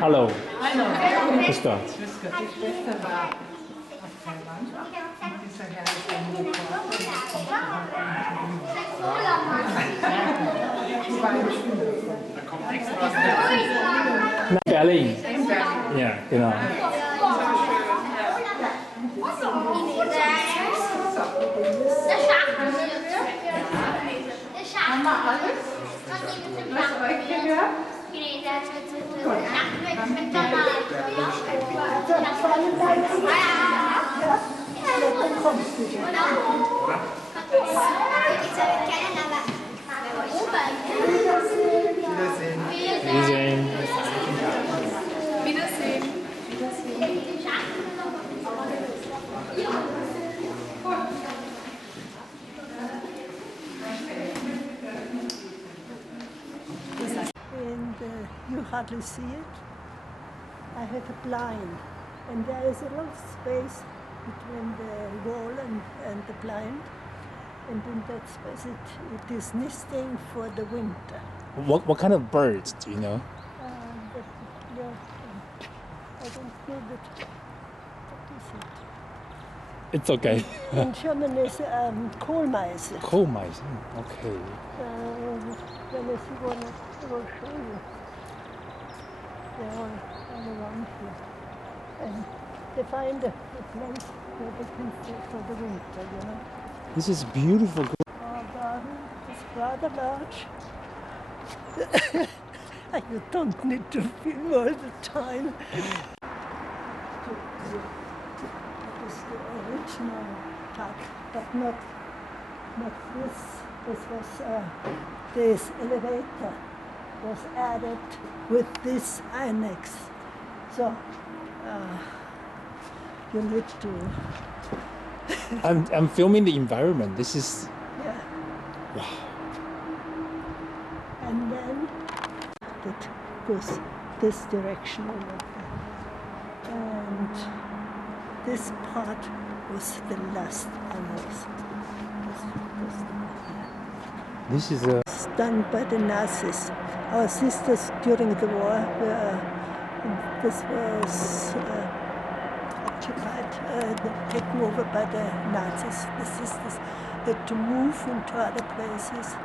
Hallo. Hallo. Grüß Gott. Grüß Gott. Die Schwester war auf Thailand. Dieser Herr ist ein Nach Berlin. In Berlin. Ja, genau. Haben wir alles? Was euch gehört? Wiedersehen. And you hardly see it. I have a blind, and there is a little space between the wall and the blind, and in that space it is nesting for the winter. What kind of birds do you know? I don't know that. What is it? It's okay. In German is Kohlmeise. Kohlmeise. Okay. When I see one, I will show you. They are all around here. And they find a place where they can stay for the winter, you know. This is beautiful. Our garden is rather large. You don't need to film all the time. That is the original park, but not this. This was this elevator was added with this annex. So you need to. I'm filming the environment. This is Yeah. wow. And then it goes this direction over there. And this part was the last annex. This is a. Done by the Nazis. Our sisters during the war were, this was occupied, taken over by the Nazis. The sisters had to move into other places,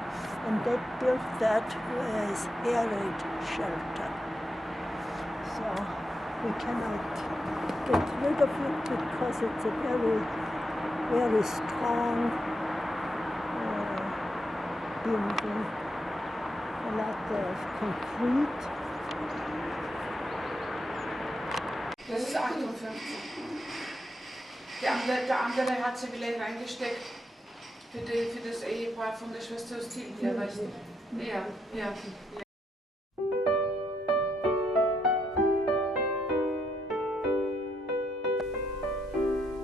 and they built that as air raid shelter. So we cannot get rid of it because it's a very, very strong building, a lot of concrete. Das ist 58. Der andere hat sie vielleicht reingesteckt für das Ehepaar von der Schwester aus Tillia, weißt du? Ja, ja.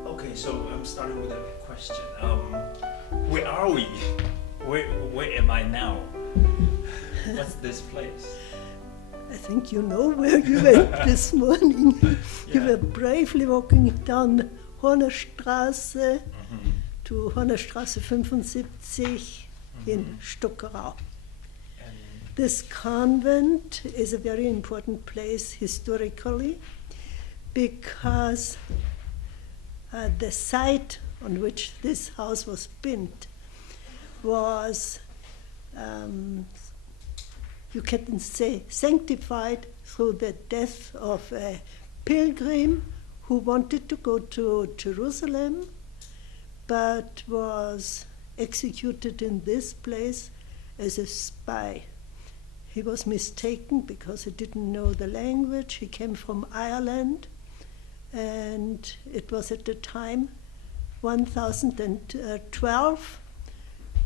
Okay, so I'm starting with a question. Where are we? Where am I now? What's this place? I think you know where you went this morning. You were bravely walking down Hornerstraße to Hornerstraße 75 in Stockerau. This convent is a very important place historically because the site on which this house was built was, you can say, sanctified through the death of a pilgrim who wanted to go to Jerusalem but was executed in this place as a spy. He was mistaken because he didn't know the language. He came from Ireland, and it was at the time 1012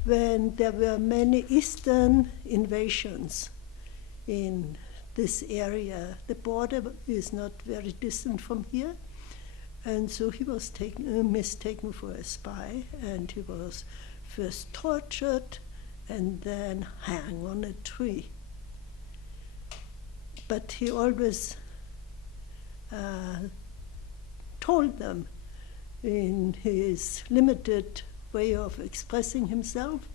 when there were many Eastern invasions in this area. The border is not very distant from here, and so he was mistaken for a spy, and he was first tortured and then hung on a tree. But he always told them in his limited way of expressing himself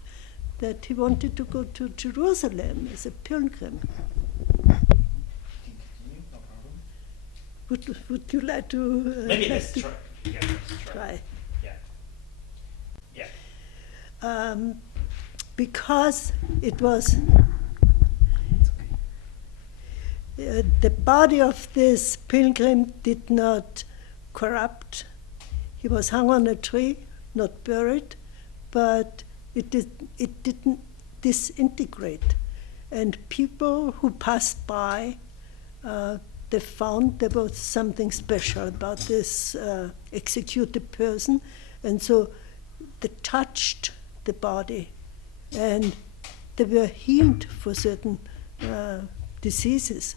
that he wanted to go to Jerusalem as a pilgrim. Would you like to? Maybe let's try. Yeah, let's try. Try. Yeah. Yeah. Because it was the body of this pilgrim did not corrupt. He was hung on a tree, not buried, but it didn't disintegrate. And people who passed by, they found there was something special about this executed person, and so they touched the body, and they were healed for certain diseases.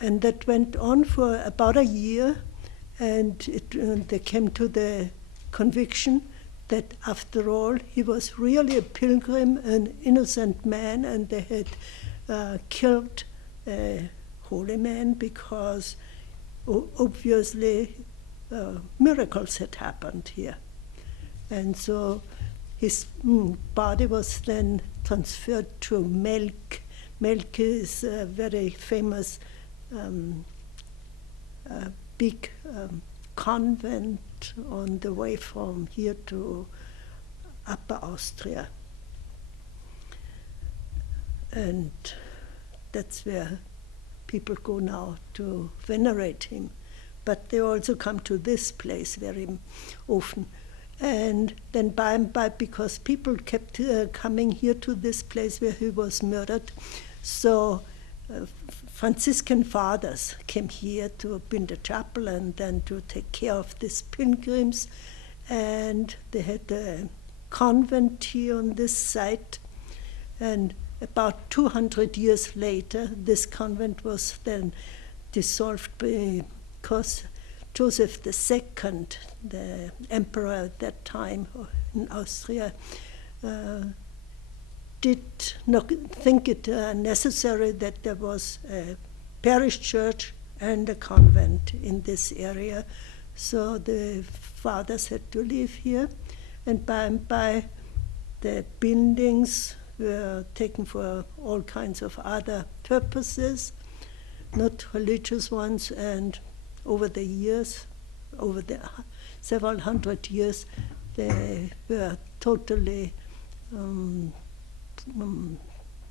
And that went on for about a year, and they came to the conviction that after all he was really a pilgrim, an innocent man, and they had killed a holy man because obviously miracles had happened here. And so his body was then transferred to Melk. Melk is a very famous big convent on the way from here to Upper Austria. And that's where people go now to venerate him. But they also come to this place very often. And then by and by, because people kept coming here to this place where he was murdered, so Franciscan fathers came here to build a chapel and then to take care of these pilgrims. And they had a convent here on this site. And about 200 years later, this convent was then dissolved because Joseph II, the emperor at that time in Austria, did not think it necessary that there was a parish church and a convent in this area. So the fathers had to live here, and by the buildings were taken for all kinds of other purposes, not religious ones, and over the years, over the several hundred years, they were totally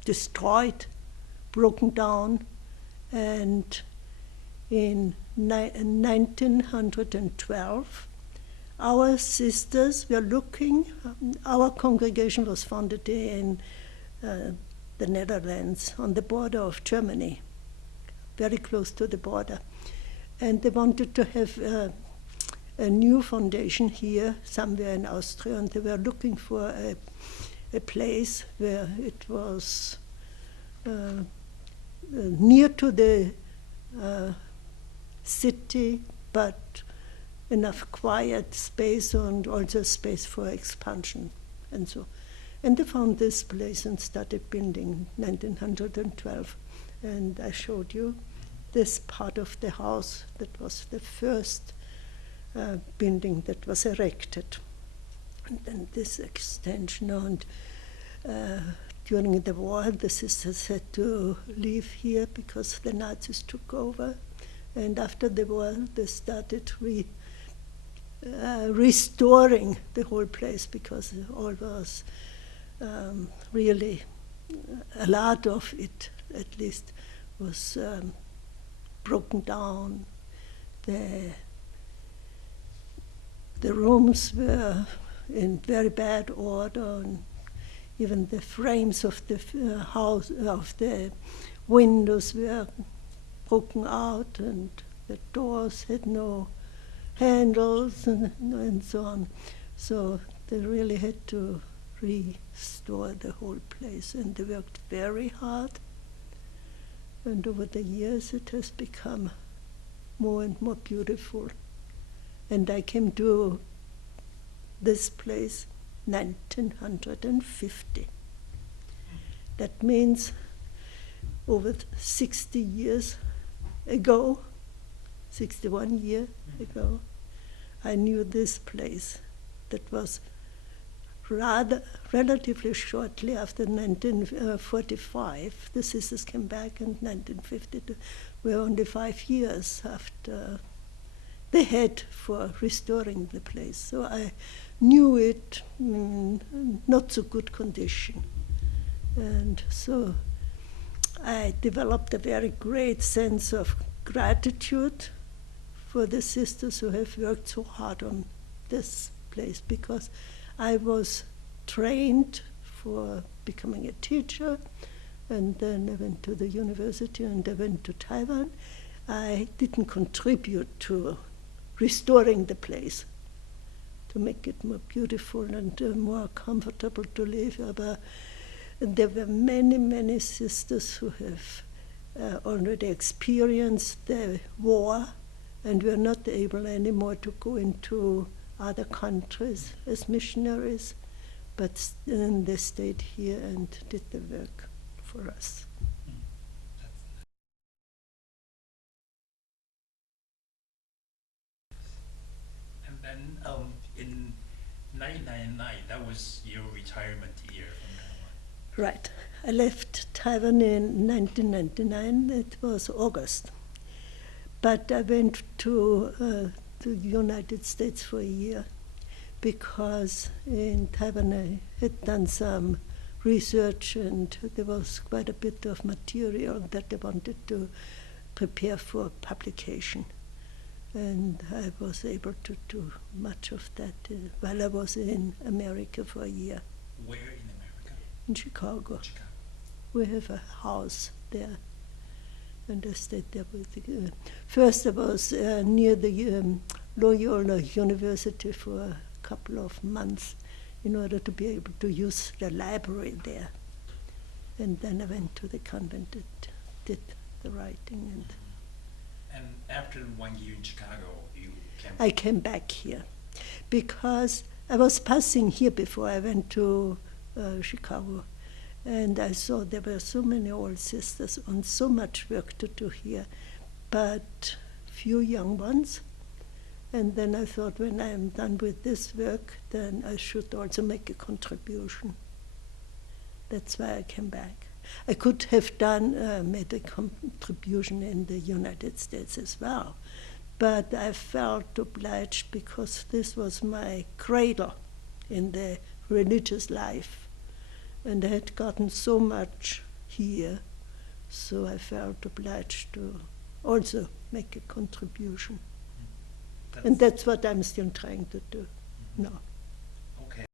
destroyed, broken down, and in 1912, our sisters were looking. Our congregation was founded in the Netherlands, on the border of Germany, very close to the border. And they wanted to have a new foundation here, somewhere in Austria, and they were looking for a place where it was near to the city, but enough quiet space and also space for expansion and so. And they found this place and started building in 1912. And I showed you this part of the house that was the first building that was erected. And then this extension, and during the war the sisters had to leave here because the Nazis took over. And after the war they started restoring the whole place, because all was really, a lot of it at least was broken down. The rooms were in very bad order, and even the frames of the house, of the windows were broken out, and the doors had no handles and so on. So they really had to restore the whole place, and they worked very hard. And over the years it has become more and more beautiful. And I came to this place 1950. That means over 60 years ago, 61 years ago, I knew this place that was rather relatively shortly after 1945. The sisters came back in 1952. We were only 5 years after they had for restoring the place. So I knew it in not so good condition. And so I developed a very great sense of gratitude for the sisters who have worked so hard on this place, because I was trained for becoming a teacher, and then I went to the university and I went to Taiwan. I didn't contribute to restoring the place, to make it more beautiful and more comfortable to live. But there were many, many sisters who have already experienced the war and were not able anymore to go into other countries as missionaries, but they stayed here and did the work for us. And then in 1999, that was your retirement year from Taiwan. Right. I left Taiwan in 1999. It was August. But I went to the United States for a year, because in Taiwan I had done some research and there was quite a bit of material that I wanted to prepare for publication. And I was able to do much of that while I was in America for a year. Where in America? In Chicago. Chicago. We have a house there. And I stayed there with the, first I was near the Loyola University for a couple of months in order to be able to use the library there. And then I went to the convent and did the writing. And after 1 year in Chicago, you came I came back here because I was passing here before I went to Chicago. And I saw there were so many old sisters and so much work to do here, but few young ones. And then I thought, when I am done with this work, then I should also make a contribution. That's why I came back. I could have made a contribution in the United States as well, but I felt obliged because this was my cradle in the religious life. And I had gotten so much here, so I felt obliged to also make a contribution. And that's what I'm still trying to do now. Okay.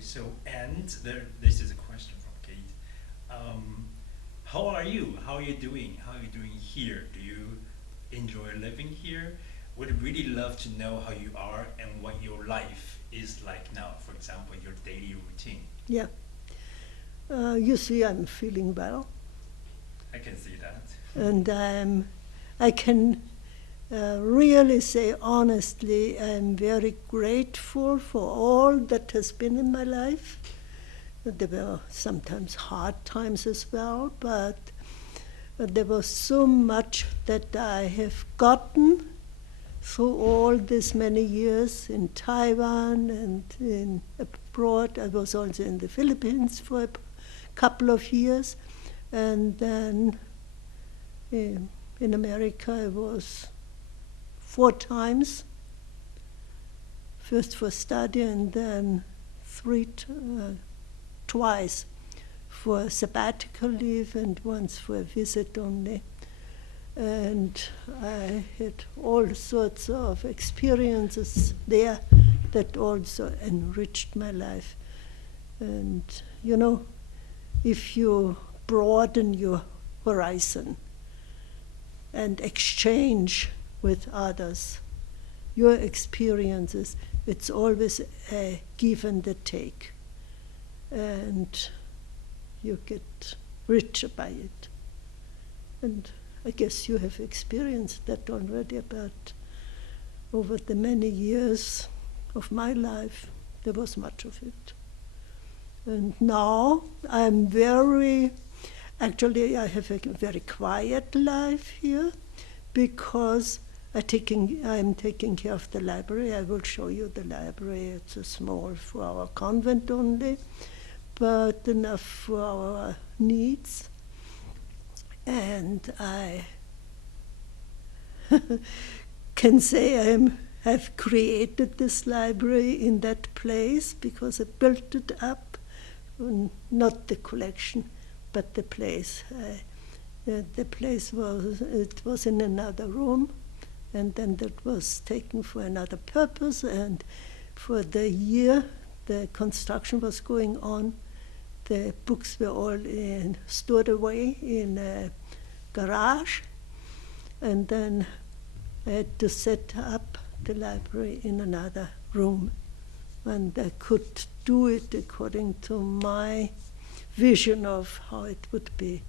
So, and this is a question from Kate. How are you? How are you doing? How are you doing here? Do you enjoy living here? Would really love to know how you are and what your life is like now. For example, your daily routine. Yeah. You see, I'm feeling well. I can see that. And I can really say honestly, I'm very grateful for all that has been in my life. There were sometimes hard times as well, but there was so much that I have gotten through all these many years in Taiwan and abroad. I was also in the Philippines for a couple of years, and then in America I was 4 times, first for study and then twice for sabbatical leave and once for a visit only. And I had all sorts of experiences there that also enriched my life. And you know, if you broaden your horizon and exchange with others your experiences, it's always a give and a take. And you get richer by it. And I guess you have experienced that already, but over the many years of my life, there was much of it. And now I'm actually I have a very quiet life here, because I'm taking care of the library. I will show you the library. It's a small for our convent only, but enough for our needs. And I can say have created this library in that place because I built it up, not the collection, but the place. The place was in another room, and then that was taken for another purpose. And for the year the construction was going on, the books were all stored away in a garage, and then I had to set up the library in another room, and I could do it according to my vision of how it would be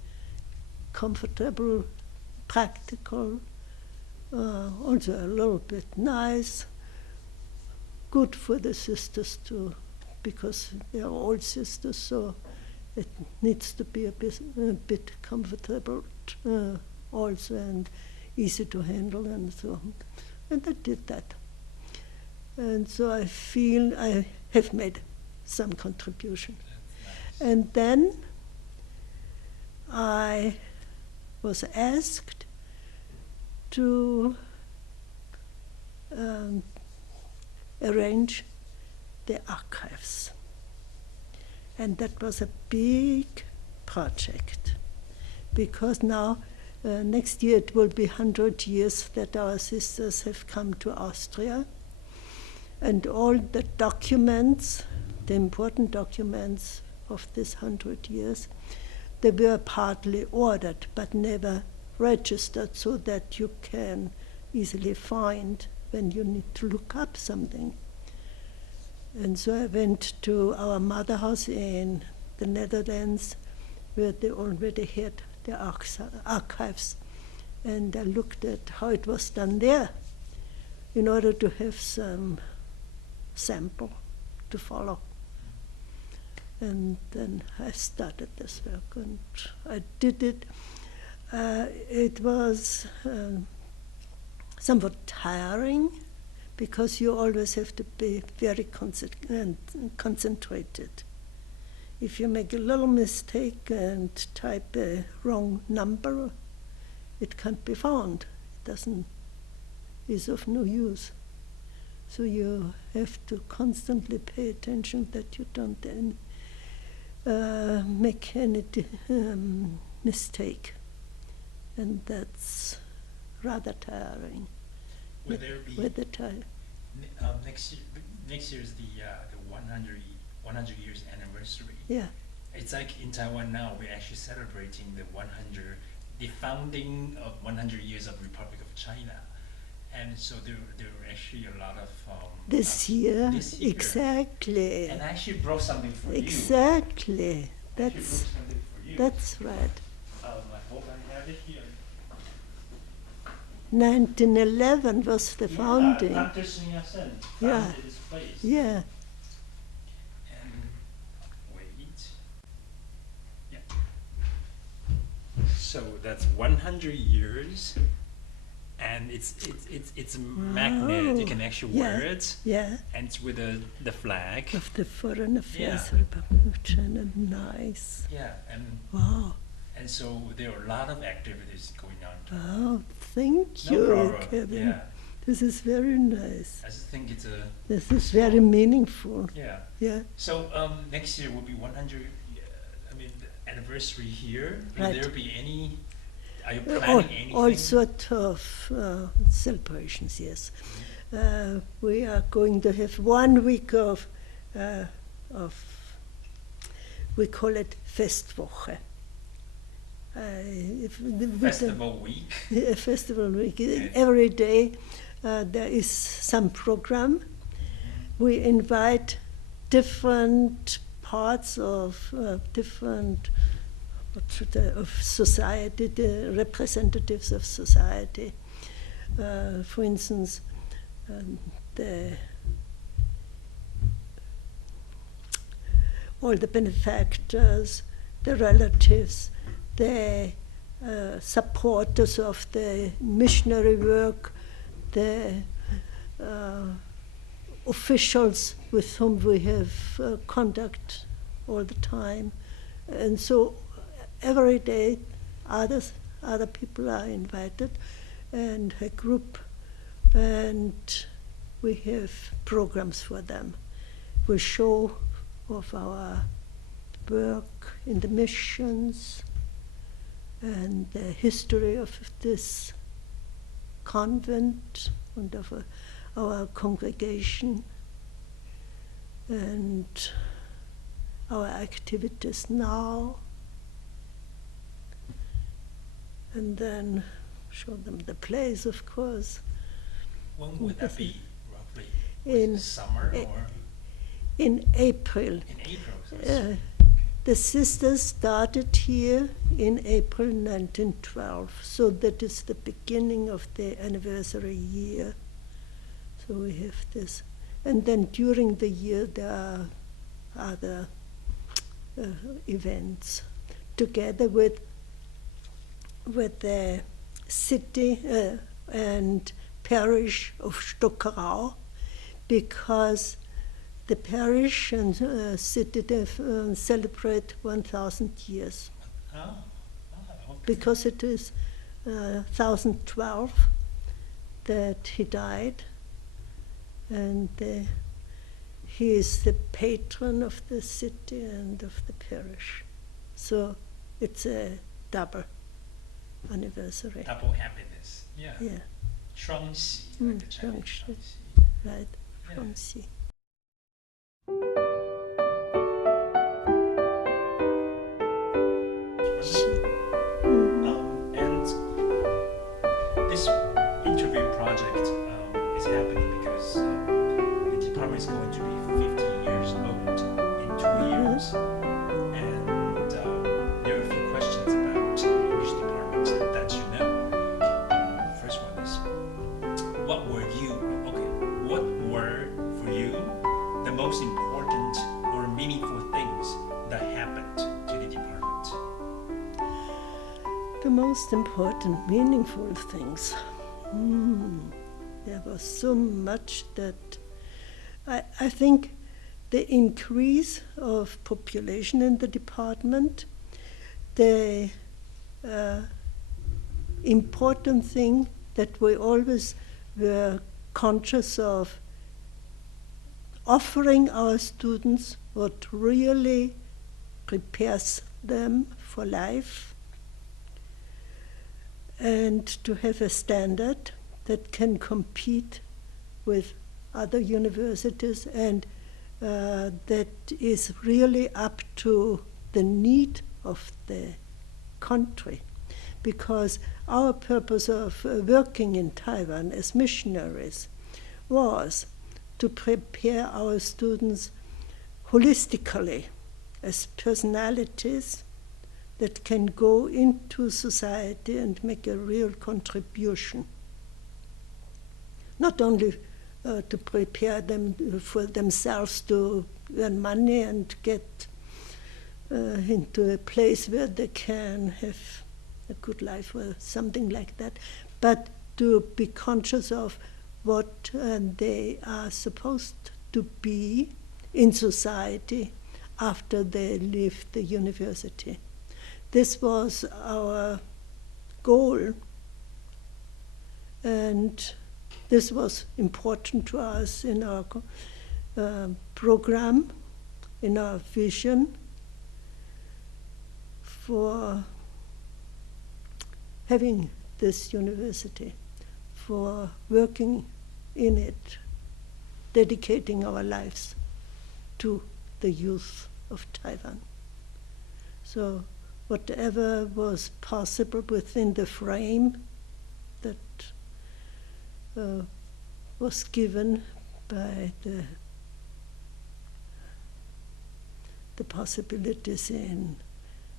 comfortable, practical, also a little bit nice, good for the sisters too, because they are all sisters, so it needs to be a bit comfortable also, and easy to handle and so on. And I did that. And so I feel I have made some contribution. Nice. And then I was asked to arrange the archives. And that was a big project, because now next year it will be 100 years that our sisters have come to Austria, and all the documents, the important documents of this 100 years, they were partly ordered but never registered, so that you can easily find when you need to look up something. And so I went to our mother house in the Netherlands, where they already had the archives, and I looked at how it was done there in order to have some sample to follow. And then I started this work, and I did it. It was somewhat tiring, because you always have to be very concentrated. If you make a little mistake and type a wrong number, it can't be found. Is of no use. So you have to constantly pay attention that you don't make any mistake. And that's rather tiring. Will there be With the time. next year is the 100 years anniversary. Yeah. It's like in Taiwan now, we're actually celebrating the founding of 100 years of Republic of China. And so there were actually a lot of This year, this year. exactly. And I actually brought something for Exactly. you. I actually brought something for you. That's right. I hope I have it here. 1911 was the founding. Dr. Sun Yat-sen Yeah. founded this place. Yeah. And wait. Yeah. So that's 100 years, and it's a magnet. You can actually wear it, Yeah. and it's with the flag. Of the Foreign Affairs Yeah. Republic of China. Nice. Yeah, and Wow. so there are a lot of activities going on. Oh, thank No you, problem. Kevin. Yeah, This is very nice. I just think it's a This is very meaningful. yeah. Yeah. So next year will be 100. The anniversary here. Will Right. there be any? Are you All, planning anything? all sort of celebrations, yes. We are going to have 1 week of we call it Festwoche. Festival week. A festival week. Okay. Every day there is some program. We invite different parts of different of society, the representatives of society. For instance, all the benefactors, the relatives, the supporters of the missionary work, the officials with whom we have contact all the time. And so every day other people are invited, and a group, and we have programs for them. We show of our work in the missions and the history of this convent and of our congregation and our activities now, and then show them the place, of course. When would that be, roughly? In Was it summer or in April. in April? So it's- okay. The sisters started here in April 1912, so that is the beginning of the anniversary year. So we have this. And then during the year there are other events, together with the city and parish of Stockerau, because the parish and city celebrate 1,000 years. Okay. Because it is 1012 that he died, and he is the patron of the city and of the parish. So it's a double anniversary. Double happiness. Yeah. Yeah, 双喜, like the Chinese 双喜. 双喜. right. Yeah. From sea. And this interview project is happening because the department is going to be 50 years old in 2 years. And there are a few questions about the English department that you know. First one is, what were for you the most important or meaningful things that happened to the department? The most important, meaningful things. There was so much that I think the increase of population in the department, the important thing that we always were conscious of, offering our students what really prepares them for life, and to have a standard that can compete with other universities, and that is really up to the need of the country. Because our purpose of working in Taiwan as missionaries was to prepare our students holistically as personalities that can go into society and make a real contribution. Not only to prepare them for themselves to earn money and get into a place where they can have a good life or something like that, but to be conscious of what they are supposed to be in society after they leave the university. This was our goal, and this was important to us in our program, in our vision for having this university, for working in it, dedicating our lives to the youth of Taiwan. So whatever was possible within the frame that was given by the possibilities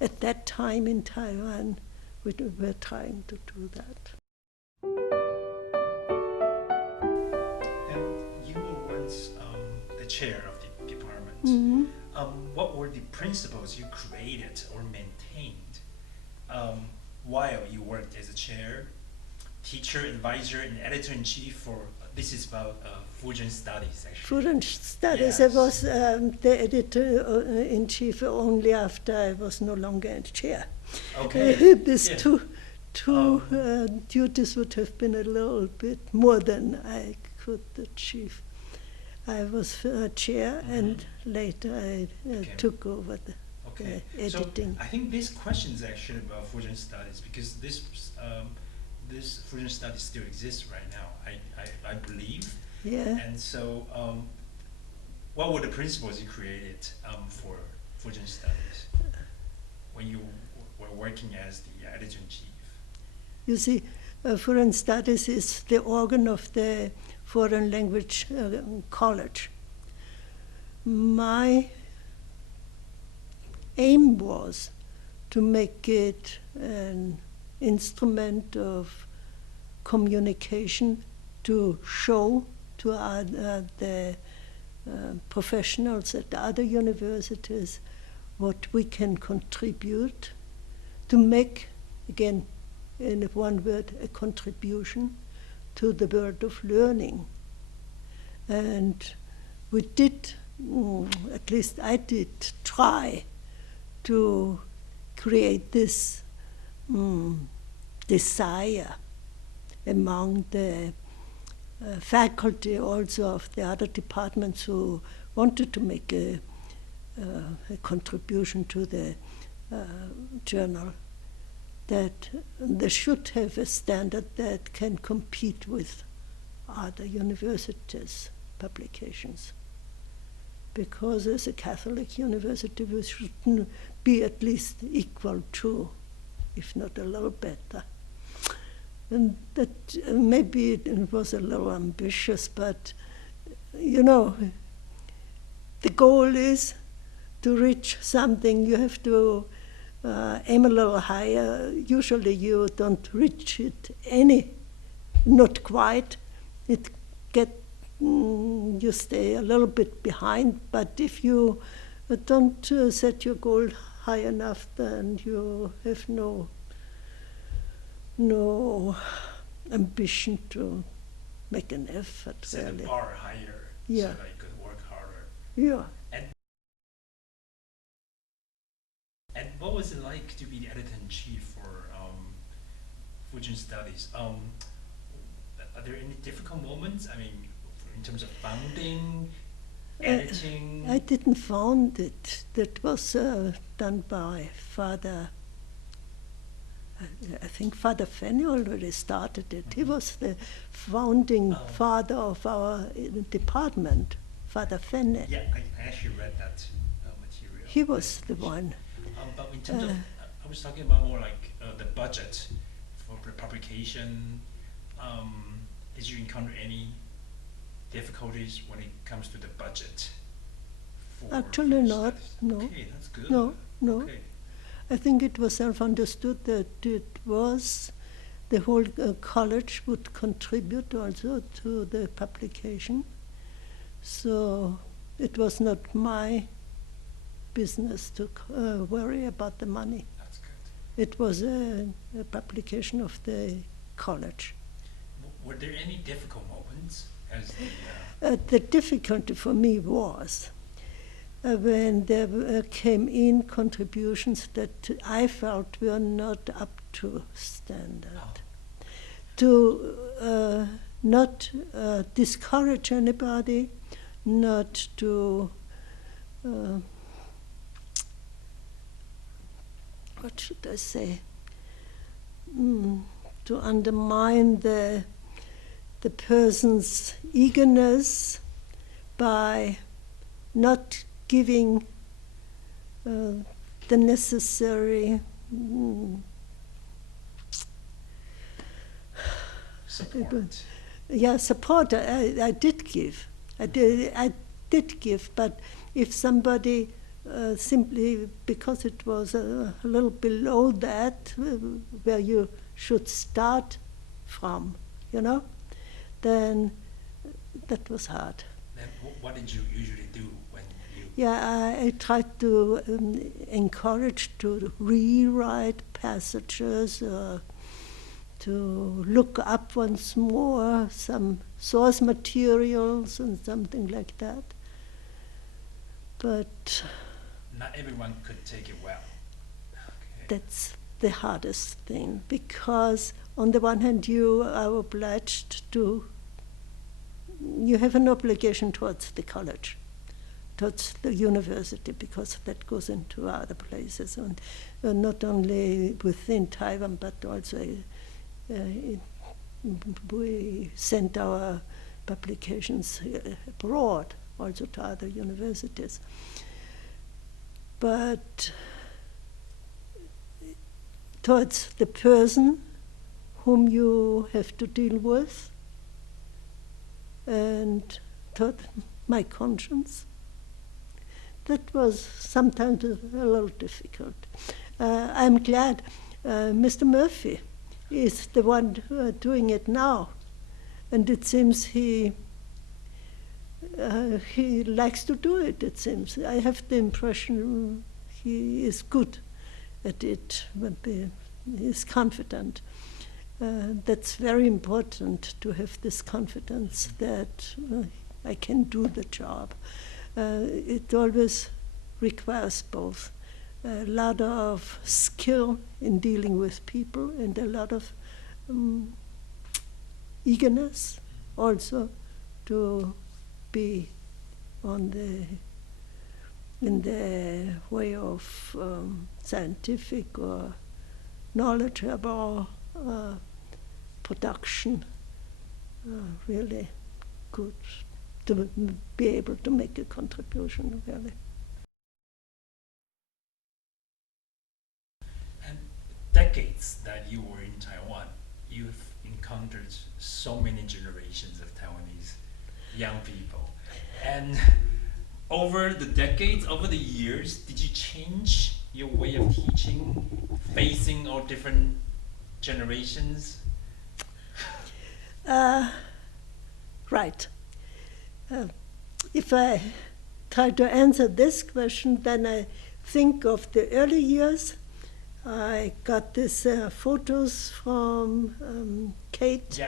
at that time in Taiwan, we were trying to do that. And you were once the chair of the department. Mm-hmm. What were the principles you created or maintained while you worked as a chair? teacher, advisor, and editor-in-chief for, this is about Fujian studies, actually. Foreign studies. Yes. I was the editor-in-chief only after I was no longer in chair. Okay. These Yeah. two duties would have been a little bit more than I could achieve. I was chair, and later I Okay. took over the Okay. editing. So I think this question is actually about Fujian studies, because this Fujian studies still exists right now, I believe. Yeah. And so, what were the principles you created for Fujian studies when you were working as the editor-in-chief? You see, foreign studies is the organ of the foreign language college. My aim was to make it an instrument of communication, to show to the professionals at other universities what we can contribute, to make, again, in one word, a contribution to the world of learning. And we did, at least I did, try to create this desire among the faculty also of the other departments who wanted to make a contribution to the journal, that they should have a standard that can compete with other universities' publications. Because as a Catholic university, we should be at least equal to, if not a little better. And that maybe it was a little ambitious, but you know, the goal is to reach something. You have to aim a little higher. Usually you don't reach it not quite. You stay a little bit behind, but if you don't set your goal high enough, then you have no ambition to make an effort. Set really. the bar higher, Yeah. so that you could work harder. Yeah. And what was it like to be the editor-in-chief for Fujian Studies? Are there any difficult moments? I mean, in terms of founding, editing? I didn't found it. That was done by Father, I think Father Fenny already started it. He was the founding father of our department, Father Fenny. Yeah, I actually read that material. He was the one. But in terms of, I was talking about more like the budget for the publication. Did you encounter any difficulties when it comes to the budget? Actually for not, studies? no. Okay, that's good. No. Okay. I think it was self-understood that it was the whole college would contribute also to the publication. So it was not my business to worry about the money. That's good. It was a publication of the college. Were there any difficult moments as the? The difficulty for me was when there came in contributions that I felt were not up to standard. To not discourage anybody, not to what should I say? To undermine the person's eagerness by not giving the necessary Support. support. I did give. I did give, but if somebody simply because it was a little below that where you should start from, then that was hard. Then what did you usually do when you? Yeah, I tried to encourage to rewrite passages, to look up once more some source materials and something like that. But not everyone could take it well. Okay. that's the hardest thing, because on the one hand you are obliged to, you have an obligation towards the college, towards the university, because that goes into other places, and not only within Taiwan, but also we send our publications abroad, also to other universities. But towards the person whom you have to deal with, and toward my conscience, that was sometimes a little difficult. I'm glad Mr. Murphy is the one doing it now, and it seems he likes to do it, it seems. I have the impression he is good at it, but he is confident. That's very important, to have this confidence that I can do the job. It always requires both a lot of skill in dealing with people and a lot of eagerness also to be in the way of scientific or knowledgeable production, really good to be able to make a contribution, really. And decades that you were in Taiwan, you've encountered so many generations of Taiwanese young people. And over the decades, over the years, did you change your way of teaching, facing all different generations? Right. If I try to answer this question, then I think of the early years. I got these photos from Kate,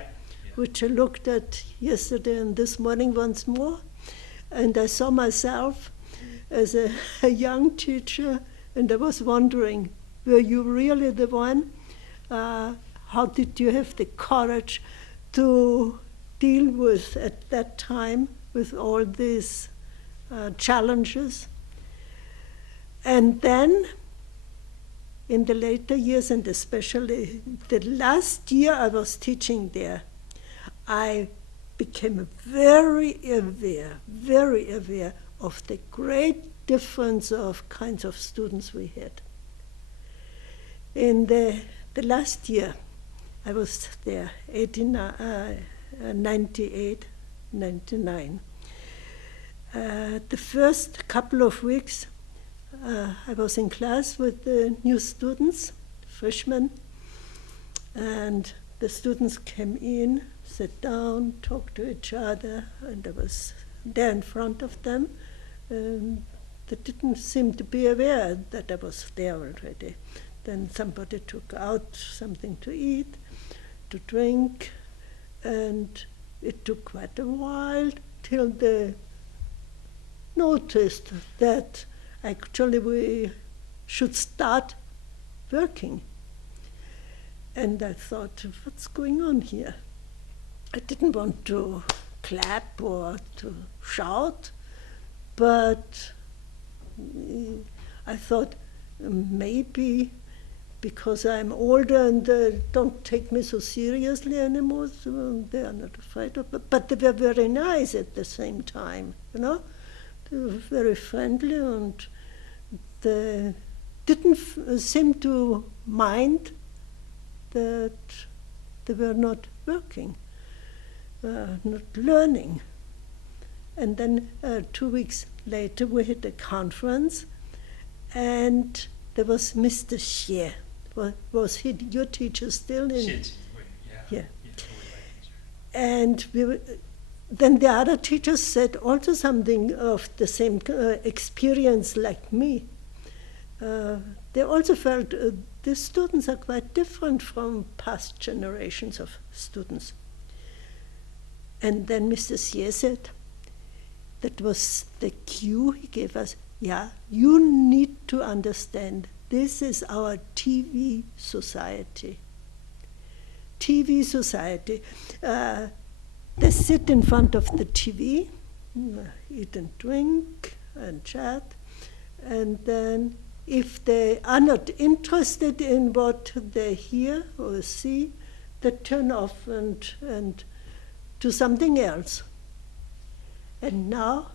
which I looked at yesterday and this morning once more. And I saw myself as a young teacher, and I was wondering, were you really the one? How did you have the courage to deal with, at that time, with all these challenges? And then, in the later years, and especially the last year I was teaching there, I became very aware of the great difference of kinds of students we had. In the last year, I was there, 98, 99. The first couple of weeks, I was in class with the new students, freshmen, and the students came in, sat down, talked to each other, and I was there in front of them. They didn't seem to be aware that I was there already. Then somebody took out something to eat, to drink, and it took quite a while till they noticed that actually we should start working. And I thought, what's going on here? I didn't want to clap or to shout, but I thought maybe because I'm older and they don't take me so seriously anymore, so they are not afraid of it. But they were very nice at the same time, you know? They were very friendly, and they didn't seem to mind that they were not working, not learning. And then 2 weeks later we had a conference, and there was Mr. Xie. Was he your teacher still? Yeah. And then the other teachers said also something of the same experience like me. they also felt the students are quite different from past generations of students. And then Mr. Xie said, that was the cue he gave us, yeah, you need to understand, this is our TV society. TV society. They sit in front of the TV, eat and drink and chat, and then if they are not interested in what they hear or see, they turn off and do something else. And now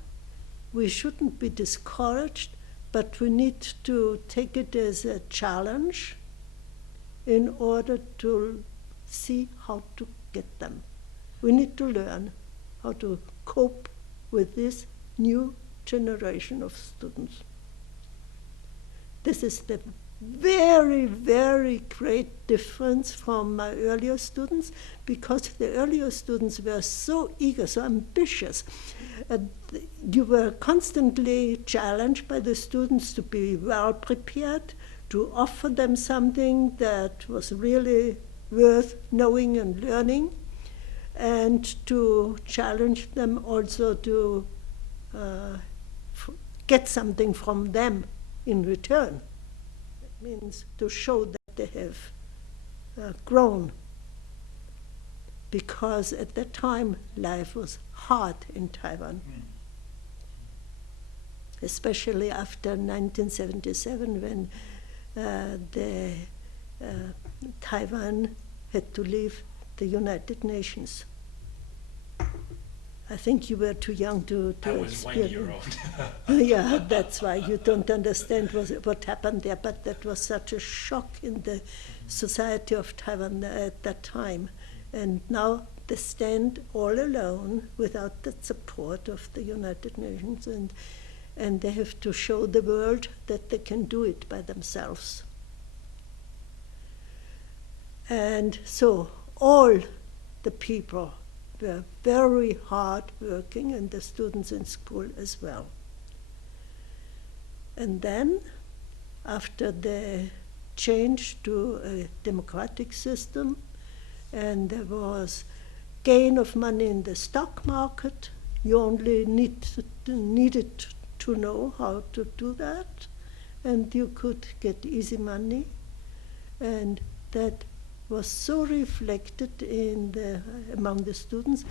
we shouldn't be discouraged, but we need to take it as a challenge in order to see how to get them. We need to learn how to cope with this new generation of students. This is the very, very great difference from my earlier students, because the earlier students were so eager, so ambitious. You were constantly challenged by the students to be well prepared, to offer them something that was really worth knowing and learning, and to challenge them also to get something from them in return. It means to show that they have grown. Because at that time, life was hard in Taiwan. Especially after 1977, when Taiwan had to leave the United Nations. I think you were too young to I was experience. 1 year old. Yeah, that's why you don't understand what happened there, but that was such a shock in the society of Taiwan at that time. And now they stand all alone without the support of the United Nations, and they have to show the world that they can do it by themselves. And so all the people were very hard working, and the students in school as well. And then, after the change to a democratic system, and there was gain of money in the stock market, you only needed to know how to do that, and you could get easy money, and that was so reflected among the students,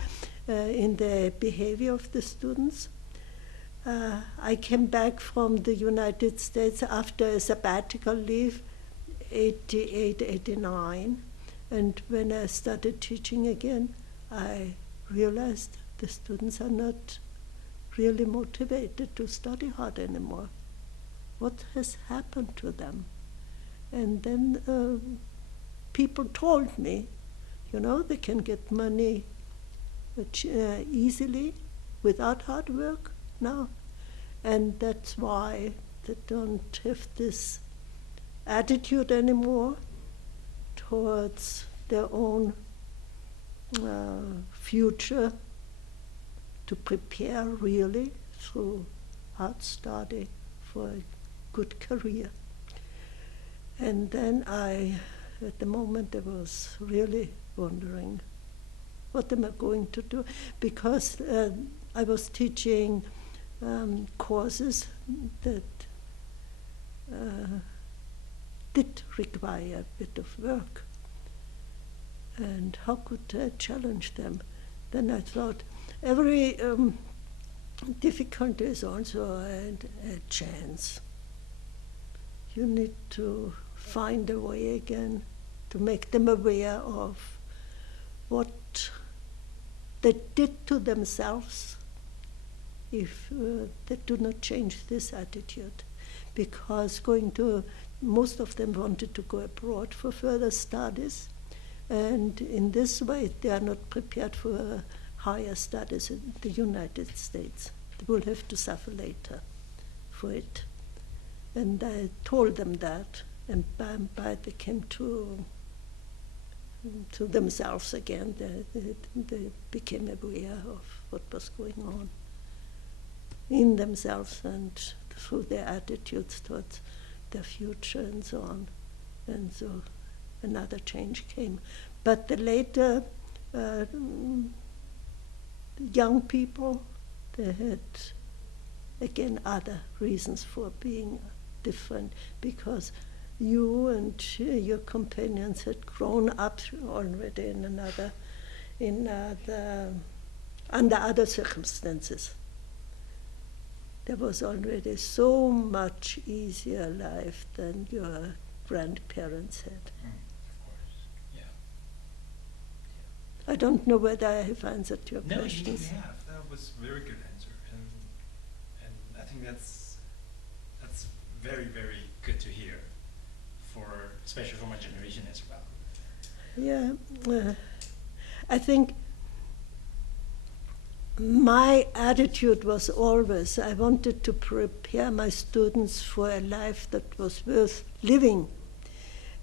in the behavior of the students. I came back from the United States after a sabbatical leave, 88, 89, and when I started teaching again, I realized the students are not really motivated to study hard anymore. What has happened to them? And then people told me, they can get money easily without hard work now. And that's why they don't have this attitude anymore towards their own future, to prepare really through hard study for a good career. And then at the moment, I was really wondering, what am I going to do? Because I was teaching courses that did require a bit of work. And how could I challenge them? Then I thought, every difficulty is also a chance. You need to find a way again to make them aware of what they did to themselves if they do not change this attitude. Because most of them wanted to go abroad for further studies, and in this way they are not prepared for higher studies in the United States. They will have to suffer later for it. And I told them that, and by and by they came to themselves again. They became aware of what was going on in themselves and through their attitudes towards their future and so on. And so another change came. But the later young people, they had again other reasons for being different, because you and your companions had grown up already under other circumstances. There was already so much easier life than your grandparents had. Of course, yeah. I don't know whether I have answered your No, questions. you have. That was a very good answer, and I think that's very, very good to hear, especially for my generation as well. Yeah, I think my attitude was always I wanted to prepare my students for a life that was worth living.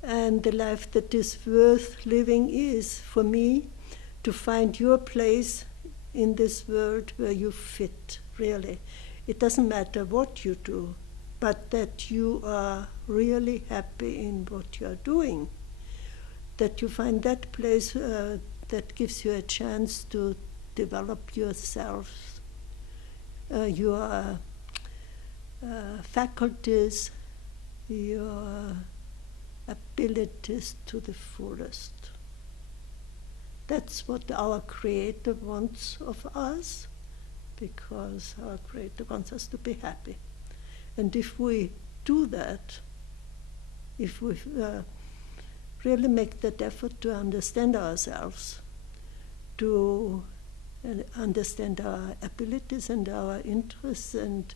And the life that is worth living is, for me, to find your place in this world where you fit, really. It doesn't matter what you do, but that you are really happy in what you are doing. That you find that place that gives you a chance to develop yourself, your faculties, your abilities to the fullest. That's what our Creator wants of us, because our Creator wants us to be happy. And if we do that, if we really make that effort to understand ourselves, to understand our abilities and our interests, and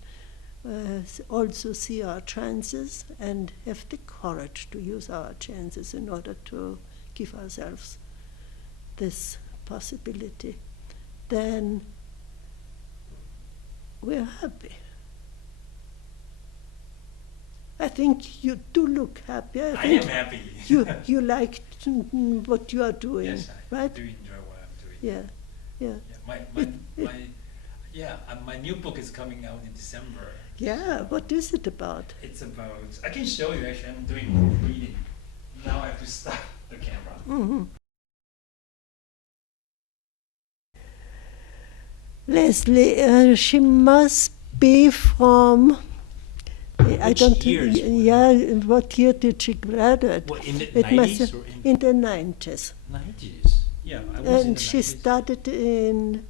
also see our chances and have the courage to use our chances in order to give ourselves this possibility, then we're happy. I think you do look happy. I am happy. you like what you are doing, Yes, I right? do enjoy what I'm doing. Yeah. My new book is coming out in December. Yeah, what is it about? It's about, I can show you actually, I'm doing reading. Now I have to stop the camera. Mm-hmm. Leslie, she must be from. I Which don't. years? Yeah, what year did she graduate? What, in the It 90s must or in the 90s. 90s? Yeah, I was in And the she 90s. started in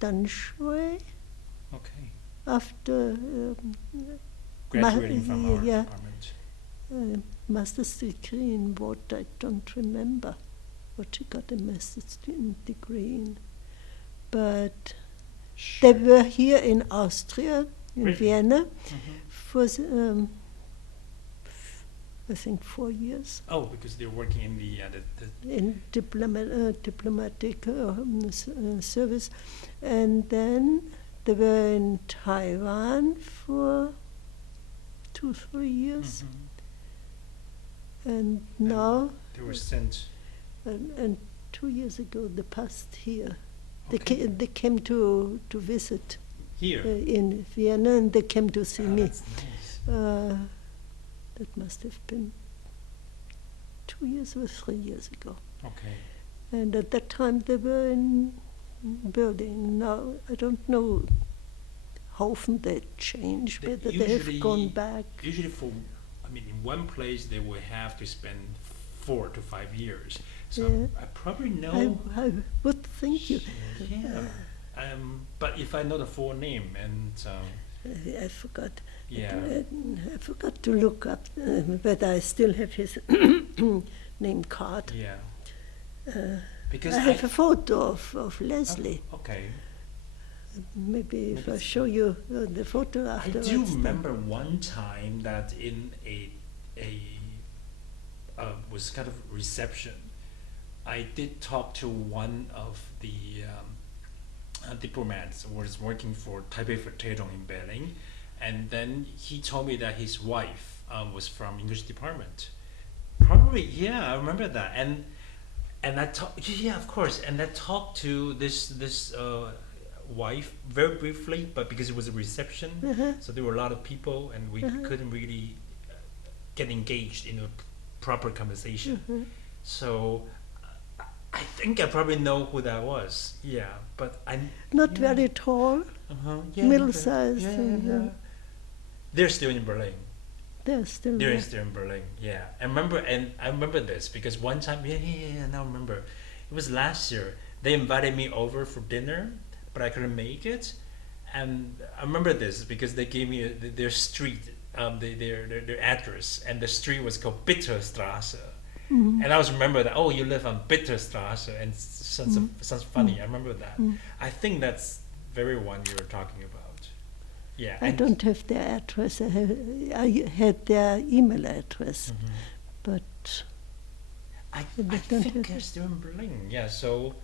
Danshui Okay. after Graduating from our yeah. department. Master's degree in what I don't remember what she got a master's degree in. But Sure. they were here in Austria, in Really? Vienna, Mhm. for I think 4 years Oh, because they're working in the in diplomatic service, and then they were in Taiwan for 2-3 years, Mhm. and now They were sent. and 2 years ago they passed here. Okay. They came to visit Here. in Vienna, and they came to see Ah, me. that's nice. That must have been 2 years or 3 years ago. Okay. And at that time they were in Berlin. Now I don't know how often they change, They whether they have gone back. Usually in one place they will have to spend 4 to 5 years. So Yeah. I probably know. I would think you. Yeah. But if I know the full name and I forgot. yeah. I forgot to look up whether I still have his name card. Yeah. I have a photo of Leslie. Oh, okay. Maybe if I Maybe show you the photo I afterwards. do remember one time that in a was kind of reception, I did talk to one of the diplomats who was working for Taipei Vertretung in Berlin, and then he told me that his wife was from English department. Probably, yeah, I remember that, and I talked, yeah, of course, and I talked to this wife very briefly, but because it was a reception, Uh-huh. so there were a lot of people, and we couldn't really get engaged in a proper conversation. So I think I probably know who that was. Yeah, but I Not yeah. very tall, Yeah, middle not very- sized. Yeah. They're still in Berlin. They're still They're there. still in Berlin. Yeah, I remember this because one time, now I remember, it was last year. They invited me over for dinner, but I couldn't make it. And I remember this because they gave me their street, their address, and the street was called Bitterstraße. Mhm. And I always remember that. Oh, you live on Bitterstraße, and sounds funny. I remember that. I think that's very one you were talking about. Yeah, I and- don't have their address. I had their email address, Mhm. but I They don't think have they're it. still in Berlin. Yeah, so,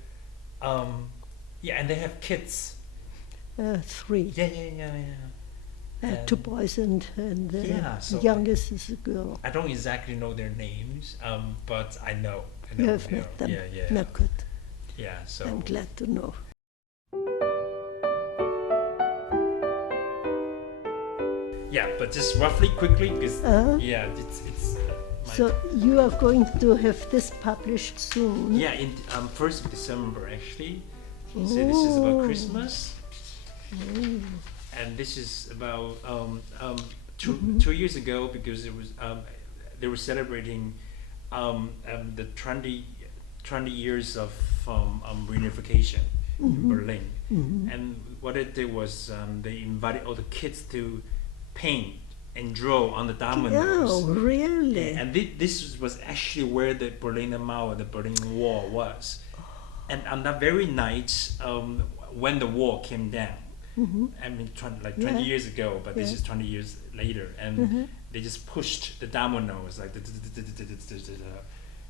yeah, and they have kids. 3. And- 2 boys and the Yeah, so- youngest is a girl. I don't exactly know their names, but I know. You have met them. Yeah. No, good. Yeah, so. I'm glad to know. Yeah, but just roughly, quickly, because Uh-huh. yeah, it's. My, So you are going to have this published soon. yeah, in 1st of December actually. So this is about Oh. Christmas, and this is about two Mm-hmm. 2 years ago because it was they were celebrating the 20 years of reunification in Berlin, and what it did was they invited all the kids to paint and draw on the dominoes. Oh, really? And this was actually where the Berliner Mauer, the Berlin Wall, was. And on that very night, when the wall came down, I mean, 20 Yeah. years ago, but this Yeah. is 20 years later, and they just pushed the dominoes like,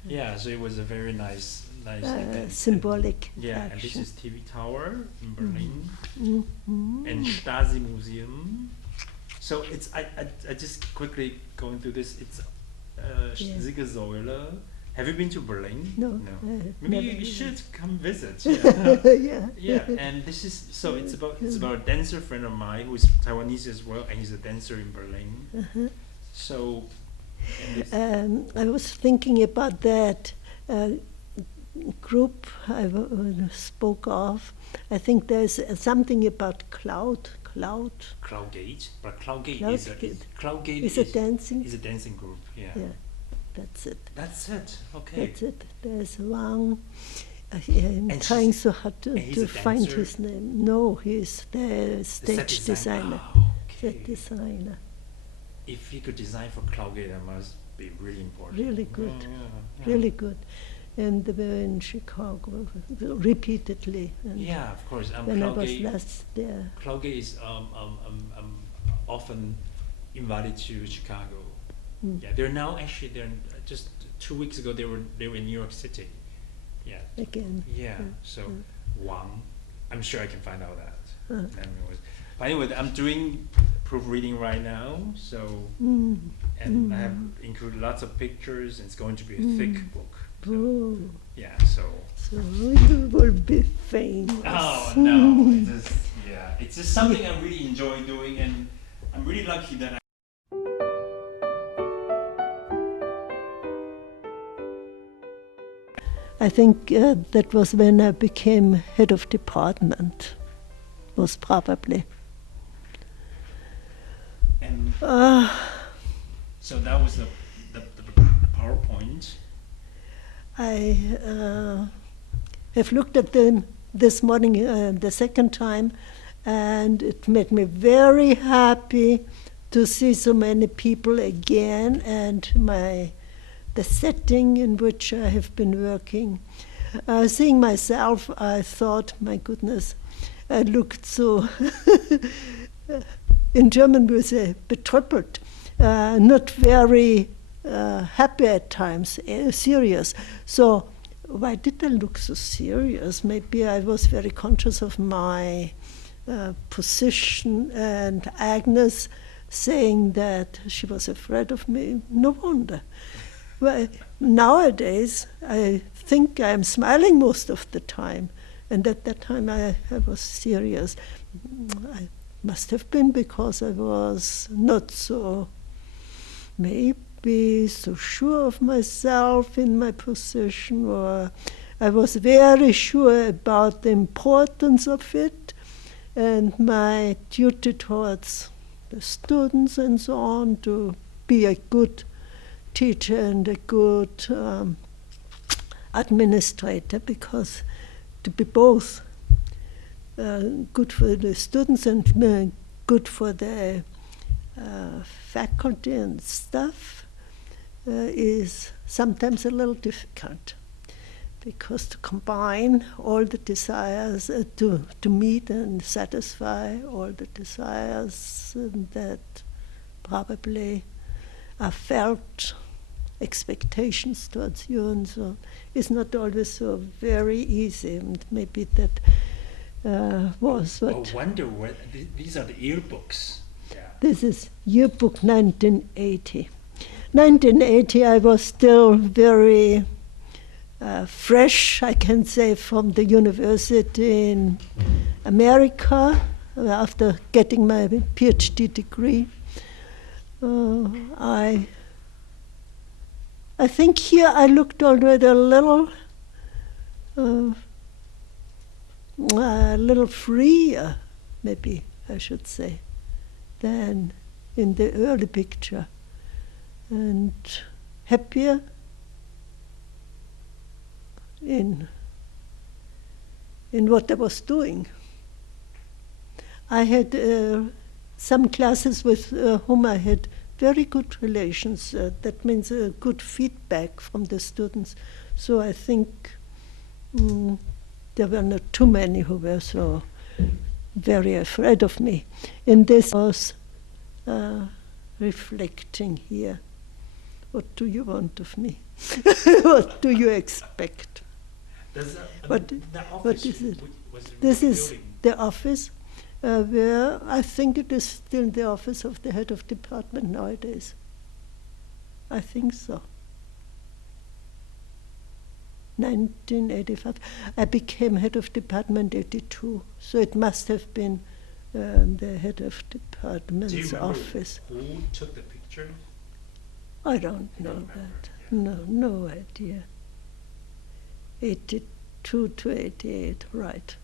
yeah. So it was a very nice event. Symbolic Yeah, and this action. is TV Tower in Berlin Mhm. and Stasi Museum. So it's I just quickly going through this. It's Yeah. Siegersäule. Have you been to Berlin? No, Maybe never you been. should come visit. Yeah. Yeah. Yeah, and this is so it's about a dancer friend of mine who is Taiwanese as well, and he's a dancer in Berlin. So, and this, I was thinking about that group I spoke of. I think there's something about Cloudgate, but Cloudgate Cloudgate. is Is it dancing? is a dancing group. Yeah, Yeah, that's it. that's it. Okay. That's it. There's one. I'm And trying she's- so hard and he's to a find dancer? his name. No, he's the The set stage designer. Oh, Set okay. designer. If he could design for Cloudgate, that must be really important. Really good. Yeah. Really good. And they were in Chicago repeatedly. And Yeah, of course. when I was Cloudgate, last there. Cloudgate is often invited to Chicago. Mm. Yeah, they're now actually just 2 weeks ago they were in New York City. Yeah. Again. Yeah. So Wang, I'm sure I can find out that. Uh. Anyways. But anyway, I'm doing proofreading right now, so Mm. and I have included lots of pictures. And it's going to be a thick book. So, Oh, yeah. So. so you will be famous. Oh no! It's just something I really enjoy doing, and I'm really lucky that I think that was when I became head of department. Was probably. and so that was the PowerPoint. I have looked at them this morning the second time, and it made me very happy to see so many people again, and the setting in which I have been working. Seeing myself, I thought, my goodness, I looked so, in German we say, betrüppelt, not very happy at times, serious. So why did I look so serious? Maybe I was very conscious of my position, and Agnes saying that she was afraid of me. No wonder. Well, nowadays, I think I'm smiling most of the time, and at that time I was serious. I must have been because I was not so, maybe be so sure of myself in my position, or I was very sure about the importance of it and my duty towards the students and so on, to be a good teacher and a good administrator, because to be both good for the students and good for the faculty and staff is sometimes a little difficult, because to combine all the desires, to meet and satisfy all the desires that probably are felt, expectations towards you and so, is not always so very easy. And maybe that was what... I wonder what, these are the yearbooks. Yeah. This is yearbook 1980. 1980, I was still very fresh, I can say, from the university in America, after getting my PhD degree. I think here I looked already a little freer, maybe I should say, than in the early picture, and happier in what I was doing. I had some classes with whom I had very good relations. That means good feedback from the students. So I think there were not too many who were so very afraid of me. And this was reflecting here. What do you want of me? What do you expect? What is it? This is the office, where I think it is still the office of the head of department nowadays. I think so. 1985. I became head of department 82, so it must have been the head of department's office. Who took the picture? I don't know that. Yeah. No idea. 82 to 88, right.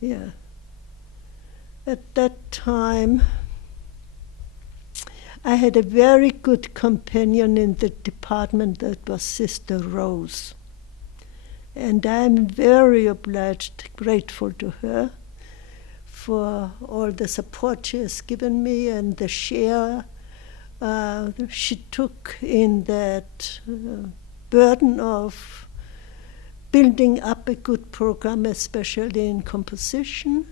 Yeah. At that time, I had a very good companion in the department, that was Sister Rose. And I'm very obliged, grateful to her for all the support she has given me and the share she took in that burden of building up a good program, especially in composition.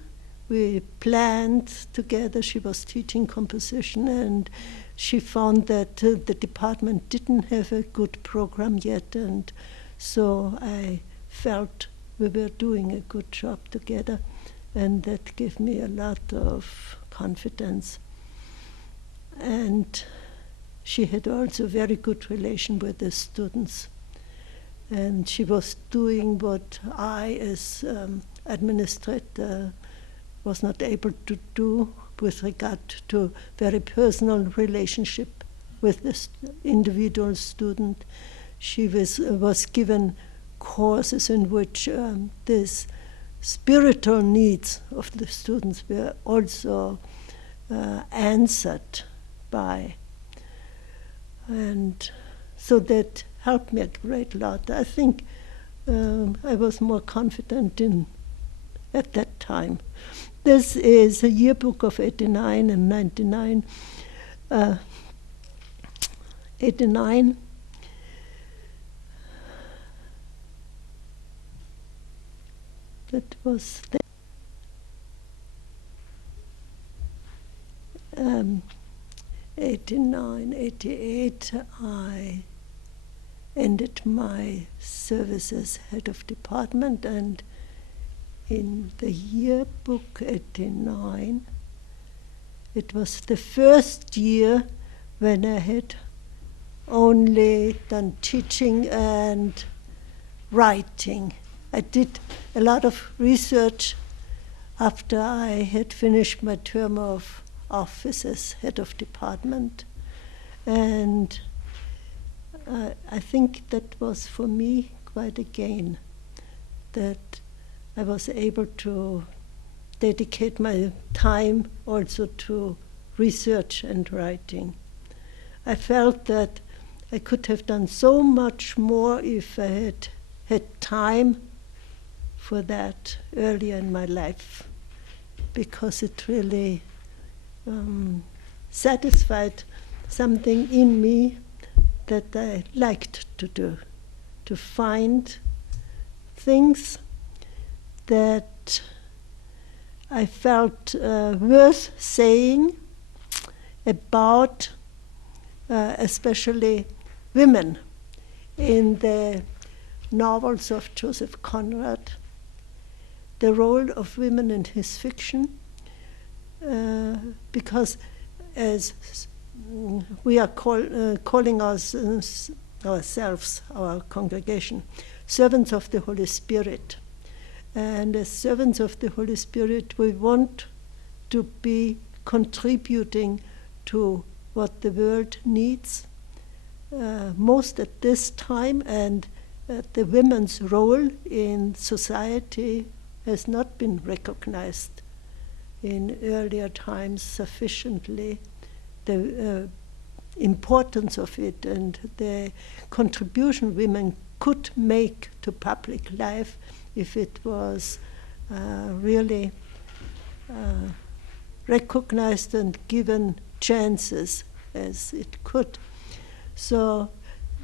We planned together, she was teaching composition, and she found that the department didn't have a good program yet, and so I felt we were doing a good job together, and that gave me a lot of confidence. And she had also very good relation with the students. And she was doing what I, as administrator, was not able to do with regard to very personal relationship with the individual student. She was given courses in which these spiritual needs of the students were also answered by. And so that helped me a great lot. I think I was more confident at that time. This is a yearbook of 89 and 99. 89. That was the 89, 88, I ended my service as head of department, and in the yearbook 89, it was the first year when I had only done teaching and writing. I did a lot of research after I had finished my term of office as head of department, and I think that was for me quite a gain, that I was able to dedicate my time also to research and writing. I felt that I could have done so much more if I had had time for that earlier in my life, because it really satisfied something in me that I liked to do, to find things that I felt worth saying about especially women. In the novels of Joseph Conrad, the role of women in his fiction, because as we are calling ourselves, our congregation, servants of the Holy Spirit. And as servants of the Holy Spirit, we want to be contributing to what the world needs most at this time, and the women's role in society has not been recognized in earlier times sufficiently. The importance of it and the contribution women could make to public life if it was really recognized and given chances as it could. So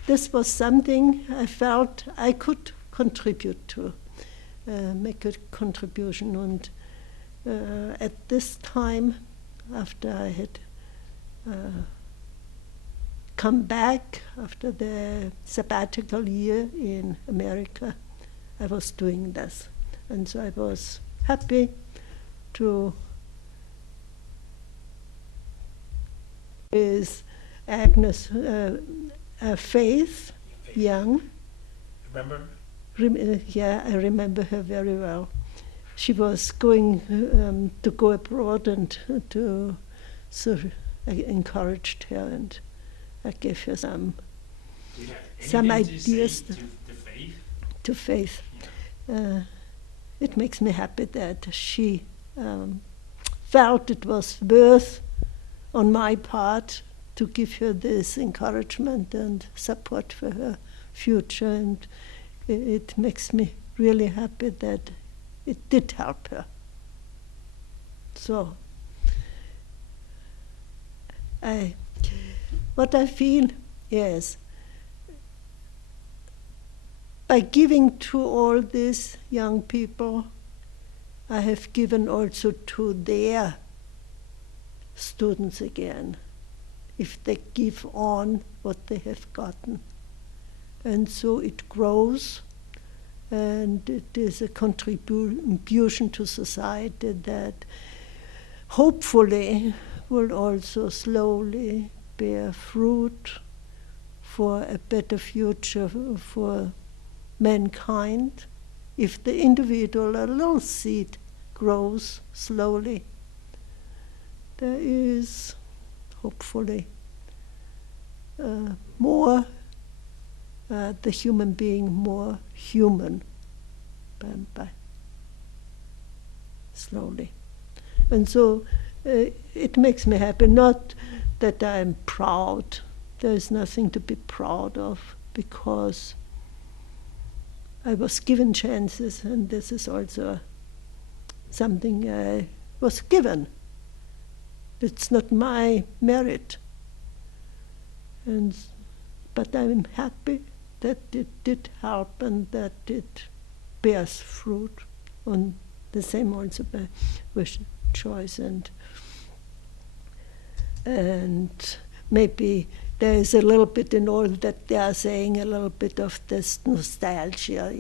this was something I felt I could contribute to, make a contribution. And at this time, after I had come back after the sabbatical year in America, I was doing this. And so I was happy to is Agnes Faith Young. Remember? Yeah, I remember her very well. She was going to go abroad, and so I encouraged her, and I gave her some ideas to Faith. to Faith. Yeah. It makes me happy that she felt it was worth on my part to give her this encouragement and support for her future, and it makes me really happy that it did help her. So what I feel is, by giving to all these young people, I have given also to their students again, if they give on what they have gotten. And so it grows, and it is a contribution to society that hopefully will also slowly bear fruit for a better future for mankind, if the individual, a little seed, grows slowly. There is hopefully more, the human being more human by slowly. And so it makes me happy, not that I'm proud. There is nothing to be proud of, because I was given chances, and this is also something I was given. It's not my merit. But I'm happy that it did help and that it bears fruit. And the same also with choice, and maybe there is a little bit in all that they are saying, a little bit of this nostalgia,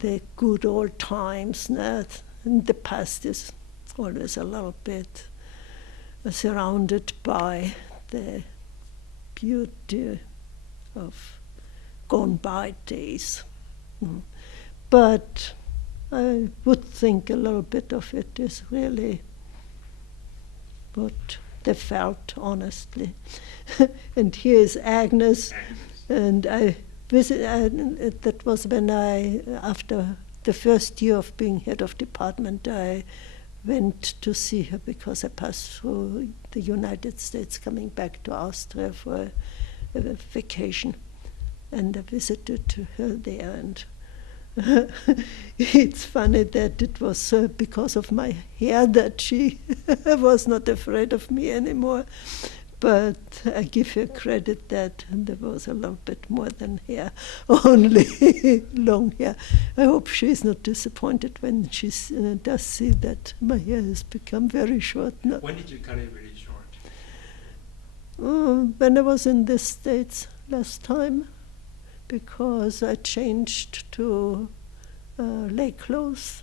the good old times. And the past is always a little bit surrounded by the beauty of gone by days. But I would think a little bit of it is really what they felt, honestly. And here is Agnes, and I visited, that was when after the first year of being head of department, I went to see her because I passed through the United States coming back to Austria for a vacation. And I visited her there, and it's funny that it was because of my hair that she was not afraid of me anymore. But I give her credit that there was a little bit more than hair, only long hair. I hope she is not disappointed when she does see that my hair has become very short now. When did you cut it really short? When I was in the States last time, because I changed to leg clothes.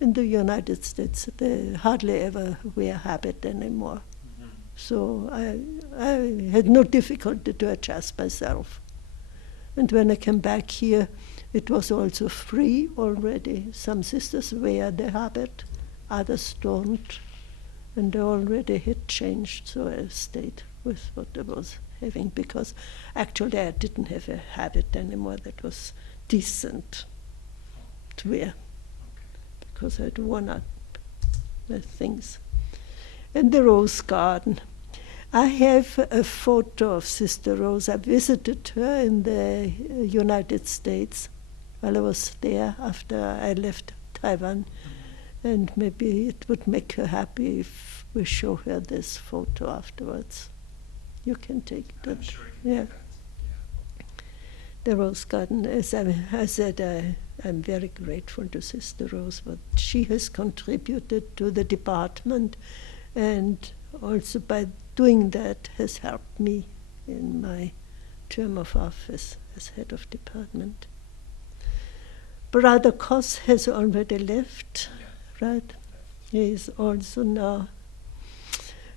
In the United States, they hardly ever wear habit anymore. So I had no difficulty to adjust myself. And when I came back here, it was also free already. Some sisters wear the habit, others don't. And I already had changed, so I stayed with what I was having, because actually I didn't have a habit anymore that was decent to wear, because I'd worn out my things. And the Rose Garden. I have a photo of Sister Rose. I visited her in the United States while I was there after I left Taiwan. And maybe it would make her happy if we show her this photo afterwards. You can take it. I'm sure I can Yeah. do that. Yeah. The Rose Garden, as I said, I'm very grateful to Sister Rose, what she has contributed to the department, and also by doing that has helped me in my term of office as head of department. Brother Koss has already left, right? He is also now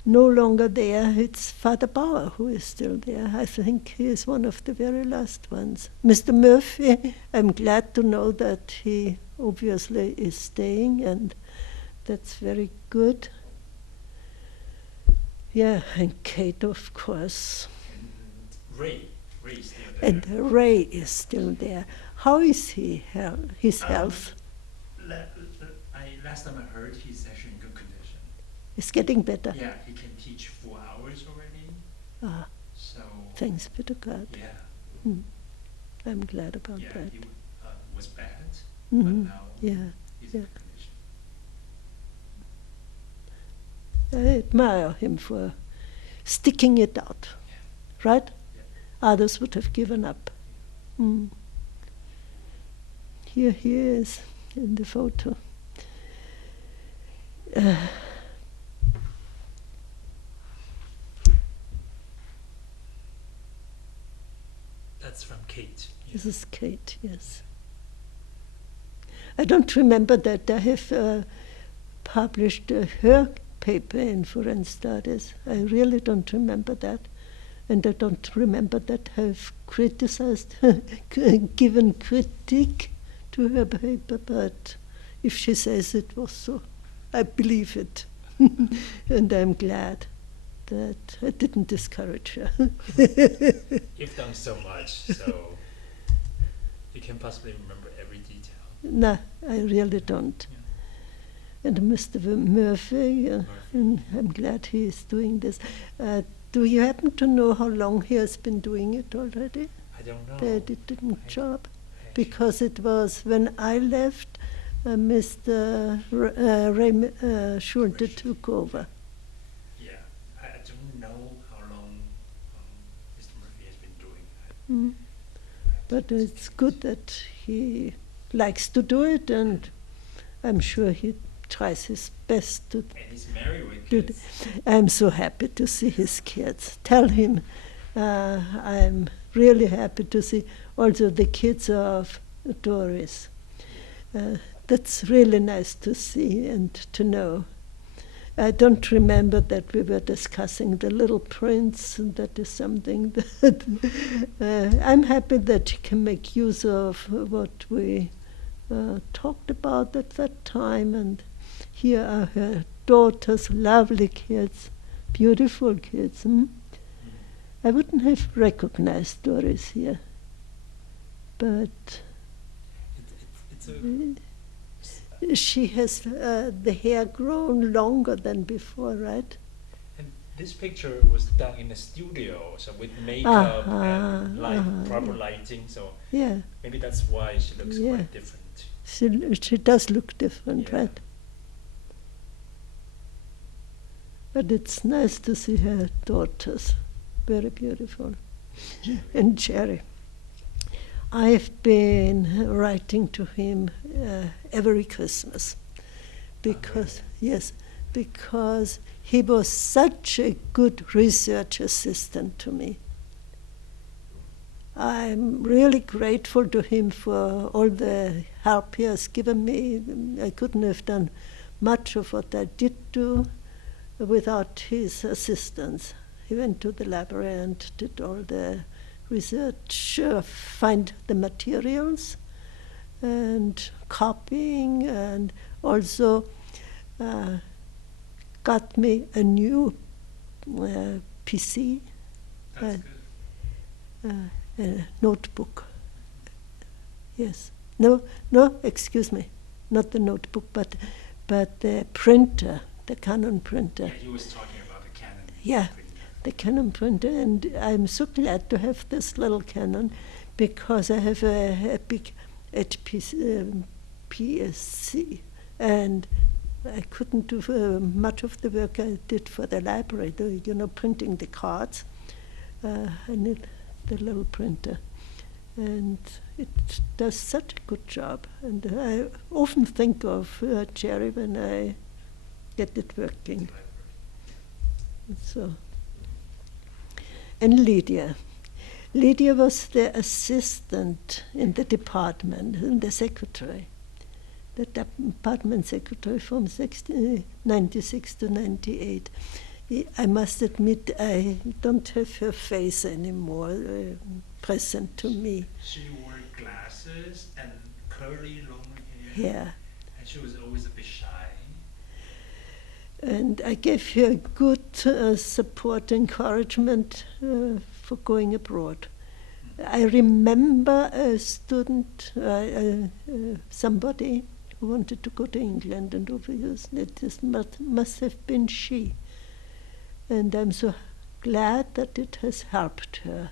no longer there. It's Father Bauer who is still there. I think he is one of the very last ones. Mr. Murphy, I'm glad to know that he obviously is staying, and that's very good. Yeah, and Kate, of course. And Ray is still there. And Ray is still there. How is his health? Last time I heard, he's actually in good condition. It's getting better. Yeah, he can teach 4 hours already. Ah, So thanks be to God. yeah, I'm glad about yeah, that. he was bad, Mhm. but now Yeah, he's yeah. in good condition. I admire him for sticking it out, right? Yeah. Others would have given up. Mm. Here he is in the photo. That's from Kate. This is Kate, yes. I don't remember that I have published her paper in Foreign Studies. I really don't remember that. And I don't remember that I've criticized, given critique to her paper, but if she says it was so, I believe it. And I'm glad that I didn't discourage her. You've done so much, so you can possibly remember every detail. No, I really don't. Yeah. And Mr. Murphy, and I'm glad he is doing this. Do you happen to know how long he has been doing it already? I don't know. The editing job? Because it was when I left, Mr. Ray Schulte took over. Yeah, I don't know how long Mr. Murphy has been doing that. But it's good that he likes to do it, and I'm sure he tries his best to And he's married with do kids. I'm so happy to see his kids. Tell him I'm really happy to see also the kids of Doris. That's really nice to see and to know. I don't remember that we were discussing the little prince, and that is something that I'm happy that he can make use of what we talked about at that time. And here are her daughters, lovely kids, beautiful kids. Hmm? I wouldn't have recognized Doris here, but It's a, she has the hair grown longer than before, right? and this picture was done in a studio, so with makeup and proper lighting. So Yeah, maybe that's why she looks Yeah. quite different. she does look different, Yeah. right? But it's nice to see her daughters, very beautiful. And Jerry. I've been writing to him every Christmas because, yes, because he was such a good research assistant to me. I'm really grateful to him for all the help he has given me. I couldn't have done much of what I did do without his assistance. He went to the library and did all the research, find the materials and copying, and also got me a new PC, That's good. a notebook. Yes. No, excuse me, not the notebook, but the printer, the Canon printer. Yeah, he was talking about the Canon. Yeah, printer. the Canon printer, and I'm so glad to have this little Canon because I have a big PSC, and I couldn't do much of the work I did for the library, printing the cards. I need the little printer, and it does such a good job. And I often think of Jerry when I get it working. So. And Lydia. Lydia was the assistant in the department, in the secretary, the department secretary from 96 to 98. I must admit I don't have her face anymore present to me. She wore glasses and curly long hair. Yeah. And she was always a bit shy. And I gave her good support, encouragement for going abroad. I remember a student, somebody who wanted to go to England and obviously this must have been she. And I'm so glad that it has helped her.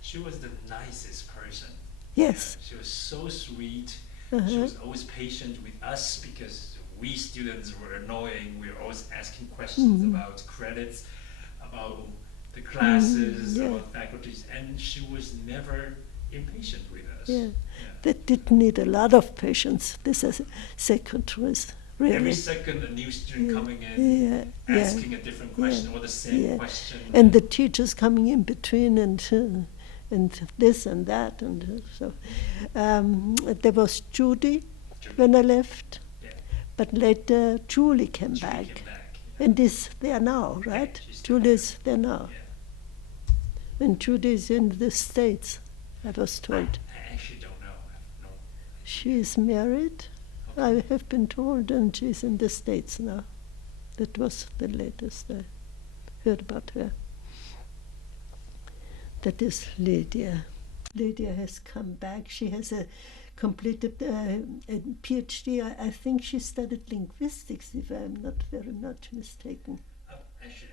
She was the nicest person. Yes. Yeah, she was so sweet. Uh-huh. She was always patient with us because we students were annoying. We were always asking questions about credits, about the classes, about faculties, and she was never impatient with us. Yeah. That did need a lot of patience, this secretaries. Really. Every second a new student coming in, asking a different question or the same question. And the teachers coming in between and this and that. And so there was Judy when I left. But later Julie came back. And is there now, right? Yeah, Julie's there now. Yeah. And Julie's in the States, I was told. I actually don't know. No. She is married, I have been told, and she's in the States now. That was the latest I heard about her. That is Lydia. Lydia has come back. She has completed a PhD. I think she studied linguistics, if I'm not very much mistaken. Actually,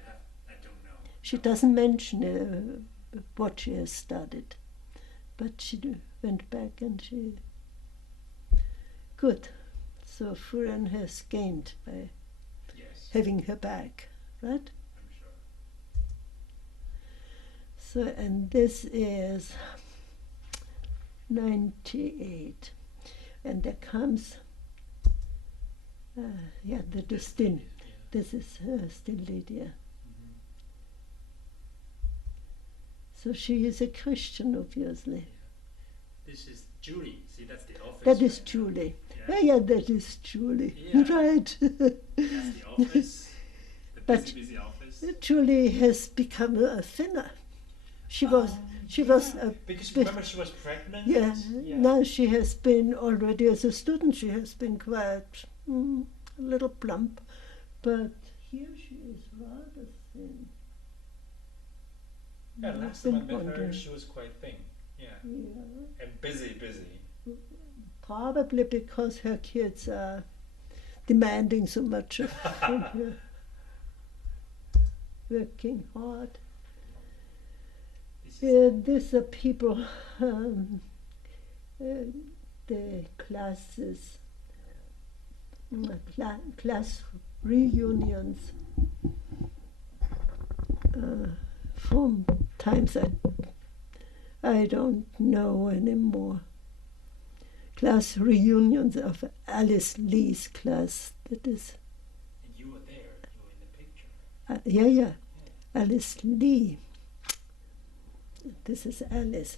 I don't know. She doesn't mention what she has studied, but she went back and she... Good. So Furan has gained by having her back, right? I'm sure. So, and this is 98. And there comes, that is still, this is still Lydia. So she is a Christian, obviously. This is Julie. See, that's the office. That is Julie. Yeah, that is Julie. Yeah. Right. That's the office. The But busy office. Julie has become thinner. She was because remember she was pregnant. yeah. Now she has been already as a student. She has been quite a little plump, but here she is rather thin. Yeah, I've last time I been met her, wondering. she was quite thin. Yeah. Yeah. And busy. Probably because her kids are demanding so much from her, working hard. These are people, the classes, class reunions from times I don't know anymore. Class reunions of Alice Lee's class, that is. And you were there, you were in the picture. Yeah. Alice Lee. This is Alice.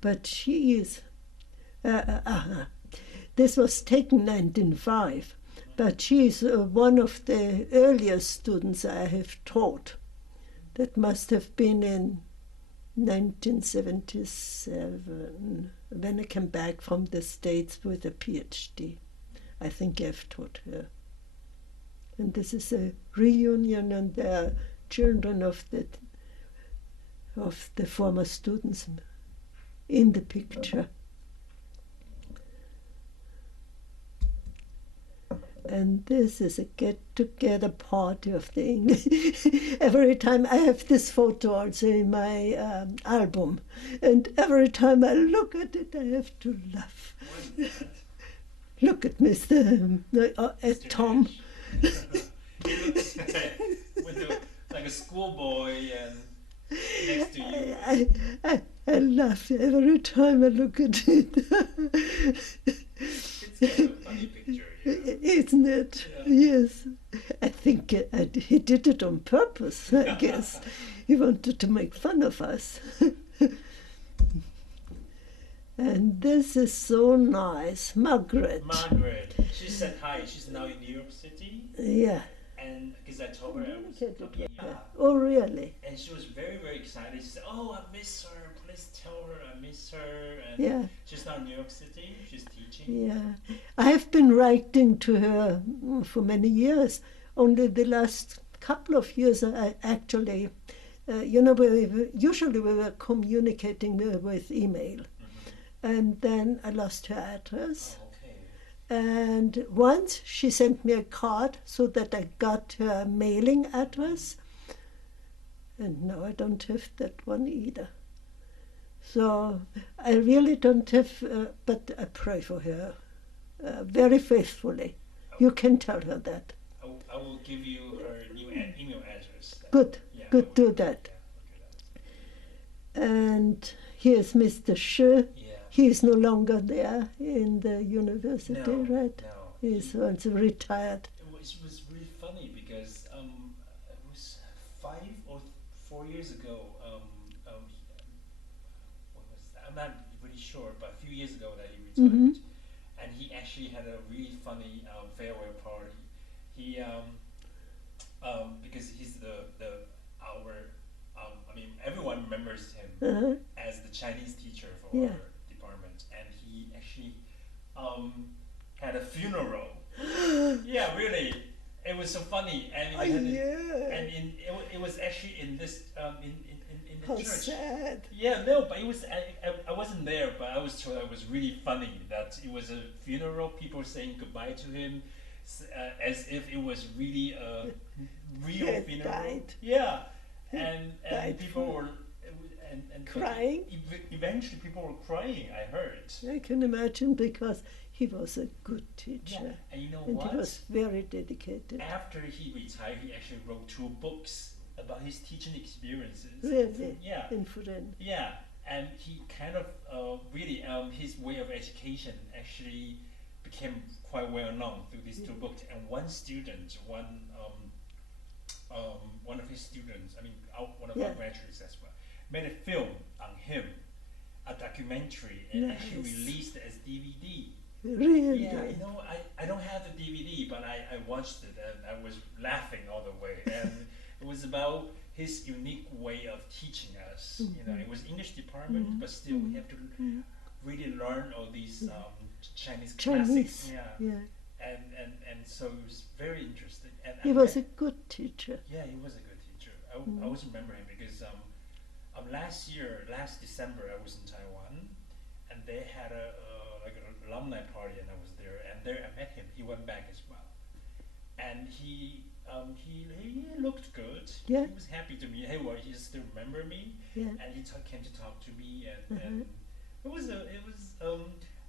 But she is. This was taken 1905, but she is one of the earliest students I have taught. That must have been in 1977, when I came back from the States with a PhD. I think I've taught her. And this is a reunion, and there are children of the former students in the picture. And this is a get-together party of the English. Every time I have this photo also in my album, and every time I look at it, I have to laugh. Look at Mr. Tom. He looks like a schoolboy and next to you. I laugh every time I look at it. It's kind of a funny picture. Isn't it? Yeah. Yes. I think he did it on purpose, I guess. He wanted to make fun of us. And this is so nice. Margaret. She said hi. She's now in New York City. Yeah. And because I told her I was coming. Yeah. Oh, really? And she was very, very excited. She said, "Oh, I miss her. Please tell her I miss her." And Yeah. she's now in New York City. She's teaching. Yeah. I have been writing to her for many years. Only the last couple of years I actually, usually we were communicating with email. And then I lost her address. Oh, okay. And once she sent me a card so that I got her mailing address. And now I don't have that one either. So I really don't have, but I pray for her very faithfully. You can tell her that. I will give you her new email address. Good, Yeah, good, do that. Yeah, And here's Mr. Shi. yeah. He is no longer there in the university, No, right? no. He's also retired. It was really funny because it was 5 or 4 years ago. What was that? I'm not really sure, but a few years ago that he retired, and he actually had a really funny farewell party. He because he's everyone remembers him as the Chinese teacher for Yeah. our department, and he actually had a funeral. Yeah, really. It was so funny, and we had it was actually in this in the How church. sad. Yeah, no, but it was I wasn't there, but I was told it was really funny that it was a funeral. People saying goodbye to him, as if it was really a real He had funeral. died. Yeah, and died people for- were and Crying? Eventually, people were crying. I heard. I can imagine, because he was a good teacher. Yeah, and you know And what? he was very dedicated. After he retired, he actually wrote 2 books about his teaching experiences. Really? Yeah. In Furen. Yeah, and he kind of really his way of education actually became quite well known through these 2 books. And one of his students, one of our graduates as well, made a film on him, a documentary, and actually Nice. released it as DVD. Really? Yeah, I don't have the DVD, but I watched it and I was laughing all the way. And it was about his unique way of teaching us. It was English department, but still we have to really learn all these Chinese classics. Yeah. Yeah. And so it was very interesting. And He was a good teacher. Yeah, he was a good teacher. I always remember him because last December, I was in Taiwan, and they had a like an alumni party, and I was there. And there I met him. He went back as well, and he looked good. Yeah. He was happy to meet. Hey, well, he still remember me, Yeah. and he came to talk to me, and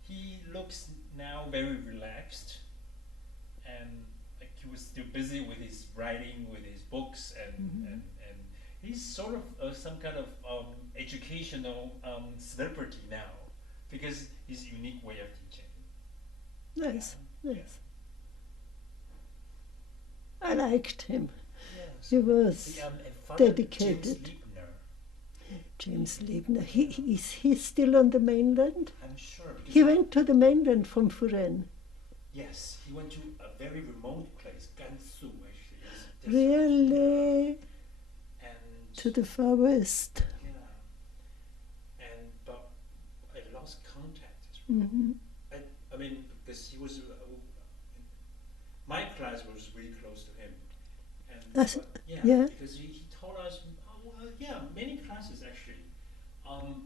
he looks now very relaxed, and like he was still busy with his writing, with his books, and he's sort of some kind of educational celebrity now because his unique way of teaching. Nice, Yeah. nice. I liked him. Yeah, He was and Father dedicated. James Liebner, James Liebner. He's still on the mainland. I'm sure. Because He went to the mainland from Furen. Yes, he went to a very remote place, Gansu actually. That's- Really? And To the far west. yeah, but I lost contact as well. Hmm. I mean, because he was my class was really close to him, and That's- but, yeah. because he taught us many classes actually,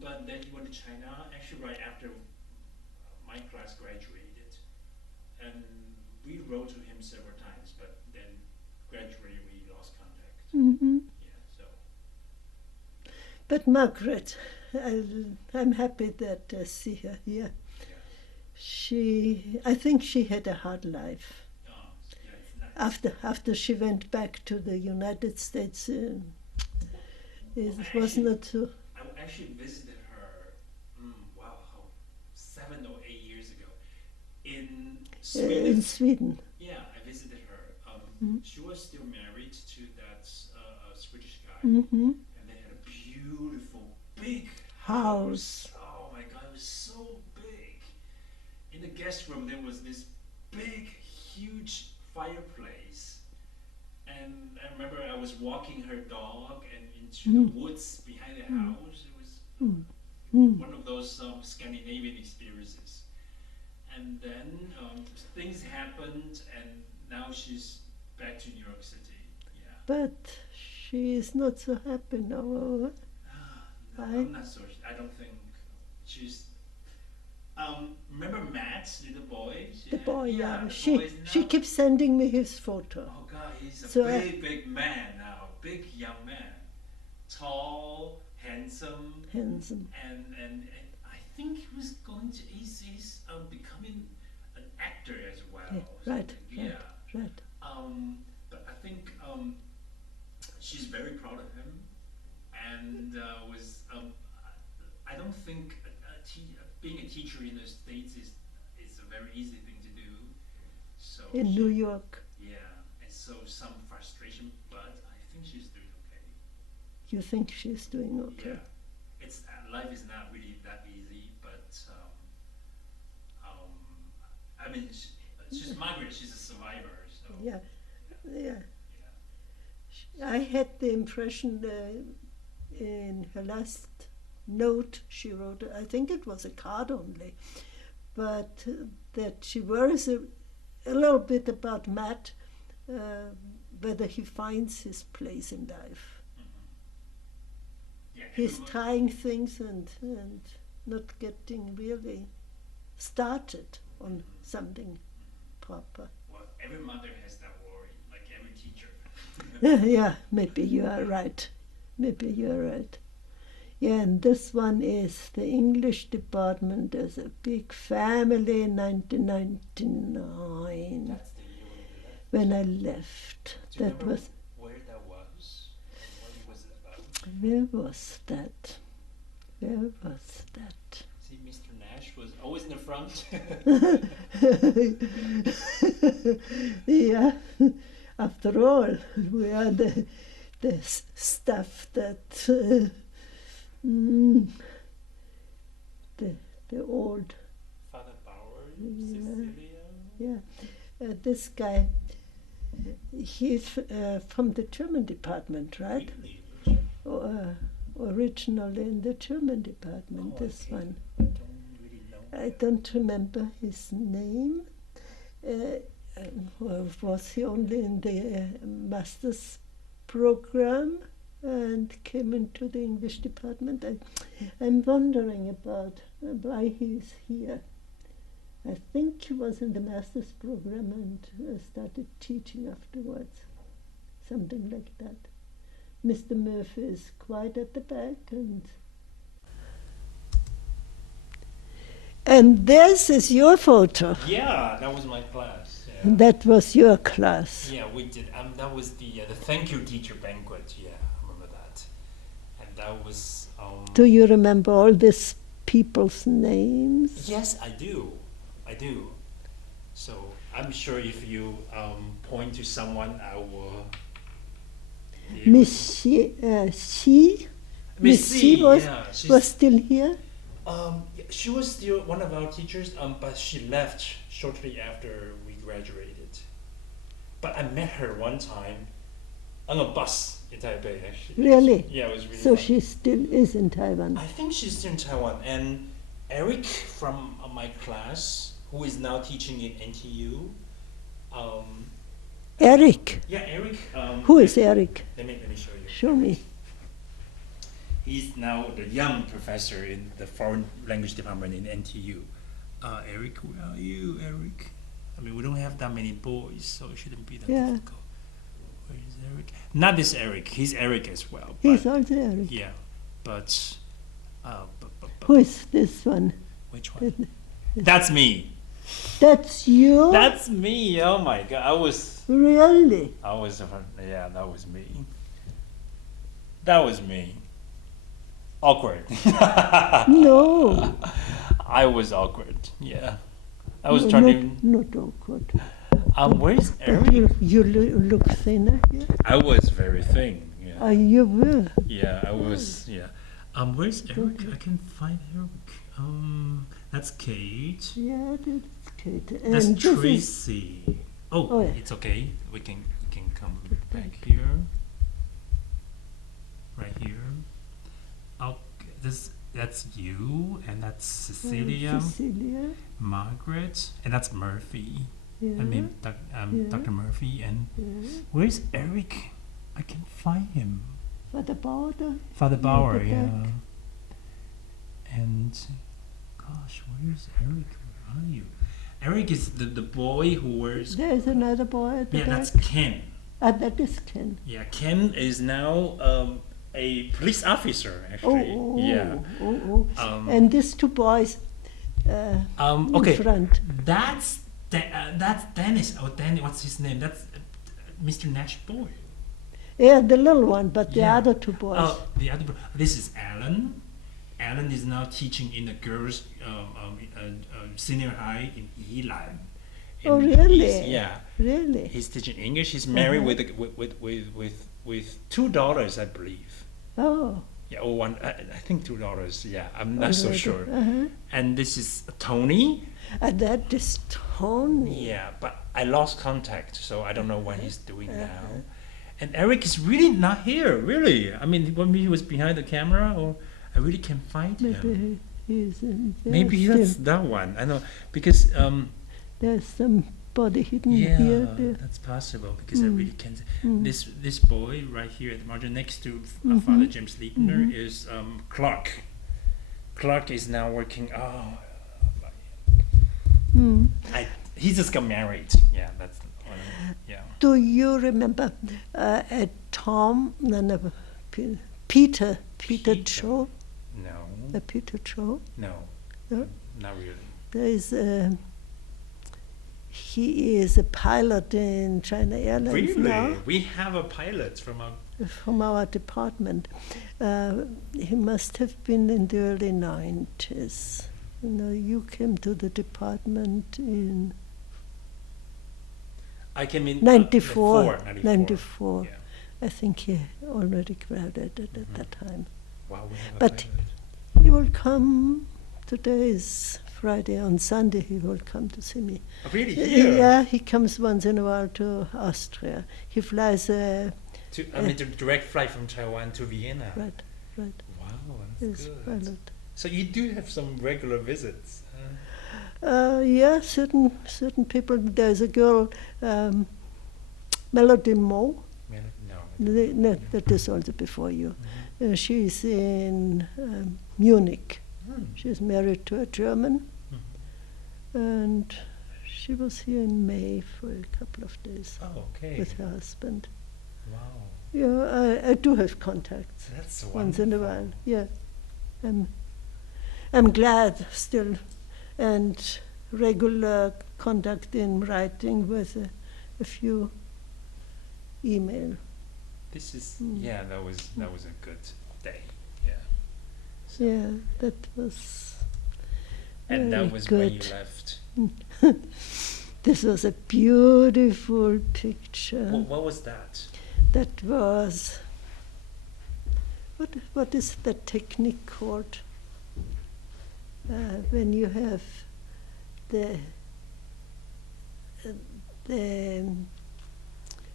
but then he went to China actually right after my class graduated, and we wrote to him several times, but then gradually we lost contact. Hmm. Yeah, so But Margaret, I'm happy that I see her here. yeah. I think she had a hard life. Yeah, it's not, After she went back to the United States, it Well, was actually- not so. I actually visited her, how 7 or 8 years ago in Sweden. In Sweden. Yeah, I visited her. She was still married to that Swedish guy, Hmm. and they had a beautiful big House. Oh my God, it was so big. In the guest room, there was this big, huge fireplace. And I remember I was walking her dog and into the woods behind the house. It was one of those Scandinavian experiences. And then things happened, and now she's back to New York City. Yeah. But she is not so happy now. No, Why? I'm not so. I don't think she's. Remember Matt's little boy? The boy, yeah. the boy She is now- keeps sending me his photo. Oh God, he's a So, big man now. Big young man, tall, handsome, Handsome. and I think he was going to. He's becoming an actor as well. Yeah, right, Yeah. Right. But I think she's very proud of him, and I don't think being a teacher in the States is a very easy thing to do. So In New York. yeah, and so some frustration, but I think she's doing okay. You think she's doing okay? Yeah, it's life is not really that easy, but I mean, she's Margaret. She's a survivor, so Yeah. Yeah. yeah. I had the impression in her last note she wrote, I think it was a card only, but that she worries a little bit about Matt, whether he finds his place in life. Yeah, He's everyone- trying things and not getting really started on something proper. Well, every mother has that worry, like every teacher. Yeah, maybe you are right. Maybe you are right. Yeah, and this one is the English department. There's a big family in 1999 That's the year when I left. Do you That remember was, where that was? And what was it about? where was that? Where was that? See, Mr. Nash was always in the front. Yeah, after all, we are the stuff that the old, Father Bauer, Yeah. Cecilia. yeah. This guy, he's from the German department, right? Really? Originally in the German department, Oh, this okay. one. I don't really know. I don't remember his name. was he only in the master's program and came into the English department. I'm wondering about why he's here. I think he was in the master's program and started teaching afterwards, something like that. Mr. Murphy is quite at the back, and this is your photo. Yeah, that was my class. Yeah. That was your class. Yeah, we did. That was the thank you teacher banquet. Yeah, I remember that. And that was. Do you remember all these people's names? Yes, I do. I do. So I'm sure if you point to someone, I will. Miss C was still here. She was still one of our teachers, but she left shortly after we graduated. But I met her one time on a bus in Taipei, actually. Really? Yeah, it was really So fun. she still is in Taiwan. I think she's still in Taiwan. And Eric from my class, who is now teaching in NTU. Eric. Yeah, Eric. Who is Eric? Let me show you. Show me. He's now the young professor in the foreign language department in NTU. Eric, where are you, Eric? I mean, we don't have that many boys, so it shouldn't be that difficult. Where is Eric? Not this Eric. He's Eric as well. He's also Eric. Yeah, but who is this one? Which one? That's me. That's you? That's me. Oh my God, Really? Yeah, that was me. That was me. Awkward. No. I was awkward. Yeah, I was trying to. Not awkward. Where's Eric? You look thinner here. I was very thin. Yeah. You were. Yeah, I was. Yeah. Where's Eric? I can't find Eric. That's Kate. Yeah, that's Kate. And That's this Tracy. Oh, yeah. it's okay. We can come back here. Right here. That's you, and that's Cecilia. Cecilia. Margaret, and that's Murphy. Yeah. I mean, Dr. Murphy. And where's Eric? I can't find him. Father Bauer. Father Bauer, the yeah. back. And gosh, where's Eric? Where are you? Eric is the boy who wears. There's another boy at the Yeah, back. that's Ken. That is Ken. Yeah, Ken is now a police officer, actually. And these two boys okay. in front. That's Dennis. Oh, Dennis, what's his name? That's Mr. Nash boy. Yeah, the little one, but the Yeah. other two boys. Oh, this is Alan. Alan is now teaching in the girls' senior high in Yilan. Oh, really? Yeah. Really? He's teaching English. He's married with $2, I believe. Oh. Yeah, or one. I think $2. Yeah, I'm not so Already. sure. Uh-huh. And this is Tony. That is Tony. Yeah, but I lost contact, so I don't know what he's doing now. And Eric is really not here, really. I mean, maybe he was behind the camera, or I really can't find him. Maybe he's in there. Maybe still. that's that one. I know, because There's somebody hidden yeah, here. There. that's possible, because I really can't. Mm. This boy right here at the margin next to Father James Liebner is Clark. Clark is now working. He just got married. Yeah, that's yeah. Do you remember Peter Cho? No. Peter Cho? No. No? Not really. There is he is a pilot in China Airlines Really? now. We have a pilot from our department. He must have been in the early 90s. You know, you came to the department in I came in 94. 94. Yeah. I think he already graduated at that time. Wow, we have a But pilot. he will come. Today is Friday. On Sunday he will come to see me. Oh, really? Here? Yeah, he comes once in a while to Austria. He flies. The direct flight from Taiwan to Vienna. Right. Wow, that's He's good. pilot. So you do have some regular visits. Yeah, certain people. There's a girl, Melody Moe. No, that is also before you. She's in Munich. She's married to a German, and she was here in May for a couple of days Oh, okay. with her husband. Wow. Yeah, I do have contacts That's once in a wonderful. while. Yeah, I'm glad still, and regular contact in writing with a few email. This is Mm. yeah. That was a good day. Yeah. So, Yeah, that was and very that was when you good. left. This was a beautiful picture. What was that? That was what is the technique called? When you have the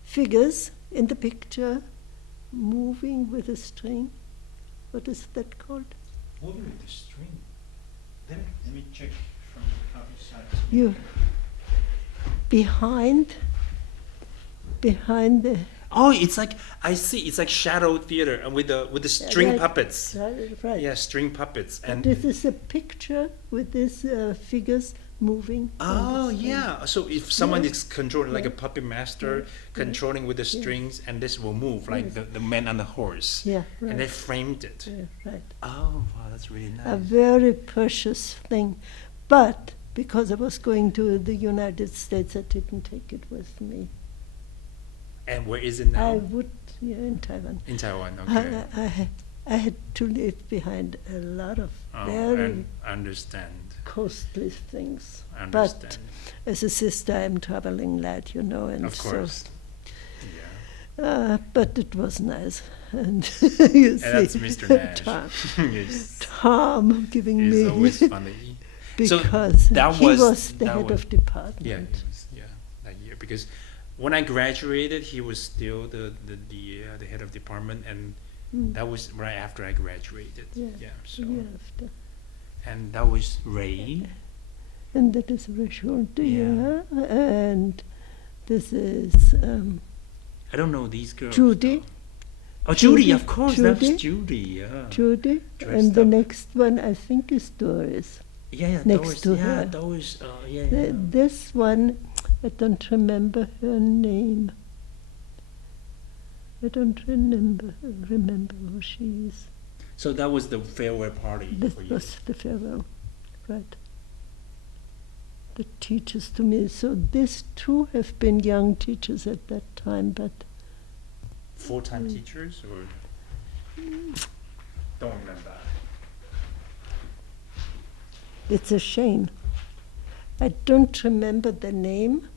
figures in the picture moving with a string. What is that called? Moving with the string. Let me check from the other side. You behind the Oh, it's like I see. It's like shadow theater and with the string right, puppets. right. Yeah, string puppets and. This is a picture with these figures moving. on the Oh string. yeah. So if someone Yeah. is controlling like a Yeah. puppet master, Yeah. controlling with the strings, and this will move like Yes. the man on the horse. Yeah, right. And they framed it. Yeah, right. Oh wow, that's really A nice. very precious thing. But because I was going to the United States, I didn't take it with me. And where is it now? I would, yeah, in Taiwan. In Taiwan. Okay. I had to leave behind a lot of Oh, very and understand. costly things. Understand. But as a sister, I'm traveling light, you know, and Of course. Yeah. but it was nice, and you see, And that's Mr. Nash. Tom, Yes. Tom giving It's me always funny. because that he was- was the that head was- of department. Yeah, it was, that year because when I graduated, he was still the head of department, and Mm. that was right after I graduated. Yeah. So Yeah, after. and that was Ray. And that is Reschulte, Yeah. yeah. And this is I don't know these girls. Judy. though. Oh, Judy, Judy, of course, that's Judy. Judy. Yeah. Judy. Dressed And the up. next one, I think, is Doris. Yeah, next Doris, to yeah, her. Doris. Yeah. This one, I don't remember her name. I don't remember who she is. So that was the farewell party This for you. was the farewell, right? The teachers to me. So these two have been young teachers at that time, but Full-time teachers or don't remember. it's a shame. I don't remember the name,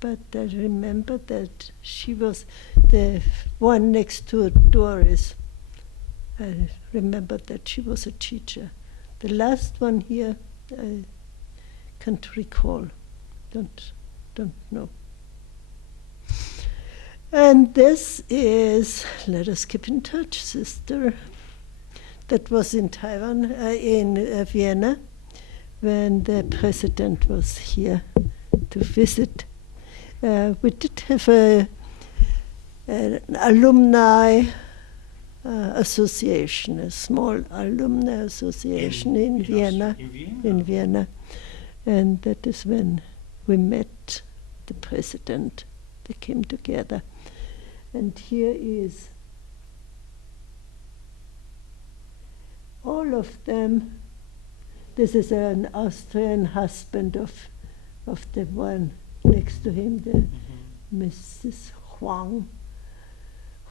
but I remember that she was the one next to Doris. I remember that she was a teacher. The last one here, I can't recall. Don't know. And this is, let us keep in touch, sister. That was in Taiwan, in Vienna, when the president was here to visit. We did have an alumni association, a small alumni association in Vienna. In Vienna. And that is when we met the president. They came together. And here is all of them. This is an Austrian husband of the one next to him, the Mrs. Huang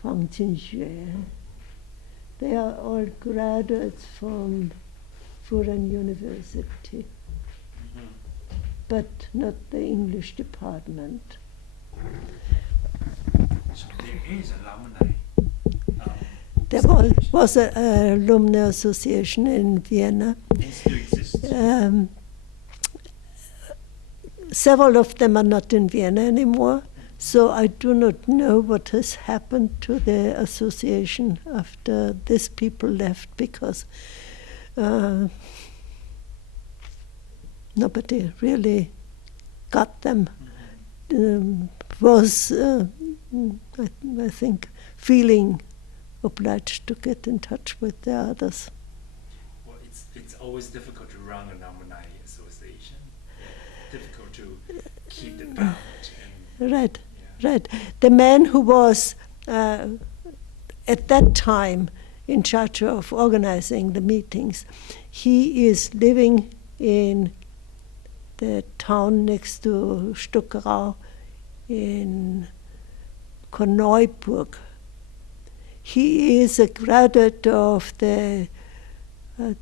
Jinxue. They are all graduates from Fudan University, but not the English department. So there is alumni. There was an alumni association in Vienna. It still exists. Several of them are not in Vienna anymore, so I do not know what has happened to the association after these people left, because nobody really got them. Was, I think, feeling obliged to get in touch with the others. Well, it's always difficult to run an alumni association. Difficult to keep the bond. And, Right, yeah. right. The man who was at that time in charge of organizing the meetings, he is living in the town next to Stockerau in Korneuburg. He is a graduate of the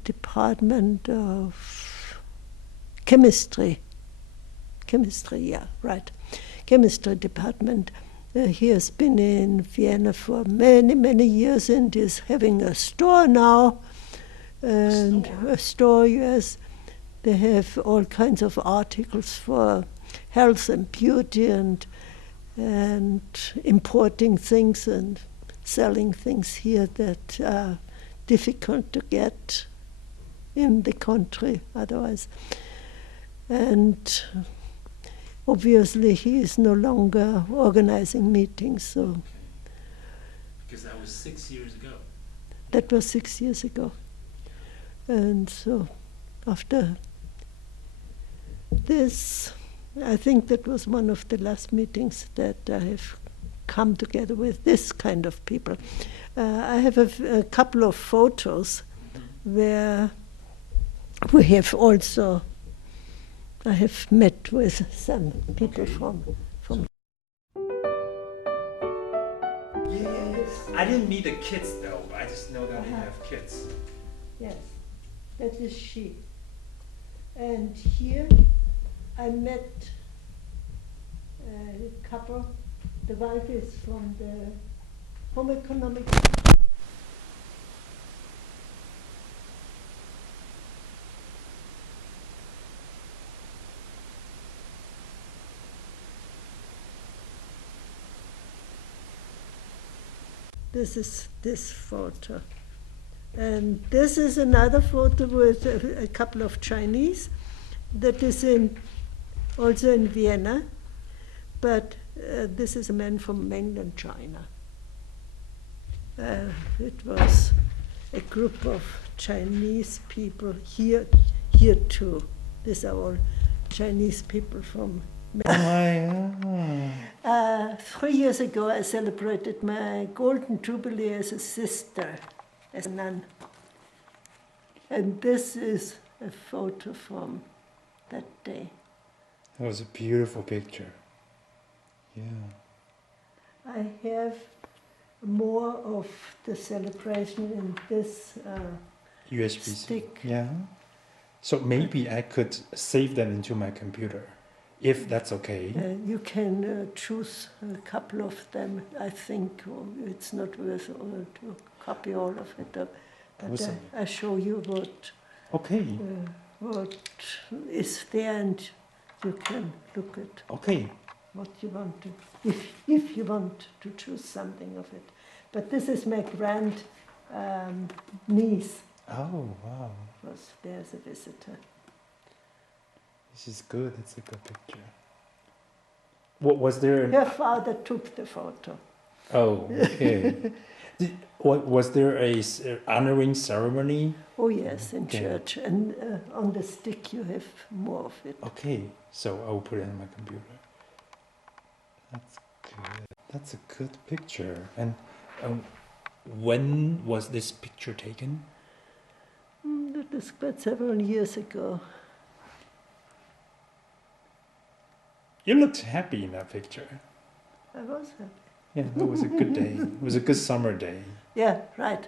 Department of Chemistry. Chemistry, yeah, right. Chemistry department. He has been in Vienna for many, many years and is having a store now. And a store, yes. They have all kinds of articles for health and beauty and importing things and selling things here that are difficult to get in the country otherwise. And obviously he is no longer organizing meetings, so. Okay. Because that was 6 years ago. That was 6 years ago. And so after this, I think that was one of the last meetings that I have come together with this kind of people. I have a couple of photos where we have also, I have met with some people from. Yes. I didn't meet the kids though. I just know that they have kids. Yes, that is she. And here I met a couple. The wife is from the Home Economic. This is this photo. And this is another photo with a couple of Chinese that is also in Vienna, but this is a man from mainland China. It was a group of Chinese people here too. These are all Chinese people from. 3 years ago, I celebrated my golden jubilee as a sister, as a nun. And this is a photo from that day. That was a beautiful picture. Yeah. I have more of the celebration in this USB stick. Yeah. So maybe I could save that into my computer, if that's okay. You can choose a couple of them. I think it's not worth to copy all of it. But Awesome. I show you Okay. what is there, and you can look at Okay. what you want to, if you want to choose something of it. But this is my grand niece. Oh, wow. Was there as a visitor. This is good. It's a good picture. What was there? Her father took the photo. Oh, okay. Was there a honoring ceremony? Oh yes, in Okay. church, and on the stick you have more of it. Okay, so I will put it on my computer. That's good. That's a good picture. And when was this picture taken? That is quite several years ago. You looked happy in that picture. I was happy. Yeah, it was a good day. It was a good summer day. Yeah, right.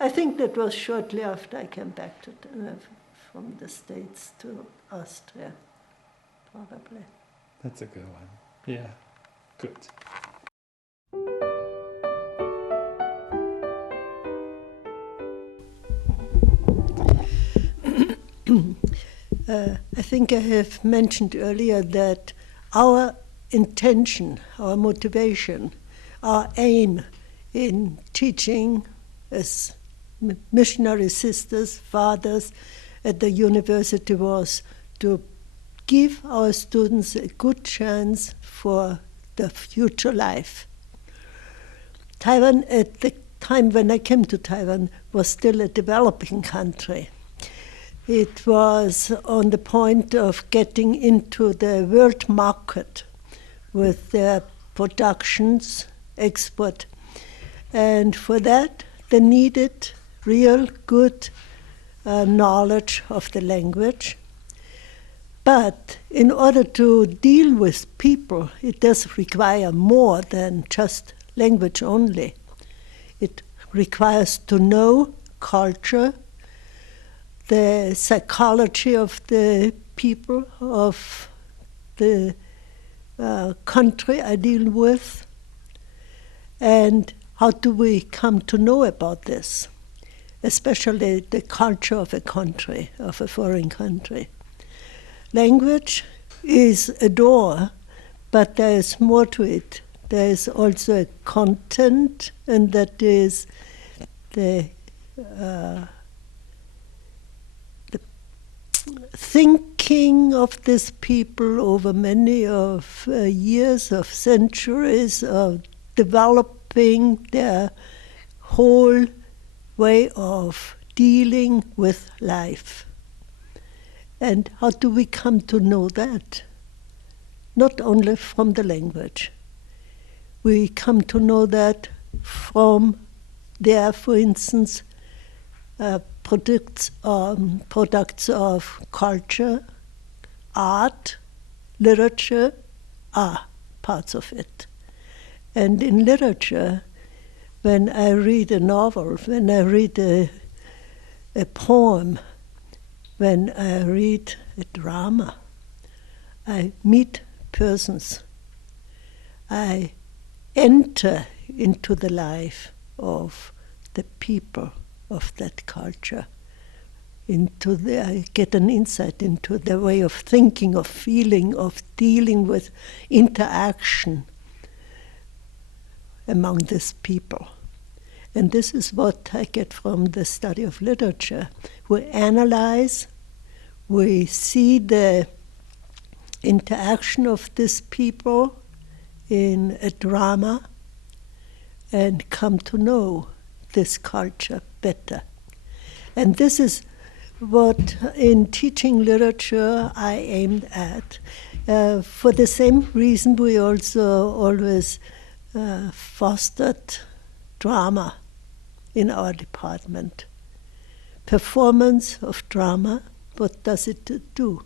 I think that was shortly after I came back from the States to Austria, probably. That's a good one. Yeah, good. I think I have mentioned earlier that our intention, our motivation, our aim in teaching as missionary sisters, fathers at the university was to give our students a good chance for the future life. Taiwan, at the time when I came to Taiwan, was still a developing country. It was on the point of getting into the world market with their productions, export. And for that, they needed real good knowledge of the language. But in order to deal with people, it does require more than just language only. It requires to know culture, the psychology of the people, of the country I deal with, and how do we come to know about this, especially the culture of a country, of a foreign country. Language is a door, but there is more to it. There is also a content, and that is the thinking of these people over many of years, of centuries, of developing their whole way of dealing with life. And how do we come to know that? Not only from the language. We come to know that from their, for instance, products of culture, art, literature are parts of it. And in literature, when I read a novel, when I read a poem, when I read a drama, I meet persons. I enter into the life of the people of that culture. I get an insight into their way of thinking, of feeling, of dealing with interaction among these people. And this is what I get from the study of literature. We analyze, we see the interaction of these people in a drama and come to know this culture better. And this is what, in teaching literature, I aimed at. For the same reason, we also always fostered drama in our department. Performance of drama, what does it do?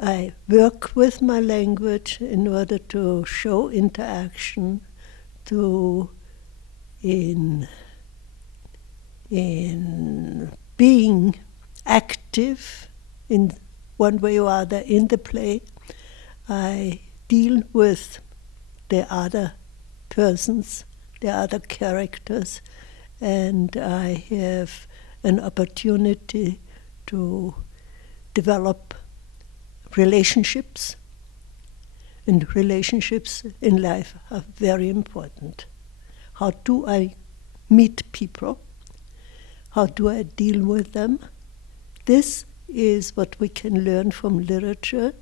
I work with my language in order to show interaction, in being active in one way or other in the play. I deal with the other persons, the other characters, and I have an opportunity to develop relationships. And relationships in life are very important. How do I meet people? How do I deal with them? This is what we can learn from literature.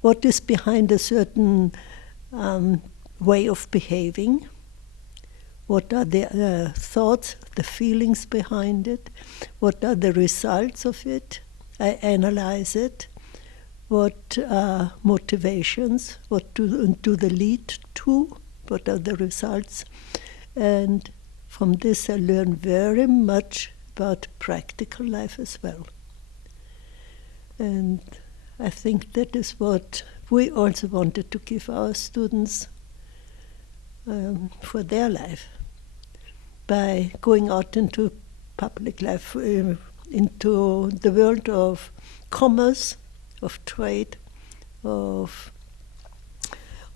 What is behind a certain way of behaving? What are the thoughts, the feelings behind it? What are the results of it? I analyze it. What are motivations? What do they lead to? What are the results? And from this I learn very much about practical life as well. And I think that is what we also wanted to give our students for their life, by going out into public life, into the world of commerce, of trade, of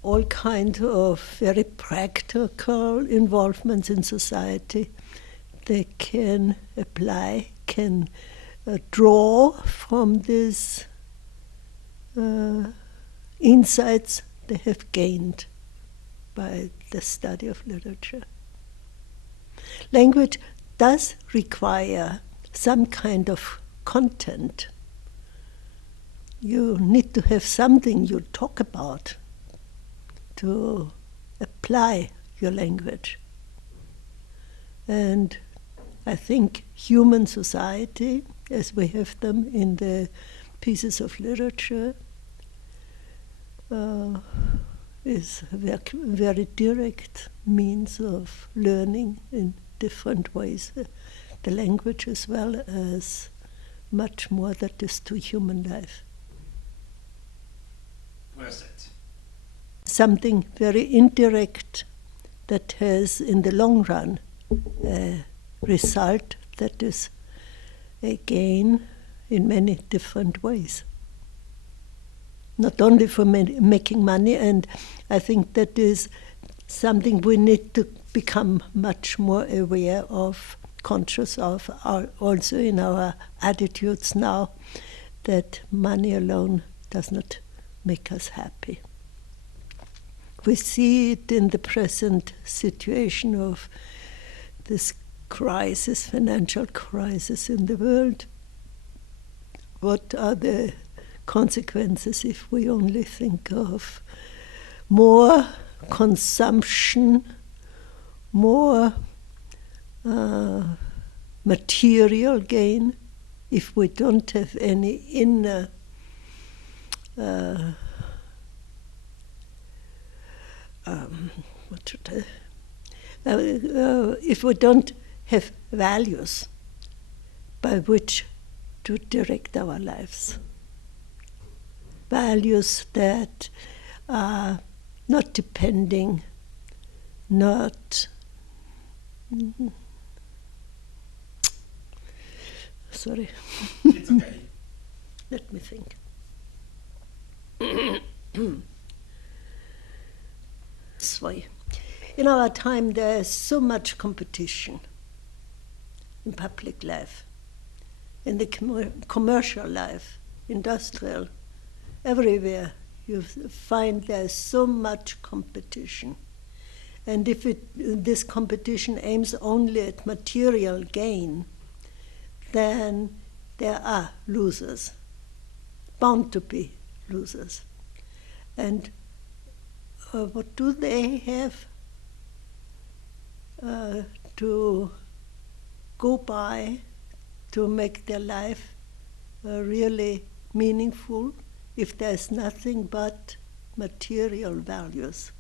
all kinds of very practical involvements in society. They can apply, can draw from these insights they have gained by the study of literature. Language does require some kind of content. you need to have something you talk about to apply your language. And I think human society, as we have them in the pieces of literature, is a very direct means of learning in different ways, the language as well as much more that is to human life. Well said. Something very indirect that has, in the long run, a result that is a gain in many different ways. Not only for making money, and I think that is something we need to become much more aware of, conscious of, also in our attitudes now, that money alone does not make us happy. We see it in the present situation of this crisis, financial crisis in the world. What are the consequences if we only think of more consumption, more material gain, if we don't have any inner if we don't have values by which to direct our lives. Values that are not depending, not sorry. It's okay. Let me think. This way. In our time, there is so much competition in public life, in the commercial life, industrial, everywhere. You find there's so much competition. And if this competition aims only at material gain, then there are losers, bound to be losers. And what do they have to go by to make their life really meaningful if there's nothing but material values?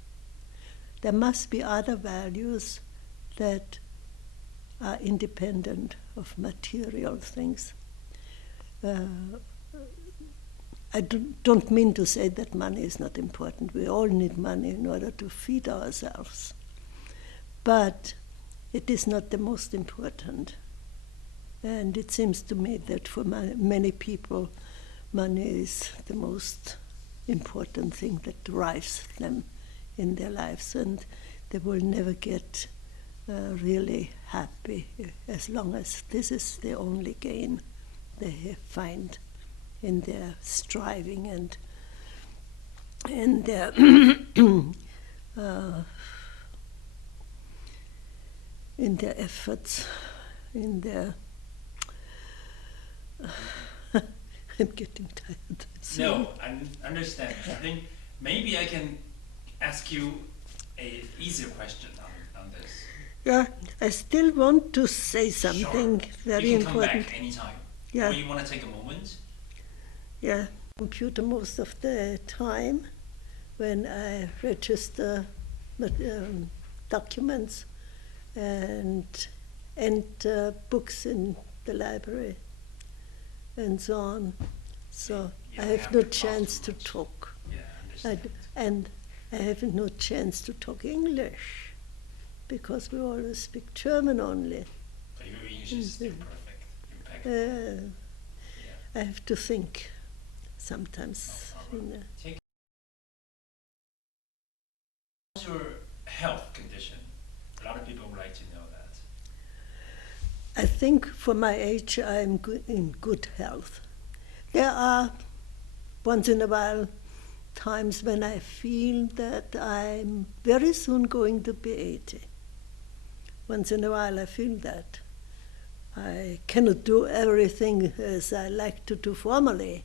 There must be other values that are independent of material things. I don't mean to say that money is not important. We all need money in order to feed ourselves. But it is not the most important. And it seems to me that for many people, money is the most important thing that drives them in their lives, and they will never get really happy as long as this is the only gain they find in their striving and in their in their efforts, in their I'm getting tired. No, I understand. I think maybe I can ask you an easier question on this. Yeah, I still want to say something very you can important. Come back anytime. Yeah. Or you want to take a moment? Yeah, computer most of the time when I register documents and enter books in the library and so on. So You I don't have no to chance too to much. talk. Yeah, I understand. And I have no chance to talk English because we always speak German only. But your English is still perfect. Impeccable. I have to think sometimes. No problem. How's your health condition? A lot of people would like to know that. I think for my age I'm in good health. There are once in a while times when I feel that I'm very soon going to be 80. Once in a while I feel that. I cannot do everything as I like to do formerly,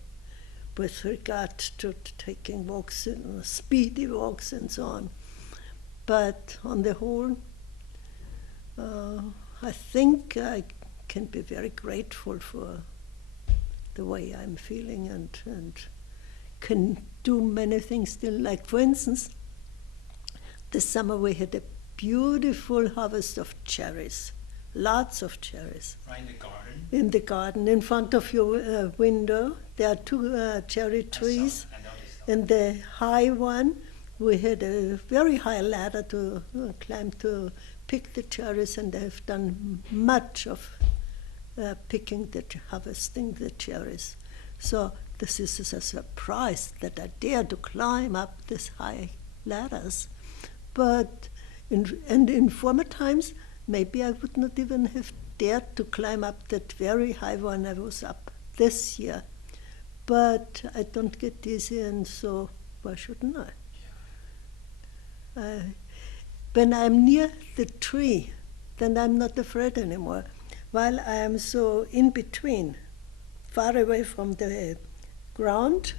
with regard to taking walks, speedy walks and so on. But on the whole, I think I can be very grateful for the way I'm feeling and can do many things still. Like, for instance, this summer we had a beautiful harvest of cherries, lots of cherries. Right in the garden. In the garden, in front of your window, there are two cherry trees. I noticed that. And the high one, we had a very high ladder to climb to pick the cherries, and I've done much of harvesting the cherries. So this is a surprise that I dare to climb up these high ladders. But in former times, maybe I would not even have dared to climb up that very high one I was up this year. But I don't get dizzy, and so why shouldn't I? When I'm near the tree, then I'm not afraid anymore. While I am so in between, far away from the ground,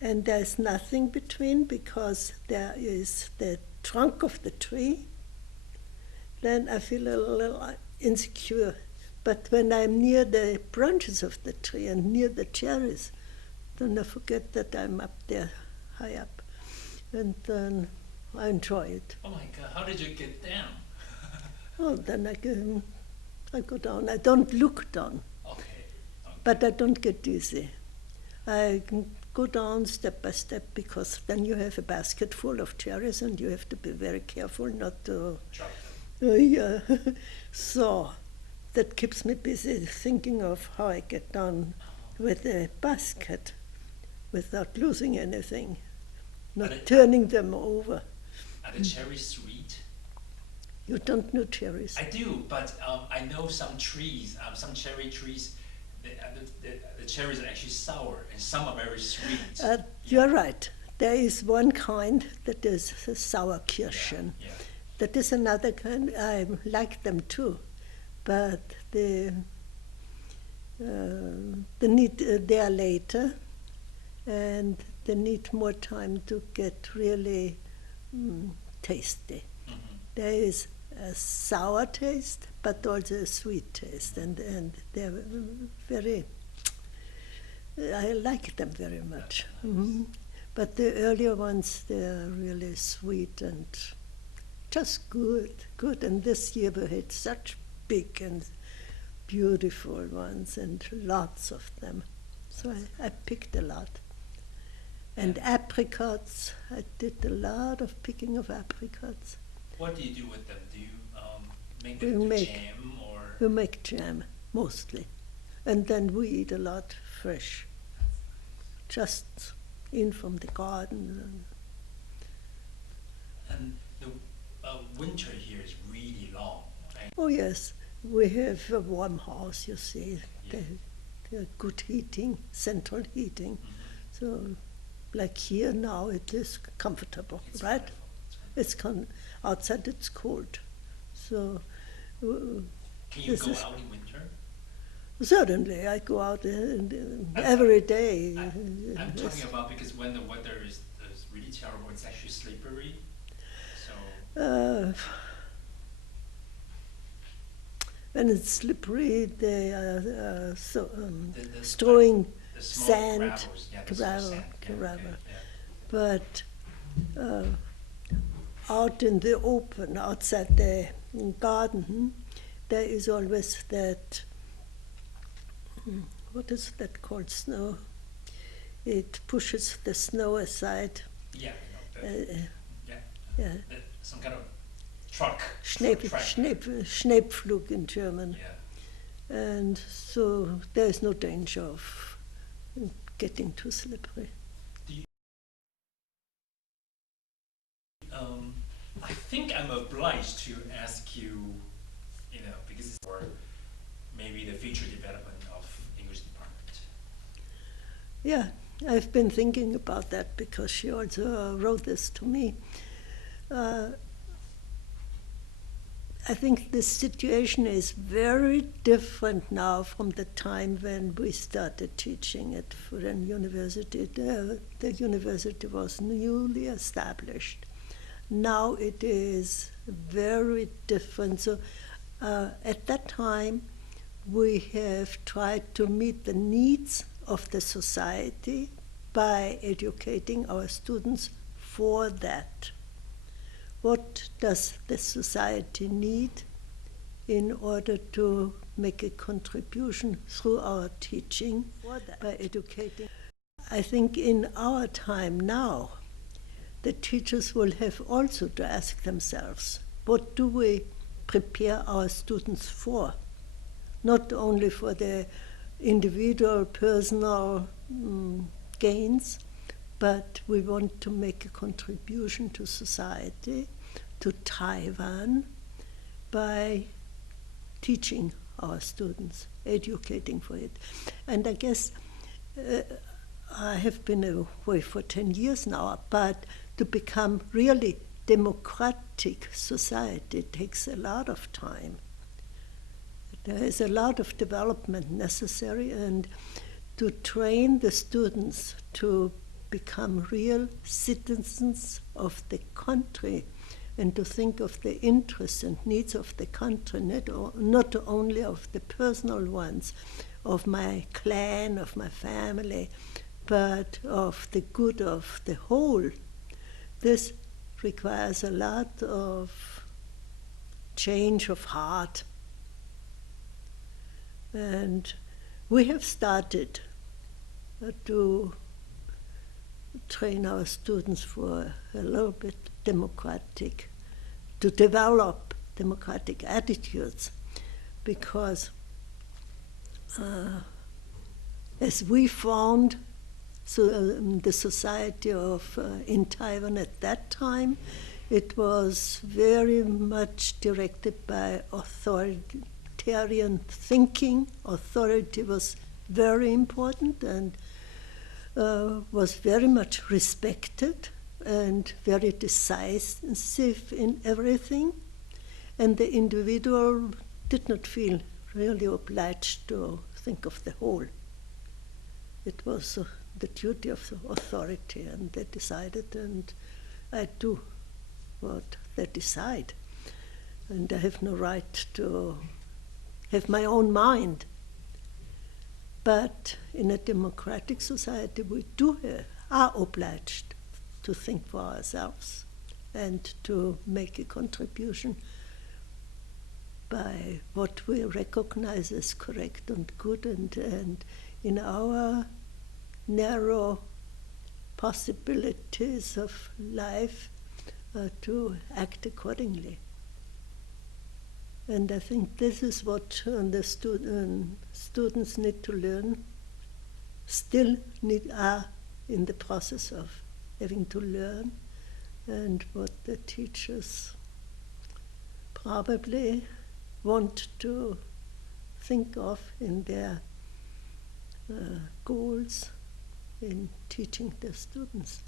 and there's nothing between because there is the trunk of the tree, then I feel a little insecure. But when I'm near the branches of the tree and near the cherries, then I forget that I'm up there, high up. And then I enjoy it. Oh my God, how did you get down? Oh, then I go down. I don't look down, Okay. but I don't get dizzy. I can go down step by step because then you have a basket full of cherries and you have to be very careful not to. Drop them. Yeah. So that keeps me busy thinking of how I get down with the basket without losing anything, not But turning them over. Are the cherries sweet? You don't know cherries. I do, but I know some trees, some cherry trees, the cherries are actually sour, and some are very sweet. You're right. There is one kind that is a sour Kirschen. Yeah. That is another kind. I like them too, but they are later, and they need more time to get really tasty. Mhm. There is a sour taste, but also a sweet taste, and they're very. I like them very much. That's nice. But the earlier ones, they're really sweet and just good. And this year we had such big and beautiful ones and lots of them. So I picked a lot. And apricots, I did a lot of picking of apricots. What do you do with them? Do you make We them into make- jam or? We make jam, mostly. And then we eat a lot fresh, just in from the garden. And the winter here is really long. Right? Oh yes, we have a warm house, you see. Yeah. The good heating, central heating. Mhm. So, like here now, it is comfortable, It's right? wonderful. It's wonderful. Outside it's cold. So, Can you this go is- out in winter? certainly I go out every day. I'm Yes. talking about because when the weather is really terrible, it's actually slippery. So When it's slippery, they are the strewing the small sand, gravels, yeah, the small gravel, sand, yeah, gravel. okay, yeah. But out in the open, outside the garden, there is always that, what is that called, snow? It pushes the snow aside. Yeah, Uh, yeah, yeah. some kind of truck. track. Schneepflug in German. Yeah. And so there is no danger of getting too slippery. I think I'm obliged to ask you, because it's for maybe the future development of English department. Yeah, I've been thinking about that because she also wrote this to me. I think the situation is very different now from the time when we started teaching at Fudan University. The university was newly established. Now it is very different. So at that time, we have tried to meet the needs of the society by educating our students for that. What does the society need in order to make a contribution through our teaching by educating? I think in our time now, the teachers will have also to ask themselves, what do we prepare our students for? Not only for their individual, personal gains, but we want to make a contribution to society, to Taiwan, by teaching our students, educating for it. And I guess I have been away for 10 years now, but to become really democratic society takes a lot of time. There is a lot of development necessary, and to train the students to become real citizens of the country and to think of the interests and needs of the country, not only of the personal ones, of my clan, of my family, but of the good of the whole. This requires a lot of change of heart. And we have started to train our students for a little bit democratic, to develop democratic attitudes, because as we found the society of in Taiwan at that time, it was very much directed by authoritarian thinking. Authority was very important and was very much respected and very decisive in everything. And the individual did not feel really obliged to think of the whole. It was the duty of the authority, and they decided, and I do what they decide. And I have no right to have my own mind. But in a democratic society, we are obliged to think for ourselves and to make a contribution by what we recognize as correct and good, and in our narrow possibilities of life to act accordingly. And I think this is what the students need to learn, are in the process of having to learn, and what the teachers probably want to think of in their goals in teaching their students.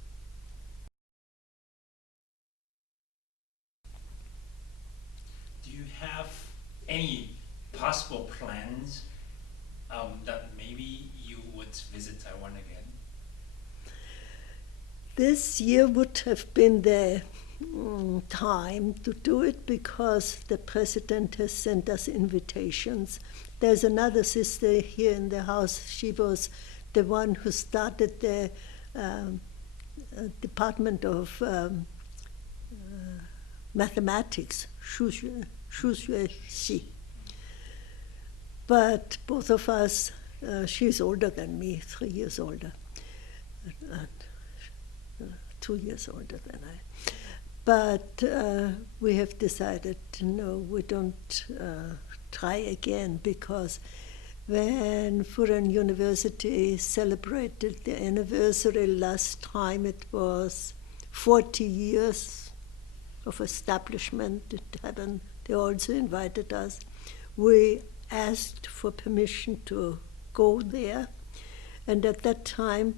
Do you have any possible plans that maybe you would visit Taiwan again? This year would have been the time to do it, because the president has sent us invitations. There's another sister here in the house. She was the one who started the Department of Mathematics, Shu. But both of us, she's older than me, 3 years older, and 2 years older than I. But we have decided, no, we don't try again, because when Fudan University celebrated the anniversary last time, it was 40 years of establishment. It happened. They also invited us. We asked for permission to go there, and at that time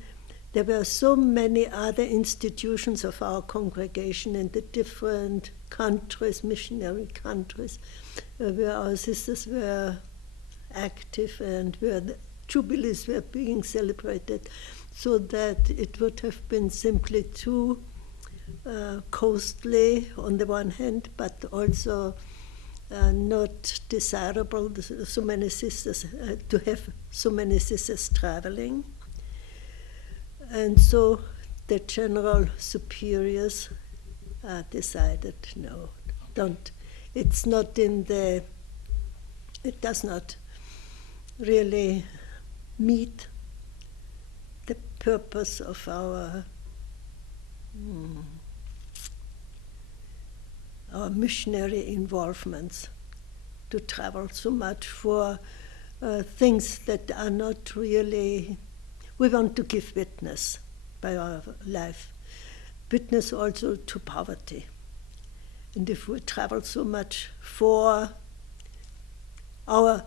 there were so many other institutions of our congregation in the different countries, missionary countries, where our sisters were active and where the jubilees were being celebrated, so that it would have been simply too costly on the one hand, but also not desirable so many sisters to have so many sisters traveling. And so the general superiors decided, no, don't. It's not in the. It does not really meet the purpose of our missionary involvements to travel so much for things that are not really. We want to give witness by our life, witness also to poverty. And if we travel so much for our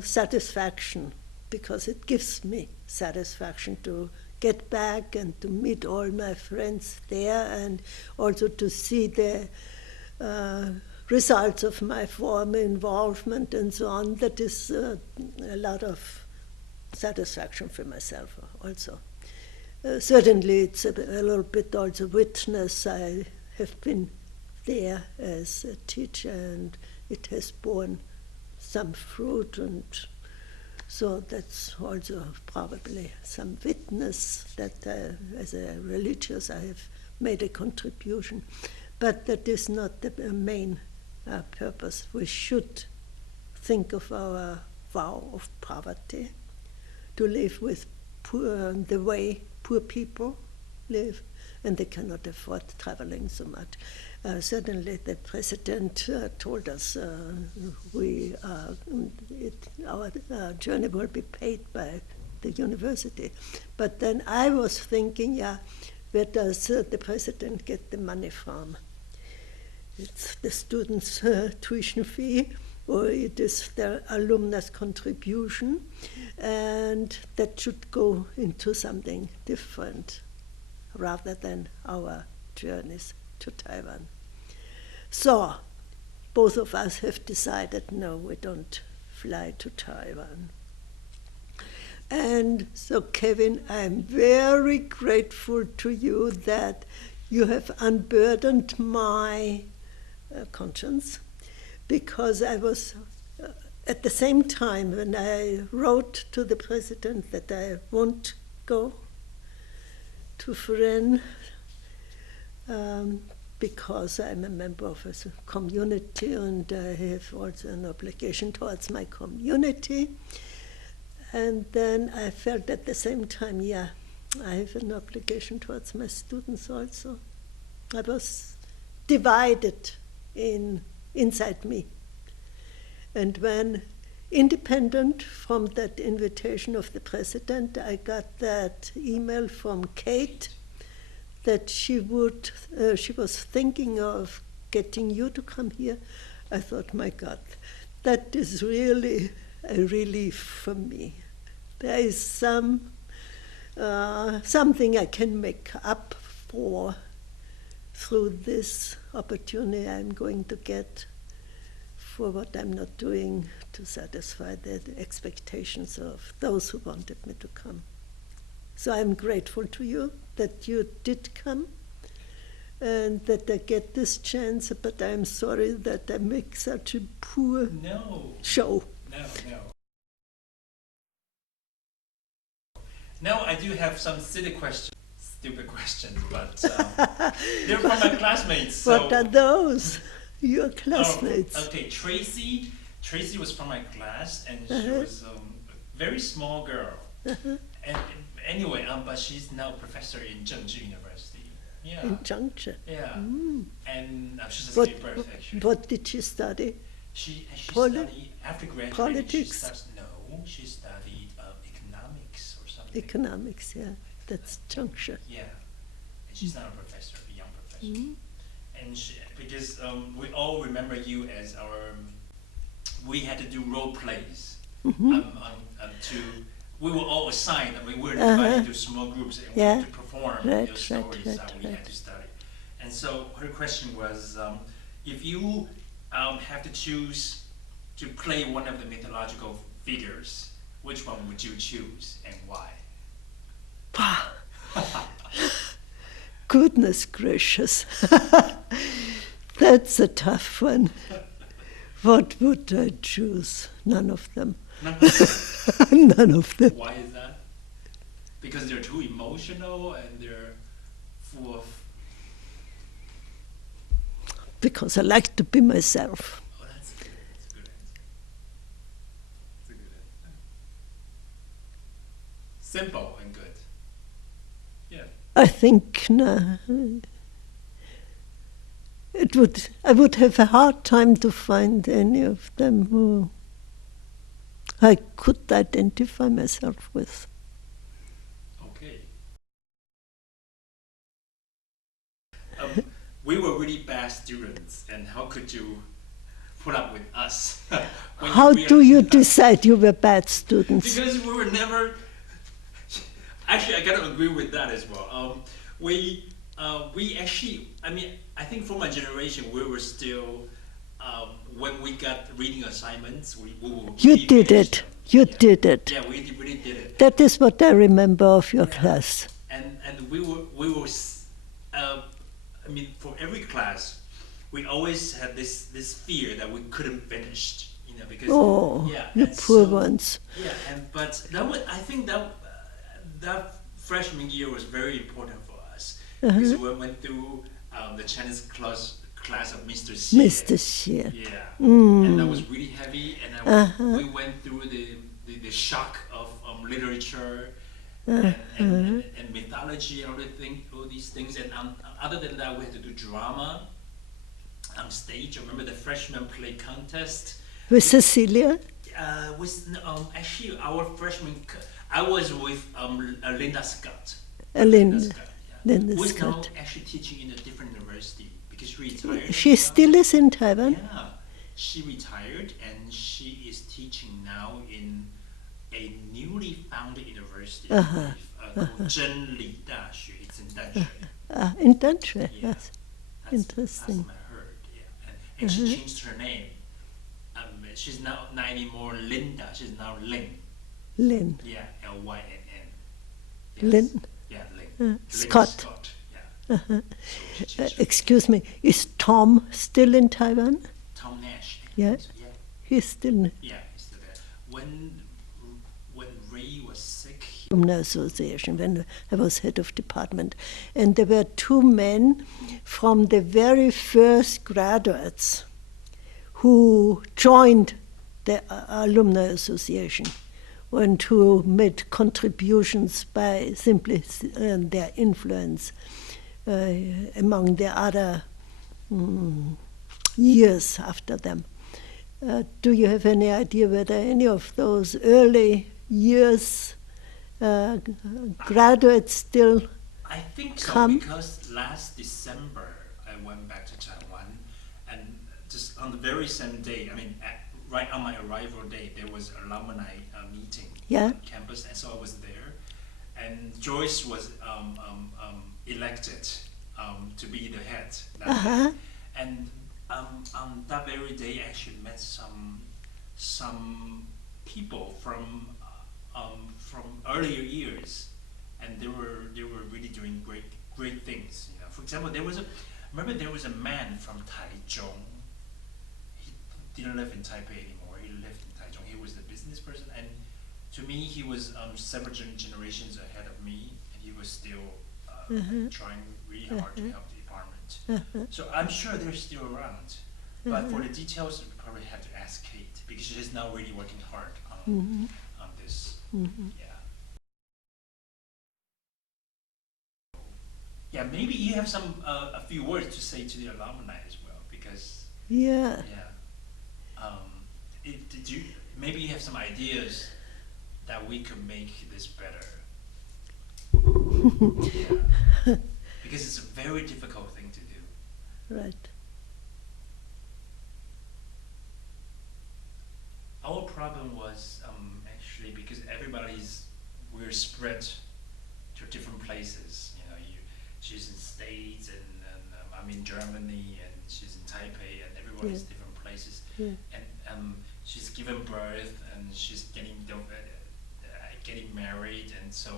satisfaction, because it gives me satisfaction to get back and to meet all my friends there, and also to see the results of my former involvement and so on. That is a lot of satisfaction for myself also. Certainly it's a little bit also witness. I have been there as a teacher and it has borne some fruit, and so that's also probably some witness that as a religious I have made a contribution. But that is not the main purpose. We should think of our vow of poverty, to live with the way poor people live, and they cannot afford traveling so much. Certainly the president told us our journey will be paid by the university. But then I was thinking, where does the president get the money from? It's the students' tuition fee, or it is their alumnus contribution, and that should go into something different rather than our journeys to Taiwan. So both of us have decided, no, we don't fly to Taiwan. And so, Kevin, I'm very grateful to you that you have unburdened my conscience, because I was, at the same time when I wrote to the president that I won't go to Fren, because I'm a member of a community and I have also an obligation towards my community. And then I felt at the same time, I have an obligation towards my students also. I was divided inside me. And when, independent from that invitation of the president, I got that email from Kate that she was thinking of getting you to come here, I thought, my God, that is really a relief for me. There is something I can make up for through this opportunity I'm going to get for what I'm not doing to satisfy the expectations of those who wanted me to come. So I'm grateful to you that you did come and that I get this chance, but I'm sorry that I make such a poor show. No. Now I do have some silly questions, stupid questions, but they're from my classmates. So. What are those? Your classmates? Oh, okay, Tracy was from my class, and she was a very small girl. And anyway, but she's now a professor in Zhengzhi University. Yeah. In Zhengzhi? Yeah. And she's a What, birth, actually. what did she study? She studied, after graduating, politics? She studied economics or something. Economics, yeah. That's Zhengzhi. Yeah. And she's now a professor, a young professor. And because we all remember you as our, we had to do role plays to we were all assigned. I mean, we were divided into small groups and we Yeah. had to perform Right, those right, stories right, that we right. had to study. And so her question was, if you have to choose to play one of the mythological figures, which one would you choose and why? Goodness gracious. That's a tough one. What would I choose? None of them. None of them. Why is that? Because they're too emotional and they're full of. Because I like to be myself. Oh, that's good. That's a good answer. That's a good answer. Simple and good. Yeah. I think no. I would have a hard time to find any of them who I could identify myself with. Okay. We were really bad students, and how could you put up with us? When How we do are- you decide you were bad students? Because we were never. Actually, I gotta agree with that as well. We actually. I mean, I think for my generation, we were still. When we got reading assignments, we will. You really did finish it. them. You Yeah. did it. Yeah, we really did it. That is what I remember of your Yeah. class. And we were. I mean, for every class, we always had this fear that we couldn't finish. You know, because Oh, yeah, you and poor so- ones. Yeah, but that was, I think that freshman year was very important for us because we went through the Chinese class of Mr. Xie. Mr. Xie. Yeah, and that was really heavy, and we went through the shock of literature and mythology and all these things. And other than that, we had to do drama on stage. I remember the freshman play contest. With Cecilia? Actually our freshman. I was with Linda Scott. Linda Scott, who's now Scott. actually teaching in a different university because she retired. She now. still is in Taiwan? Yeah, she retired and she is teaching now in a newly founded university I believe, called Zhenli Daxue. It's in Danshui. In Danshui, Yeah. yes. That's Interesting. what I heard. Yeah, and she changed her name. She's not anymore Linda. She's now Ling. Lynn. Yeah, Lynn. Yes. Lynn. Yeah, Ling. Lynn Scott. Scott. Yeah. So she changed her Excuse me, is Tom still in Taiwan? Tom Nash. Yeah. Yeah. He's still Yeah. He's still there. When Ray was sick. Alumni Association when I was head of department. And there were two men from the very first graduates who joined the Alumni Association and who made contributions by simply their influence among the other years after them. Do you have any idea whether any of those early years graduates still I think so come? because last December I went back to Taiwan, and just on the very same day, I mean, right on my arrival day, there was alumni meeting Yeah. on campus, and so I was there, and Joyce was elected to be the head that Uh-huh. day. And on that very day, I actually met some people from earlier years, and they were really doing great things. You know, for example, there was a man from Taichung. He didn't live in Taipei anymore. He lived in Taichung. He was the business person, and to me, he was several generations ahead of me, and he was still trying really hard to help the department. So I'm sure they're still around. But for the details, we probably have to ask Kate because she's now really working hard on this. Yeah. Yeah, maybe you have a few words to say to the alumni as well, because Yeah. did you maybe you have some ideas that we could make this better? Yeah. Because it's a very difficult thing to do. Right. Our problem was actually because everybody's to different places. You know, she's in States, and I'm in Germany, and she's in Taipei, and everyone is different places. Yeah. And she's given birth, and she's getting married, and so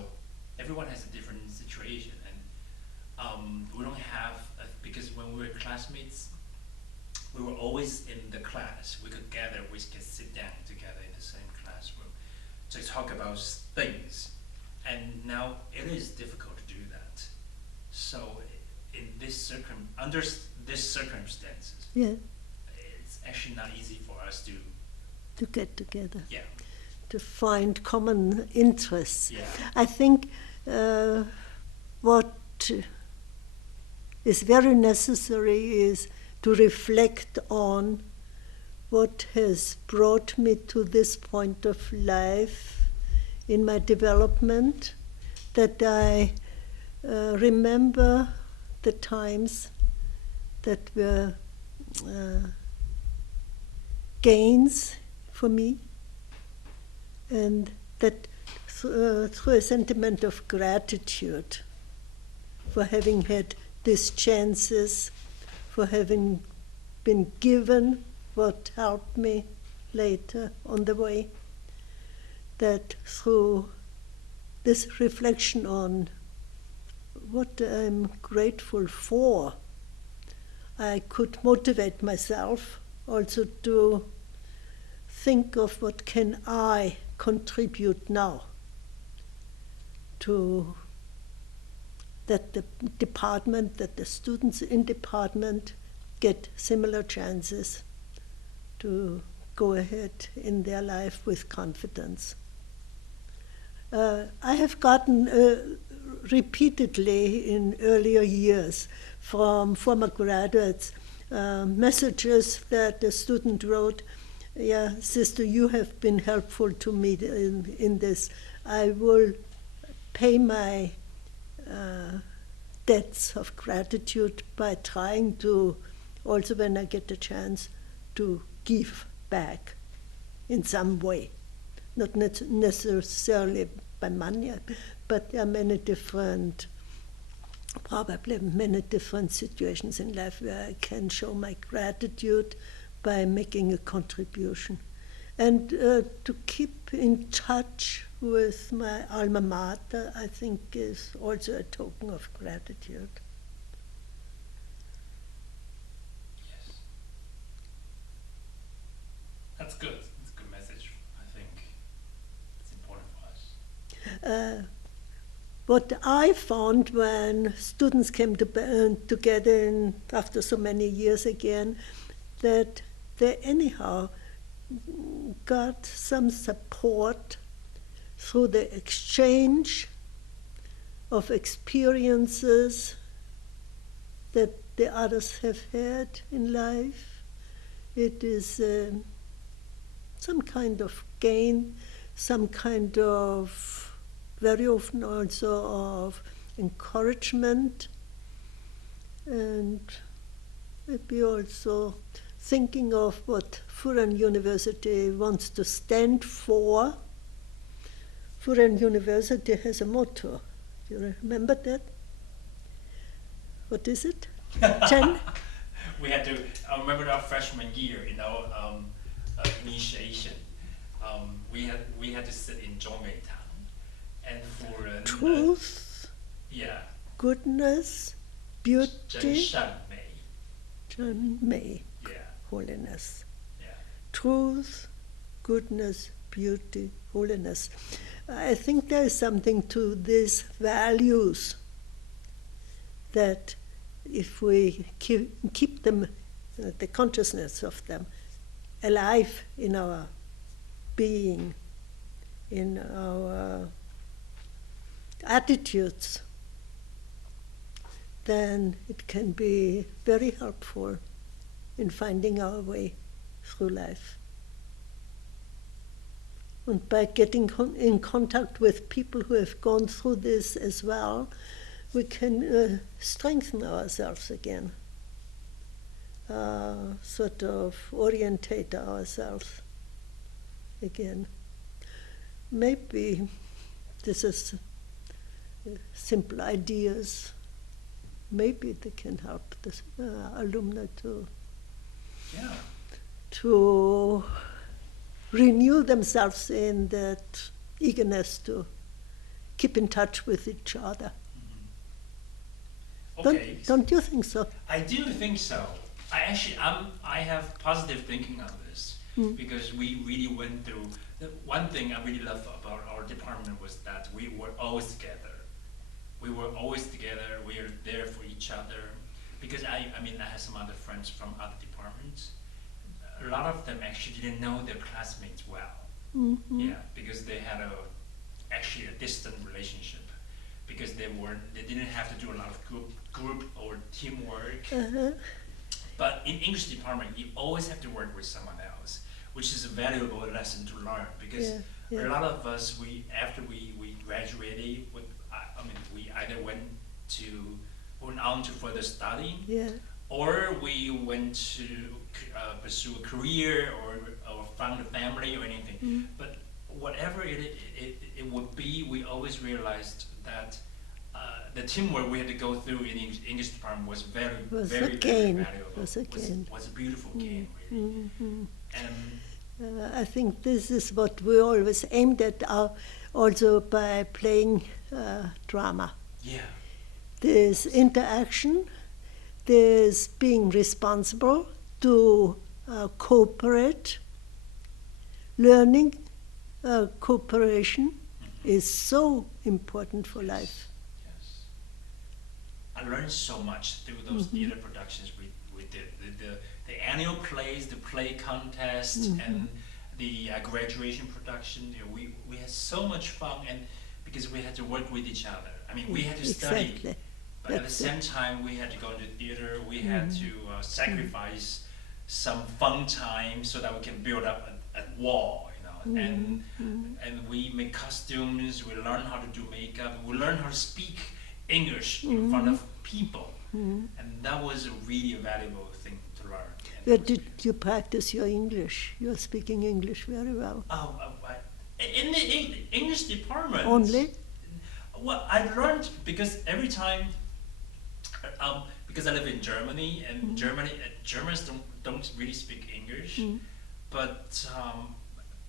everyone has a different situation. And we don't have because when we were classmates, we were always in the class. We could gather, we could sit down together in the same classroom to talk about things. And now it is difficult to do that. So in under these circumstances, it's actually not easy for us to get together, yeah, to find common interests. yeah, I think what is very necessary is to reflect on what has brought me to this point of life in my development, that I remember the times that were gains for me, and that through a sentiment of gratitude for having had these chances, for having been given what helped me later on the way, that through this reflection on what I'm grateful for, I could motivate myself also to think of what can I contribute now to that the department, that the students in department get similar chances to go ahead in their life with confidence. I have gotten repeatedly in earlier years from former graduates messages that the student wrote, "Yeah, sister, you have been helpful to me in this. I will pay my debts of gratitude by trying to, also when I get the chance, to give back in some way. Not necessarily by money, but there are many different, probably many different situations in life where I can show my gratitude by making a contribution. And to keep in touch with my alma mater, I think, is also a token of gratitude. yes. That's good. That's a good message. I think it's important for us. What I found when students came together after so many years again, that they anyhow got some support through the exchange of experiences that the others have had in life. It is some kind of gain, some kind of, very often also of encouragement, and maybe also thinking of what Furan University wants to stand for. Furan University has a motto. Do you remember that? What is it? Chen? We had to, I remember our freshman year in our initiation, we had to sit in Zhongmei Town, and for Truth, yeah, goodness, beauty, 真善美, May, yeah, holiness. yeah, Truth, goodness, beauty, holiness. I think there is something to these values that if we keep them, the consciousness of them, alive in our being, in our attitudes, then it can be very helpful in finding our way through life. And by getting in contact with people who have gone through this as well, we can strengthen ourselves again, sort of orientate ourselves again. Maybe this is simple ideas. Maybe they can help the alumni Yeah. to renew themselves in that eagerness to keep in touch with each other. Okay. Don't you think so? I do think so. I have positive thinking on this because we really went through. The one thing I really love about our department was that we were always together. We were always together. We were there for each other. Because I had some other friends from other departments. A lot of them actually didn't know their classmates well. Mm-hmm. Yeah, because they had actually a distant relationship. Because they didn't have to do a lot of group or teamwork. Uh-huh. But in English department, you always have to work with someone else, which is a valuable lesson to learn. Because a lot of us, after we graduated, we either went on to further study, or we went to pursue a career or found a family or anything. But whatever it would be, we always realized that the teamwork we had to go through in English department was very valuable. Was a beautiful game, really. And I think this is what we always aimed at, also by playing drama. yeah, There's interaction, there's being responsible to cooperate. Learning cooperation is so important for life. yes. I learned so much through those theater productions we did. The annual plays, the play contest, and the graduation production. We had so much fun, and because we had to work with each other. We had to study, Exactly. but at the same time we had to go to theater. We had to sacrifice some fun time so that we can build up a wall, and we make costumes. We learn how to do makeup. We learn how to speak English in front of people, and that was really a valuable thing to learn. Where did you practice your English? You're speaking English very well. In the English department. Only? Well, I learned because every time, because I live in Germany, and Germans don't really speak English, but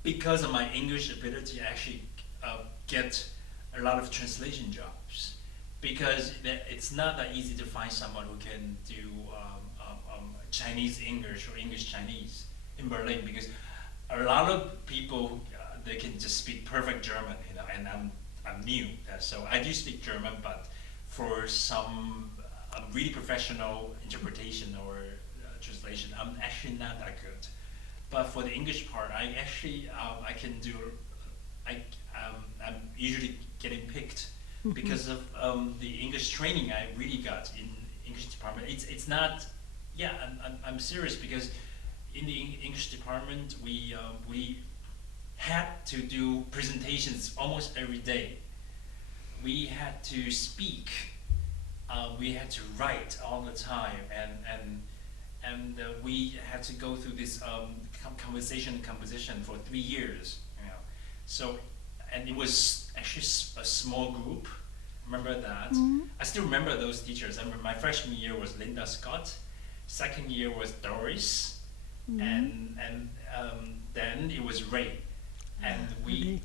because of my English ability, I actually get a lot of translation jobs. Because it's not that easy to find someone who can do Chinese English or English Chinese in Berlin, because a lot of people they can just speak perfect German, and I'm new, so I do speak German, but for some really professional interpretation or translation, I'm actually not that good. But for the English part, I actually I can do. I'm usually getting picked because of the English training I really got in English department. It's not. Yeah, I'm serious, because in the English department we had to do presentations almost every day. We had to speak. We had to write all the time, and we had to go through this conversation and composition for 3 years. So, and it was actually a small group. Remember that? I still remember those teachers. I remember my freshman year was Linda Scott. Second year was Doris, and then it was Ray, and we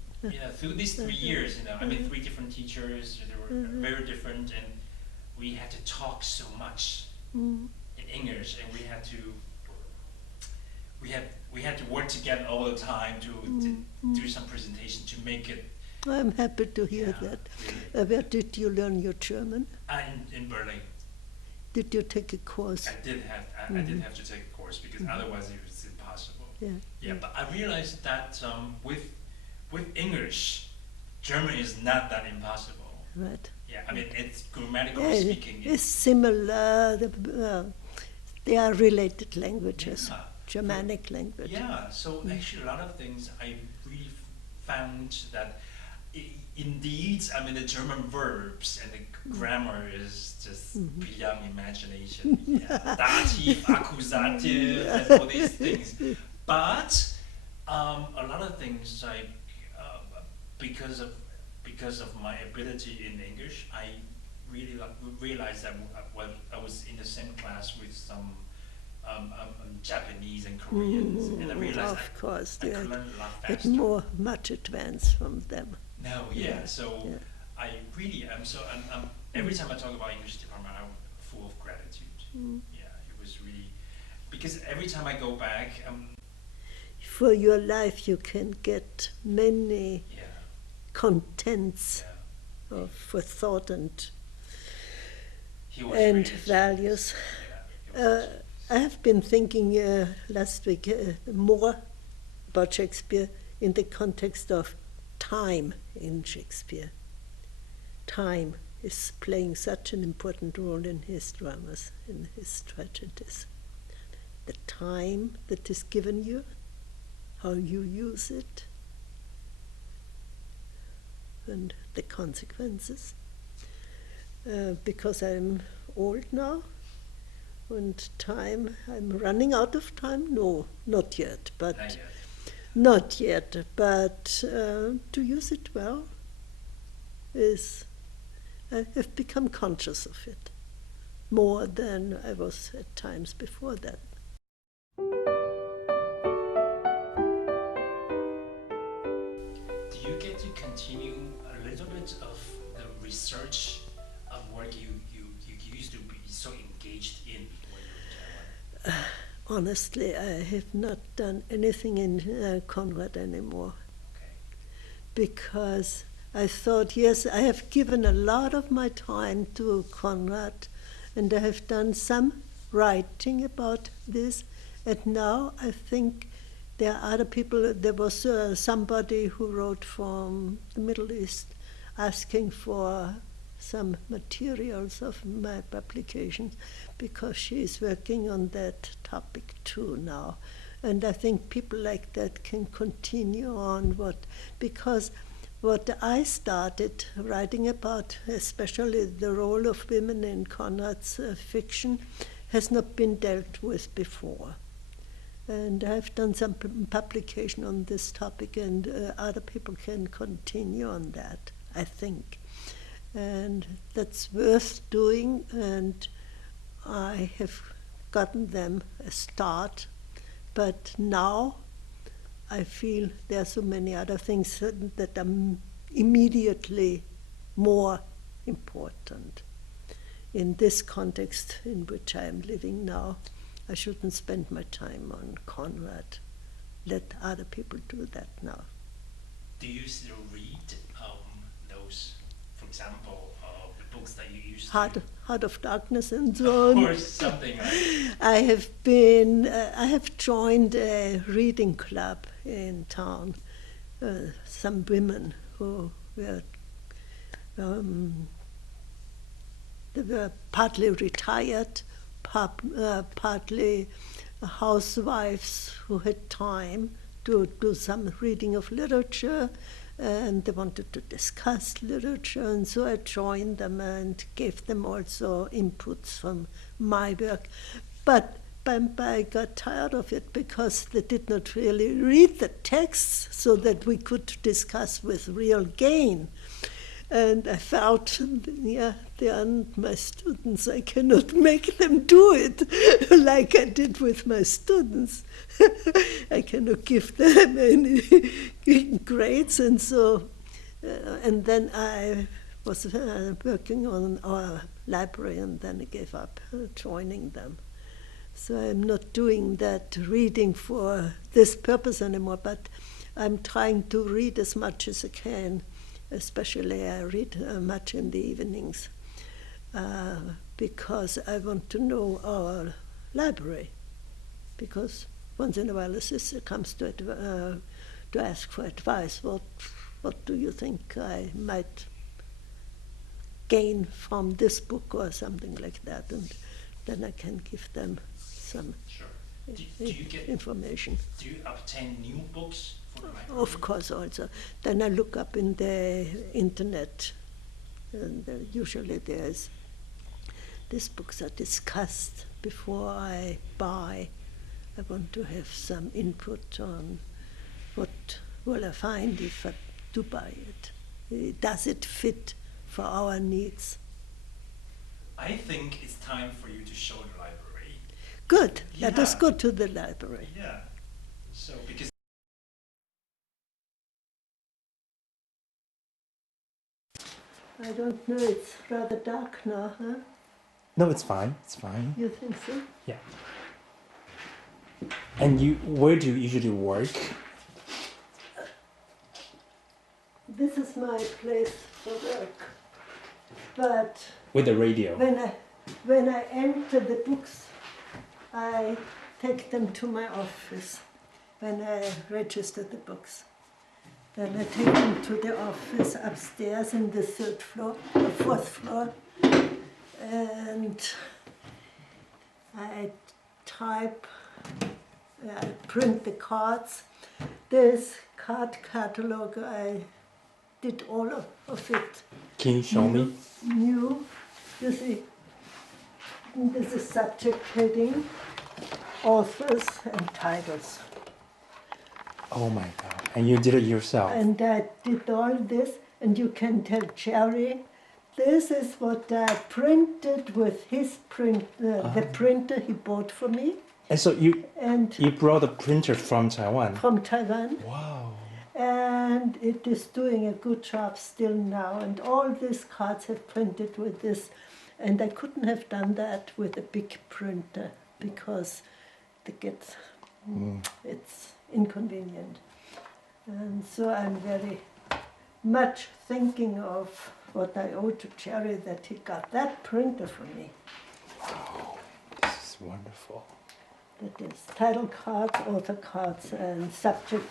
through these 3 years, 3 different teachers. They were very different, and we had to talk so much in English, and we had to work together all the time to do some presentation to make it. I'm happy to hear that. Really. Where did you learn your German? In Berlin. Did you take a course? I did have to take a course, because otherwise it was impossible. Yeah. But I realized that with English, German is not that impossible. Right. Yeah, it's grammatically speaking. It's similar. They are related languages, Germanic language. Yeah, so actually a lot of things I really found that indeed, the German verbs and the grammar is just beyond imagination. Yeah, dative, accusative, and all these things. But a lot of things, like because because of my ability in English, I really realized that when I was in the same class with some Japanese and Koreans, and I realized Of course, I you could learn a lot get faster. much advance from them. No, yeah. Yeah, So yeah. I really am. So I'm every time I talk about English department, I'm full of gratitude. Yeah, it was really because every time I go back, For your life, you can get many yeah, contents yeah. for thought and He was really values. Yeah, he was I have been thinking last week more about Shakespeare in the context of time in Shakespeare. Time is playing such an important role in his dramas, in his tragedies. The time that is given you, how you use it, and the consequences. Because I'm old now, and time, I'm running out of time? No, not yet, but not yet. not yet, but to use it well is, I have become conscious of it more than I was at times before that. Do you get to continue a little bit of the research of work you used to be so engaged in when you were in Taiwan? Honestly, I have not done anything in Conrad anymore Okay. because I thought, yes, I have given a lot of my time to Conrad and I have done some writing about this, and now I think there are other people. There was somebody who wrote from the Middle East asking for some materials of my publications because she is working on that topic too now. And I think people like that can continue on because what I started writing about, especially the role of women in Conrad's fiction, has not been dealt with before. And I've done some publication on this topic, and other people can continue on that, I think. And that's worth doing, and I have gotten them a start. But now I feel there are so many other things that are immediately more important. In this context in which I am living now, I shouldn't spend my time on Conrad. Let other people do that now. Do you still read those, for example, the books that you used to? Heart of Darkness and so on. Or something like I have joined a reading club in town. Some women who were they were partly retired, partly housewives who had time to do some reading of literature, and they wanted to discuss literature, and so I joined them and gave them also inputs from my work. But I got tired of it because they did not really read the texts so that we could discuss with real gain. And I felt, yeah, they aren't my students. I cannot make them do it like I did with my students. I cannot give them any grades, and so, and then I was working on our library, and then I gave up joining them. So I'm not doing that reading for this purpose anymore, but I'm trying to read as much as I can. Especially I read much in the evenings because I want to know our library. Because once in a while a sister comes to ask for advice. What do you think I might gain from this book or something like that? And then I can give them some Sure. Do you get information. Do you obtain new books for the library? Of course, also. Then I look up in the internet, and usually there's these books are discussed before I buy. I want to have some input on what will I find if I do buy it. does it fit for our needs? I think it's time for you to show the library. Good. Let us Yeah. go to the library. Yeah. So because I don't know. It's rather dark now, huh? No, it's fine. It's fine. You think so? Yeah. And where do you usually work? This is my place for work. But With the radio. when I enter the books, I take them to my office. When I register the books, then I take them to the office upstairs in the fourth floor, and I type. I print the cards. This card catalog, I did all of it. Can you show me? New. You see, this is subject heading, authors and titles. Oh my God. And you did it yourself? And I did all this, and you can tell Jerry, this is what I printed with his the printer he bought for me. And so And you brought a printer from Taiwan? from Taiwan. Wow. And it is doing a good job still now. And all these cards have printed with this. And I couldn't have done that with a big printer because it's inconvenient. And so I'm very much thinking of what I owe to Jerry, that he got that printer for me. Oh, this is wonderful. That is title cards, author cards, and subject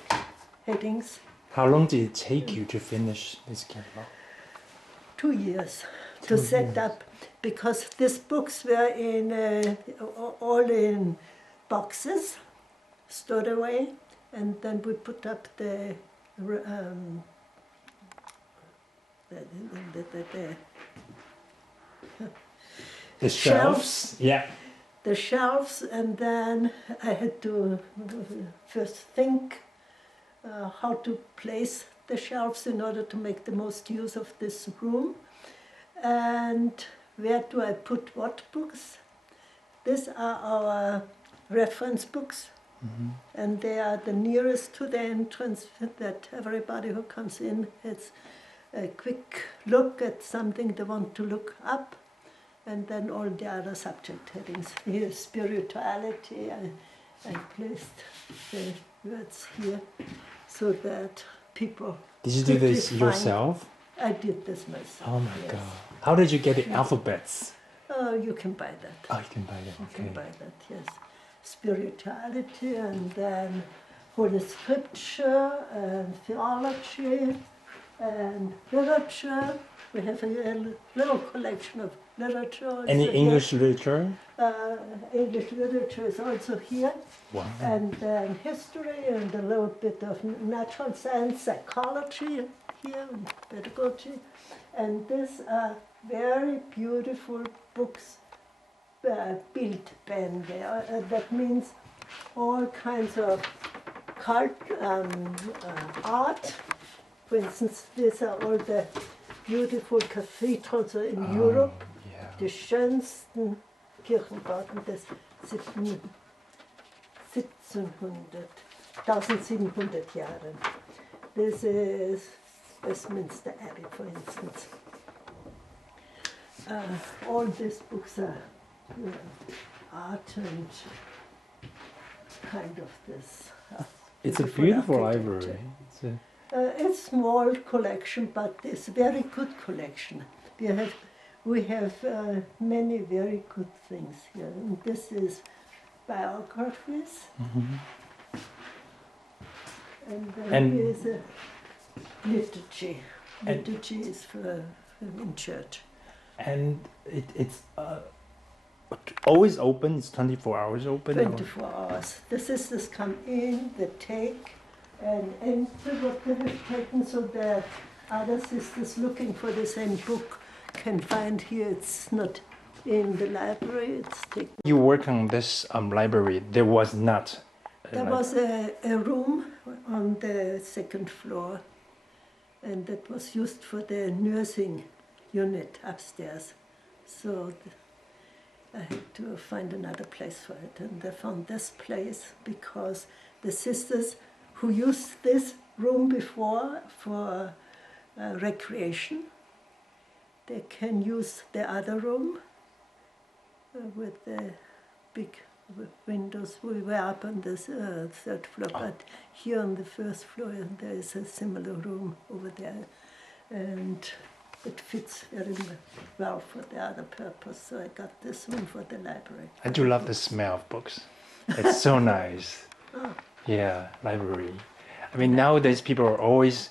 headings. How long did it take you to finish this catalog? 2 years to set up, because these books were all in boxes, stored away, and then we put up the The shelves? Yeah. the shelves, and then I had to first think how to place the shelves in order to make the most use of this room. And where do I put what books? These are our reference books, and they are the nearest to the entrance, that everybody who comes in has a quick look at something they want to look up. And then all the other subject headings. Here, spirituality, I placed the words here so that people... Did you do this quickly find- yourself? I did this myself. Oh my yes. God. How did you get the alphabets? Oh, you can buy that. Oh, you can buy them. You Okay. can buy that, yes. Spirituality, and then Holy Scripture, and theology, and literature. We have a little collection of literature. also Any here. English literature? English literature is also here, Wow. and then history, and a little bit of natural science, psychology here, and pedagogy. And these are very beautiful books, Bildbände. That means all kinds of art. For instance, these are all the beautiful cathedrals in Europe, Yeah. die schönsten Kirchenbauten des 1700 Jahren. This is Westminster Abbey, for instance. All these books are art and kind of this. It's a beautiful beautiful architecture. library. It's a, It's small collection, but it's a very good collection. We have many very good things here. And this is biographies. And then And- here is a liturgy. And- Liturgy is for in church. and it's always open. It's 24 hours open. or- 24 hours. The sisters come in, they take and enter what they have taken, so that other sisters looking for the same book can find here. It's not in the library, it's taken. You work on this library. There was not. There was a room on the second floor, and that was used for the nursing unit upstairs. So I had to find another place for it, and I found this place because the sisters who used this room before for recreation, they can use the other room with the big windows. We were up on the third floor, but here on the first floor there is a similar room over there, and it fits very well for the other purpose. So I got this one for the library. I do love the smell of books. It's so nice. Yeah, library. I mean, nowadays people are always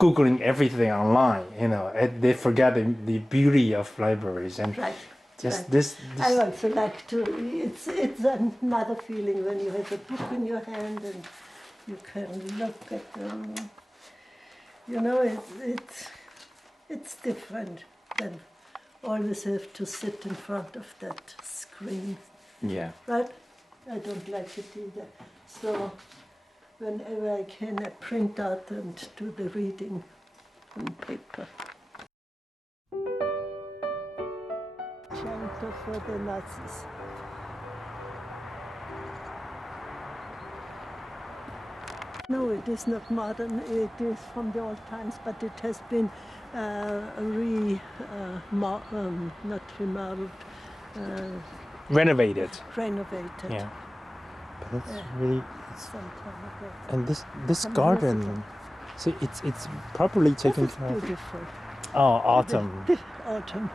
Googling everything online, you know, and they forget the beauty of libraries. And Right. just right. this I also like to, it's another feeling when you have a book in your hand and you can look at them. You know, it's different than always have to sit in front of that screen, yeah. right? I don't like it either. So whenever I can, I print out and do the reading on paper. Shelter for the Nazis. No, it is not modern. It is from the old times, but it has been not remodeled, Renovated. renovated Yeah. But that's really, some time ago. and this Some years garden, ago. see, it's properly taken This is care of. beautiful. Oh, autumn. Autumn.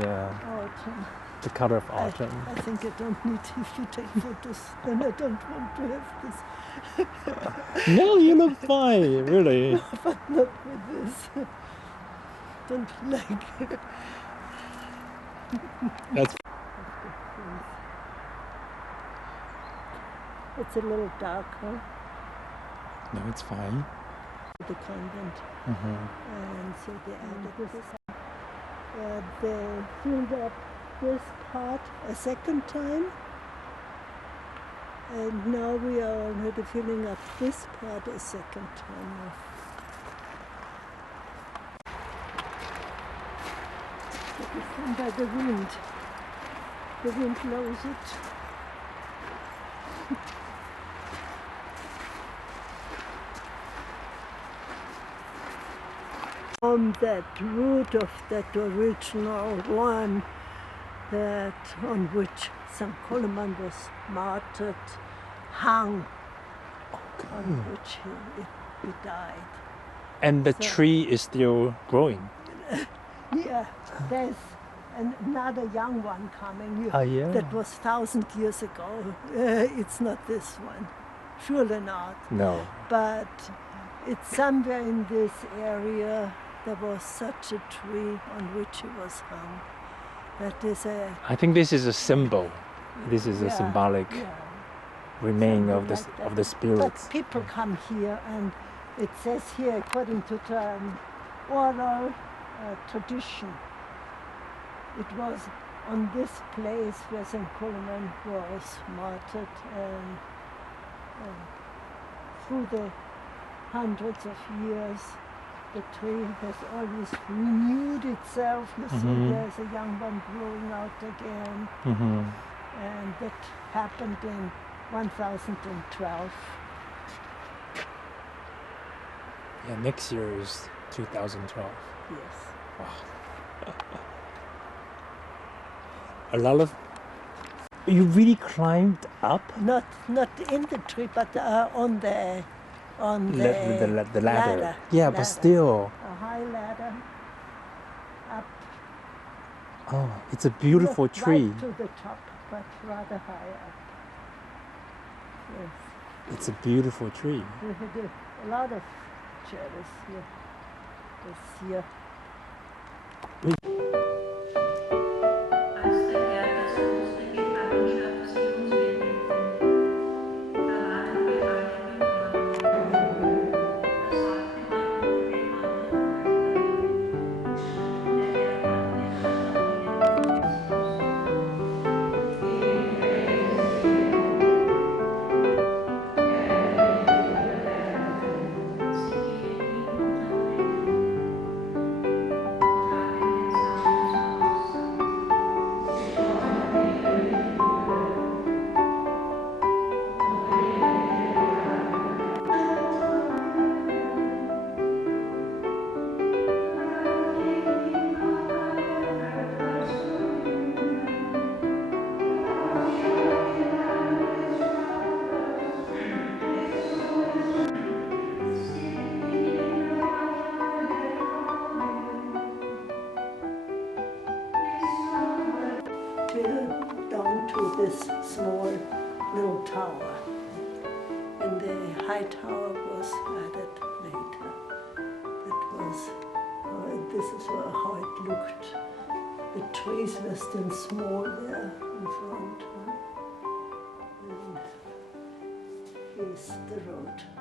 Yeah, Autumn. the color of autumn. I think I don't need, if you take photos, then I don't want to have this, No, you look fine, really. but not with this. Don't like it. That's It's a little darker, no, it's fine. the convent, Mm-hmm. and so they added this. They filled up this part a second time, and now we are already filling up this part a second time. It is done by the wind. The wind blows it. On that root of that original one, that on which St. Coleman was martyred, hung, on which he died. And the So- tree is still growing. Yeah, there's another young one coming. Oh, yeah. That was 1,000 years ago. It's not this one, surely not. No. But it's somewhere in this area there was such a tree on which he was hung. That is a I think this is a symbol. This is a yeah, symbolic yeah, remain of something the like of the that. spirits. But people come here, and it says here, according to the oral tradition, it was on this place where St. Coleman was martyred, and through the hundreds of years, the tree has always renewed itself. You see, there's a young one growing out again, Mm-hmm. and that happened in 1012. Yeah, next year is 2012. Yes. A lot of. You really climbed up Not in the tree, but on the the ladder. Yeah, but ladder. still. A high ladder up. Oh, it's a beautiful Not tree. right to the top, but rather high up. Yes. It's a beautiful tree. We had a lot of cherries here this year. Als der Herr das große Gefangenschaftslose verraten wir alle Gefahren. Da sagte man ohne anderen, der Herr brachte Sie gehen hinunter, this small little tower. And the high tower was added later. That was, this is how it looked. The trees were still small there in front. And here's the road.